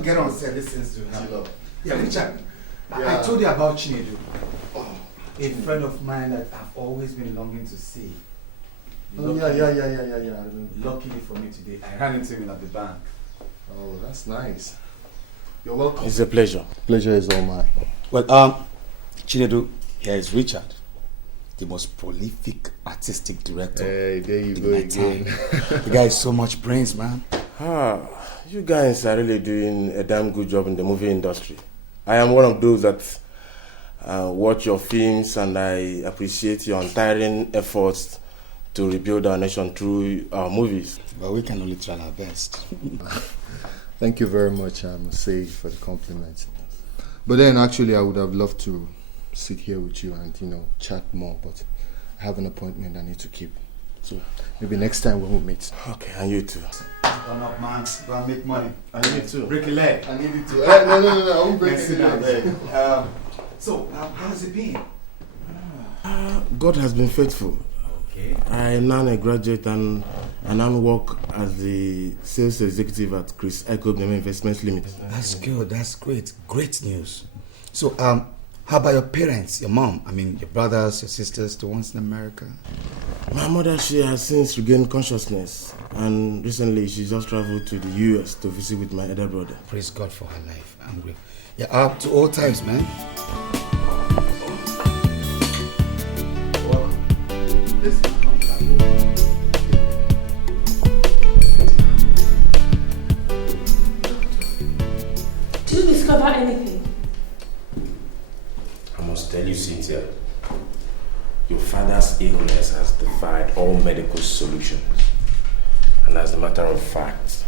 Get on set, this things to happen. Yeah, Richard, I told you about Chinedu. A friend of mine that I've always been longing to see. Yeah. Luckily for me today, I ran into him at the bank. Oh, that's nice. You're welcome. It's a pleasure. Pleasure is all mine. Well, Chinedu, here is Richard, the most prolific artistic director. Hey, there you go again. The guy is so much brains, man. You guys are really doing a damn good job in the movie industry. I am one of those that watch your films, and I appreciate your untiring efforts to rebuild our nation through our movies. Well, we can only try our best. Thank you very much, I must say, for the compliment. But then, actually, I would have loved to sit here with you and, chat more, but I have an appointment I need to keep. So maybe next time when we meet. Okay, and you too. Come up, man. Go and make money. I need it too. Break a leg. I need it too. No, I won't break any leg. So, how has it been? God has been faithful. Okay. I am now a graduate and I now work as the sales executive at Chris Echo Investments Limited. That's good. That's great. Great news. So, how about your parents, your mom? I mean, your brothers, your sisters, the ones in America? My mother, she has since regained consciousness, and recently she just traveled to the US to visit with my elder brother. Praise God for her life. I'm great. Yeah, up to all times, man. Did you discover anything? I must tell you, Cynthia, your father's illness has defied all medical solutions. And as a matter of fact,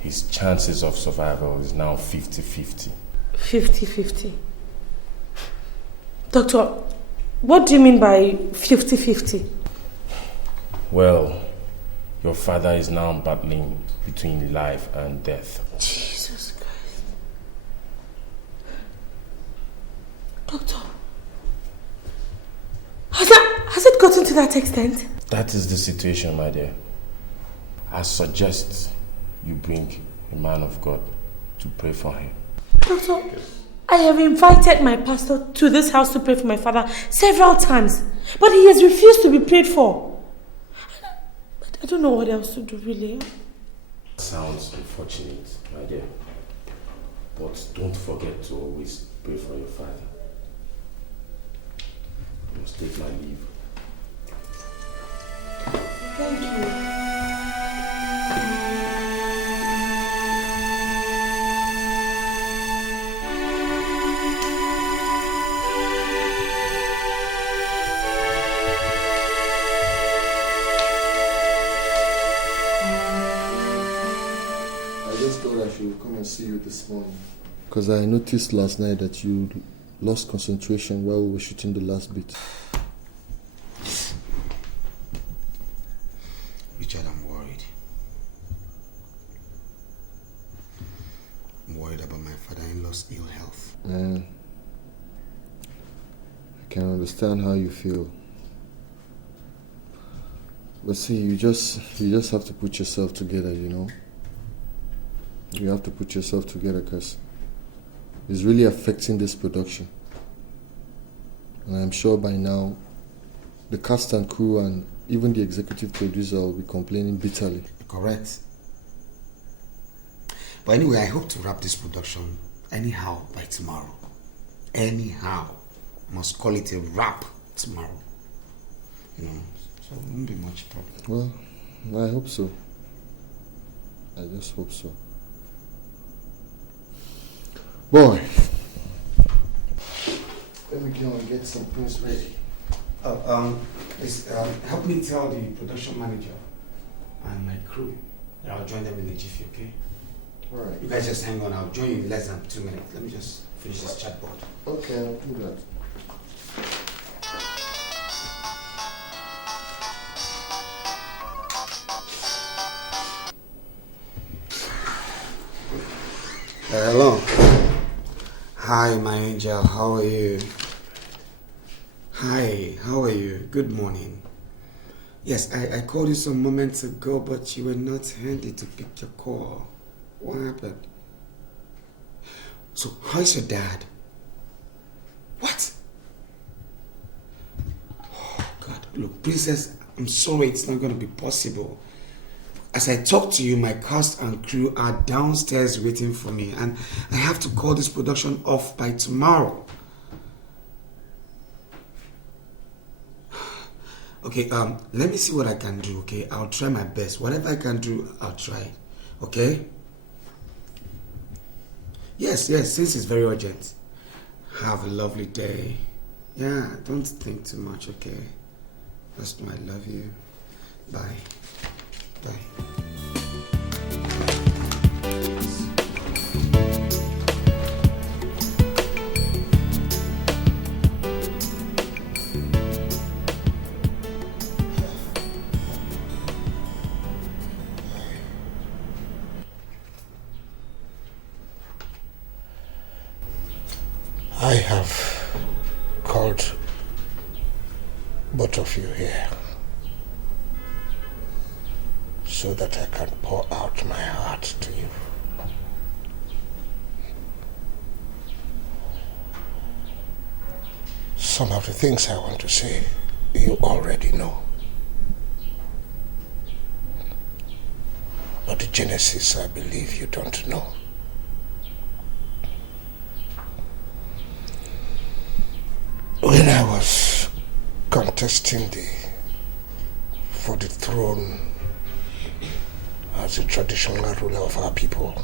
his chances of survival is now 50-50. 50-50. Doctor, what do you mean by 50-50? Well, your father is now battling between life and death. Jesus Christ. Doctor, has it gotten to that extent? That is the situation, my dear. I suggest you bring a man of God to pray for him. Doctor, I have invited my pastor to this house to pray for my father several times, but he has refused to be prayed for. I don't know what else to do, really. Sounds unfortunate, my dear. But don't forget to always pray for your father. I must take my leave. Thank you. I should come and see you this morning. Because I noticed last night that you lost concentration while we were shooting the last bit. Richard, I'm worried. I'm worried about my father-in-law's ill health. I can understand how you feel. But see, you just have to put yourself together, you know. You have to put yourself together because it's really affecting this production. And I'm sure by now, the cast and crew and even the executive producer will be complaining bitterly. Correct. But anyway, I hope to wrap this production anyhow by tomorrow. Anyhow. I must call it a wrap tomorrow. You know, so it won't be much problem. Well, I hope so. I just hope so. Boy, let me go and get some things ready. Please, help me tell the production manager and my crew that I'll join them in a jiffy, okay? Alright. You guys just hang on, I'll join you in less than 2 minutes. Let me just finish this chat board. Okay, I'll do that. Hello. Hi, my angel. How are you? Hi, how are you? Good morning. Yes, I called you some moments ago, but you were not handy to pick your call. What happened? So, how's your dad? What? Oh, God. Look, Princess, I'm sorry it's not going to be possible. As I talk to you, my cast and crew are downstairs waiting for me, and I have to call this production off by tomorrow. Okay, let me see what I can do, okay? I'll try my best. Whatever I can do, I'll try, okay? Yes, since it's very urgent. Have a lovely day. Yeah, don't think too much, okay? Just know I love you. Bye. Bye. I have called both of you here so that I can pour out my heart to you. Some of the things I want to say, you already know. But the genesis, I believe you don't know. When I was contesting for the throne as a traditional ruler of our people,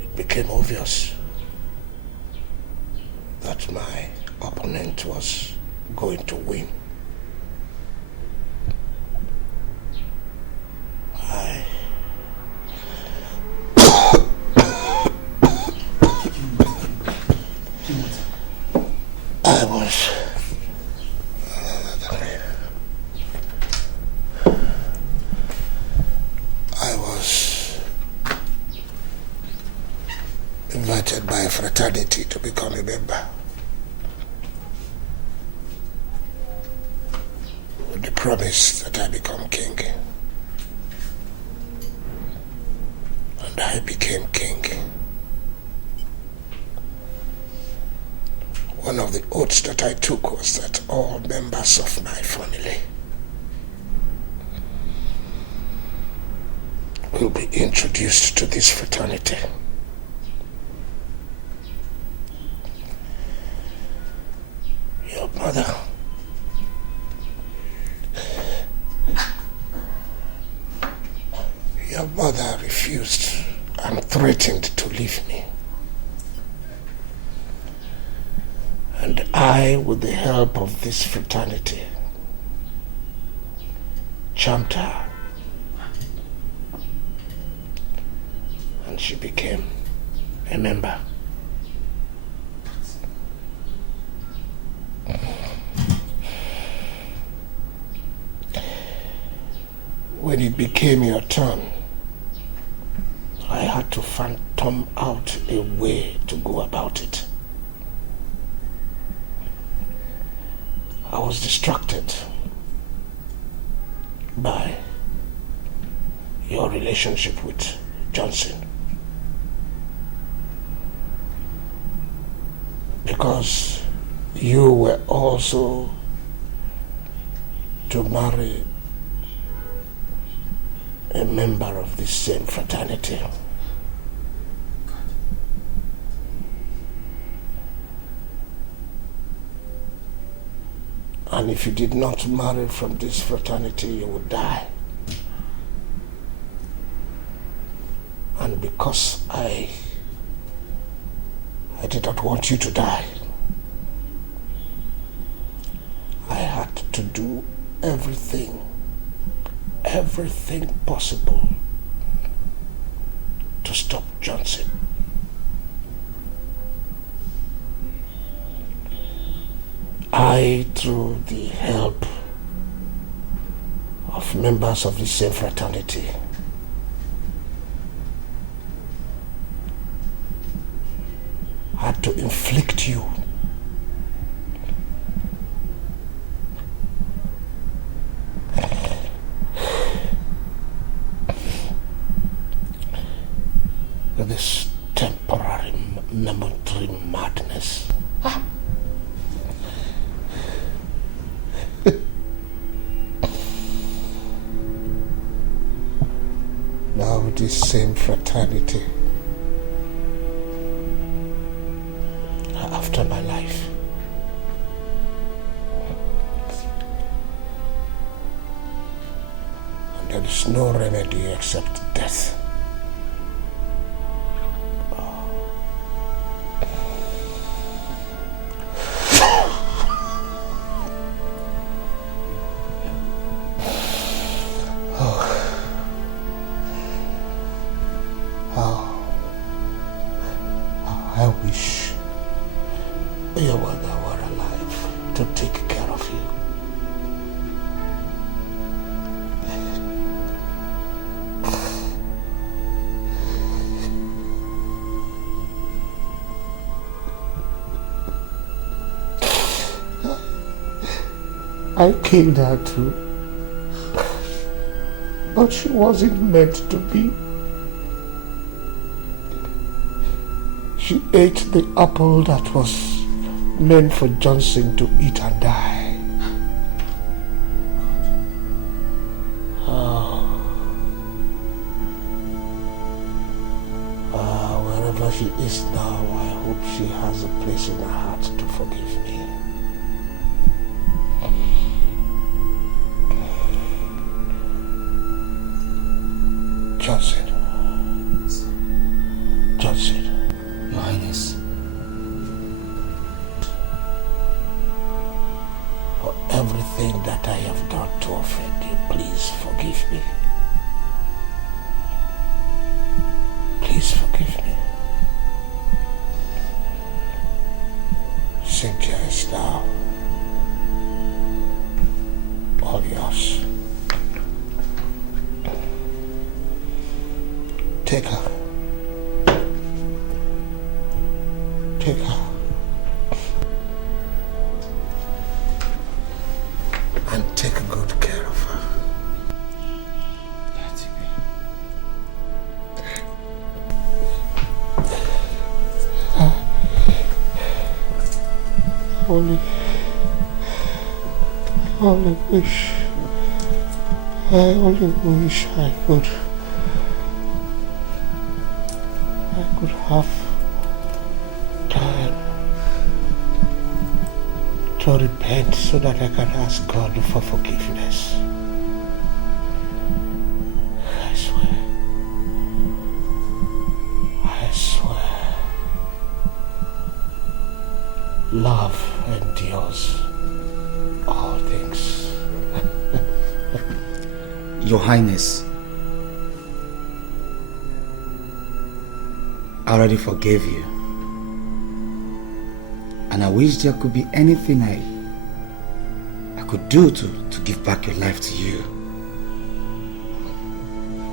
it became obvious that my opponent was going to win. I was invited by a fraternity to become a member, with the promise that I become king. And I became king. One of the oaths that I took was that all members of my family will be introduced to this fraternity. Your mother refused and threatened to leave me. And I, with the help of this fraternity, charmed her. And she became a member. When it became your turn, I had to phantom out a way to go about it. I was distracted by your relationship with Johnson, because you were also to marry a member of this same fraternity. And if you did not marry from this fraternity, you would die. And because I did not want you to die, I had to do everything possible to stop Johnson. I, through the help of members of the same fraternity, had to inflict you with this temporary, momentary madness. Now this same fraternity, after my life, and there is no remedy except death. I wish your mother were alive to take care of you. I killed her too, but she wasn't meant to be. She ate the apple that was meant for Johnson to eat and die. Wherever she is now, I hope she has a place in her heart to forgive me. Johnson. Your Highness. For everything that I have done to offend you, please forgive me. Please forgive me. Cynthia is now all yours. Take her. Take her. And take good care of her. I only wish I could have time to repent so that I can ask God for forgiveness. I swear, love endures all things. Your Highness, I already forgave you. And I wish there could be anything I could do to give back your life to you.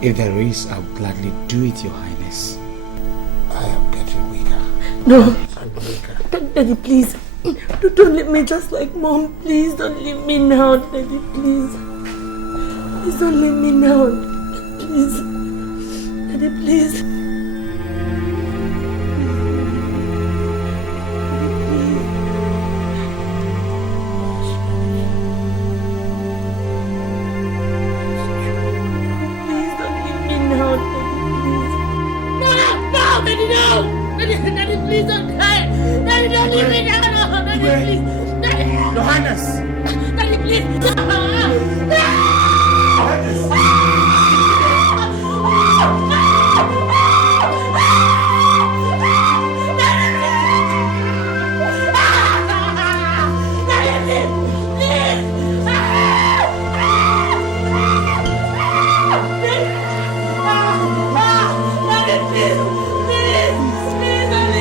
If there is, I'll gladly do it, Your Highness. I am getting weaker. No. I'm weaker. Daddy, please. Don't leave me just like Mom. Please don't leave me now, Daddy, please. Please don't leave me now. Please. Daddy, please.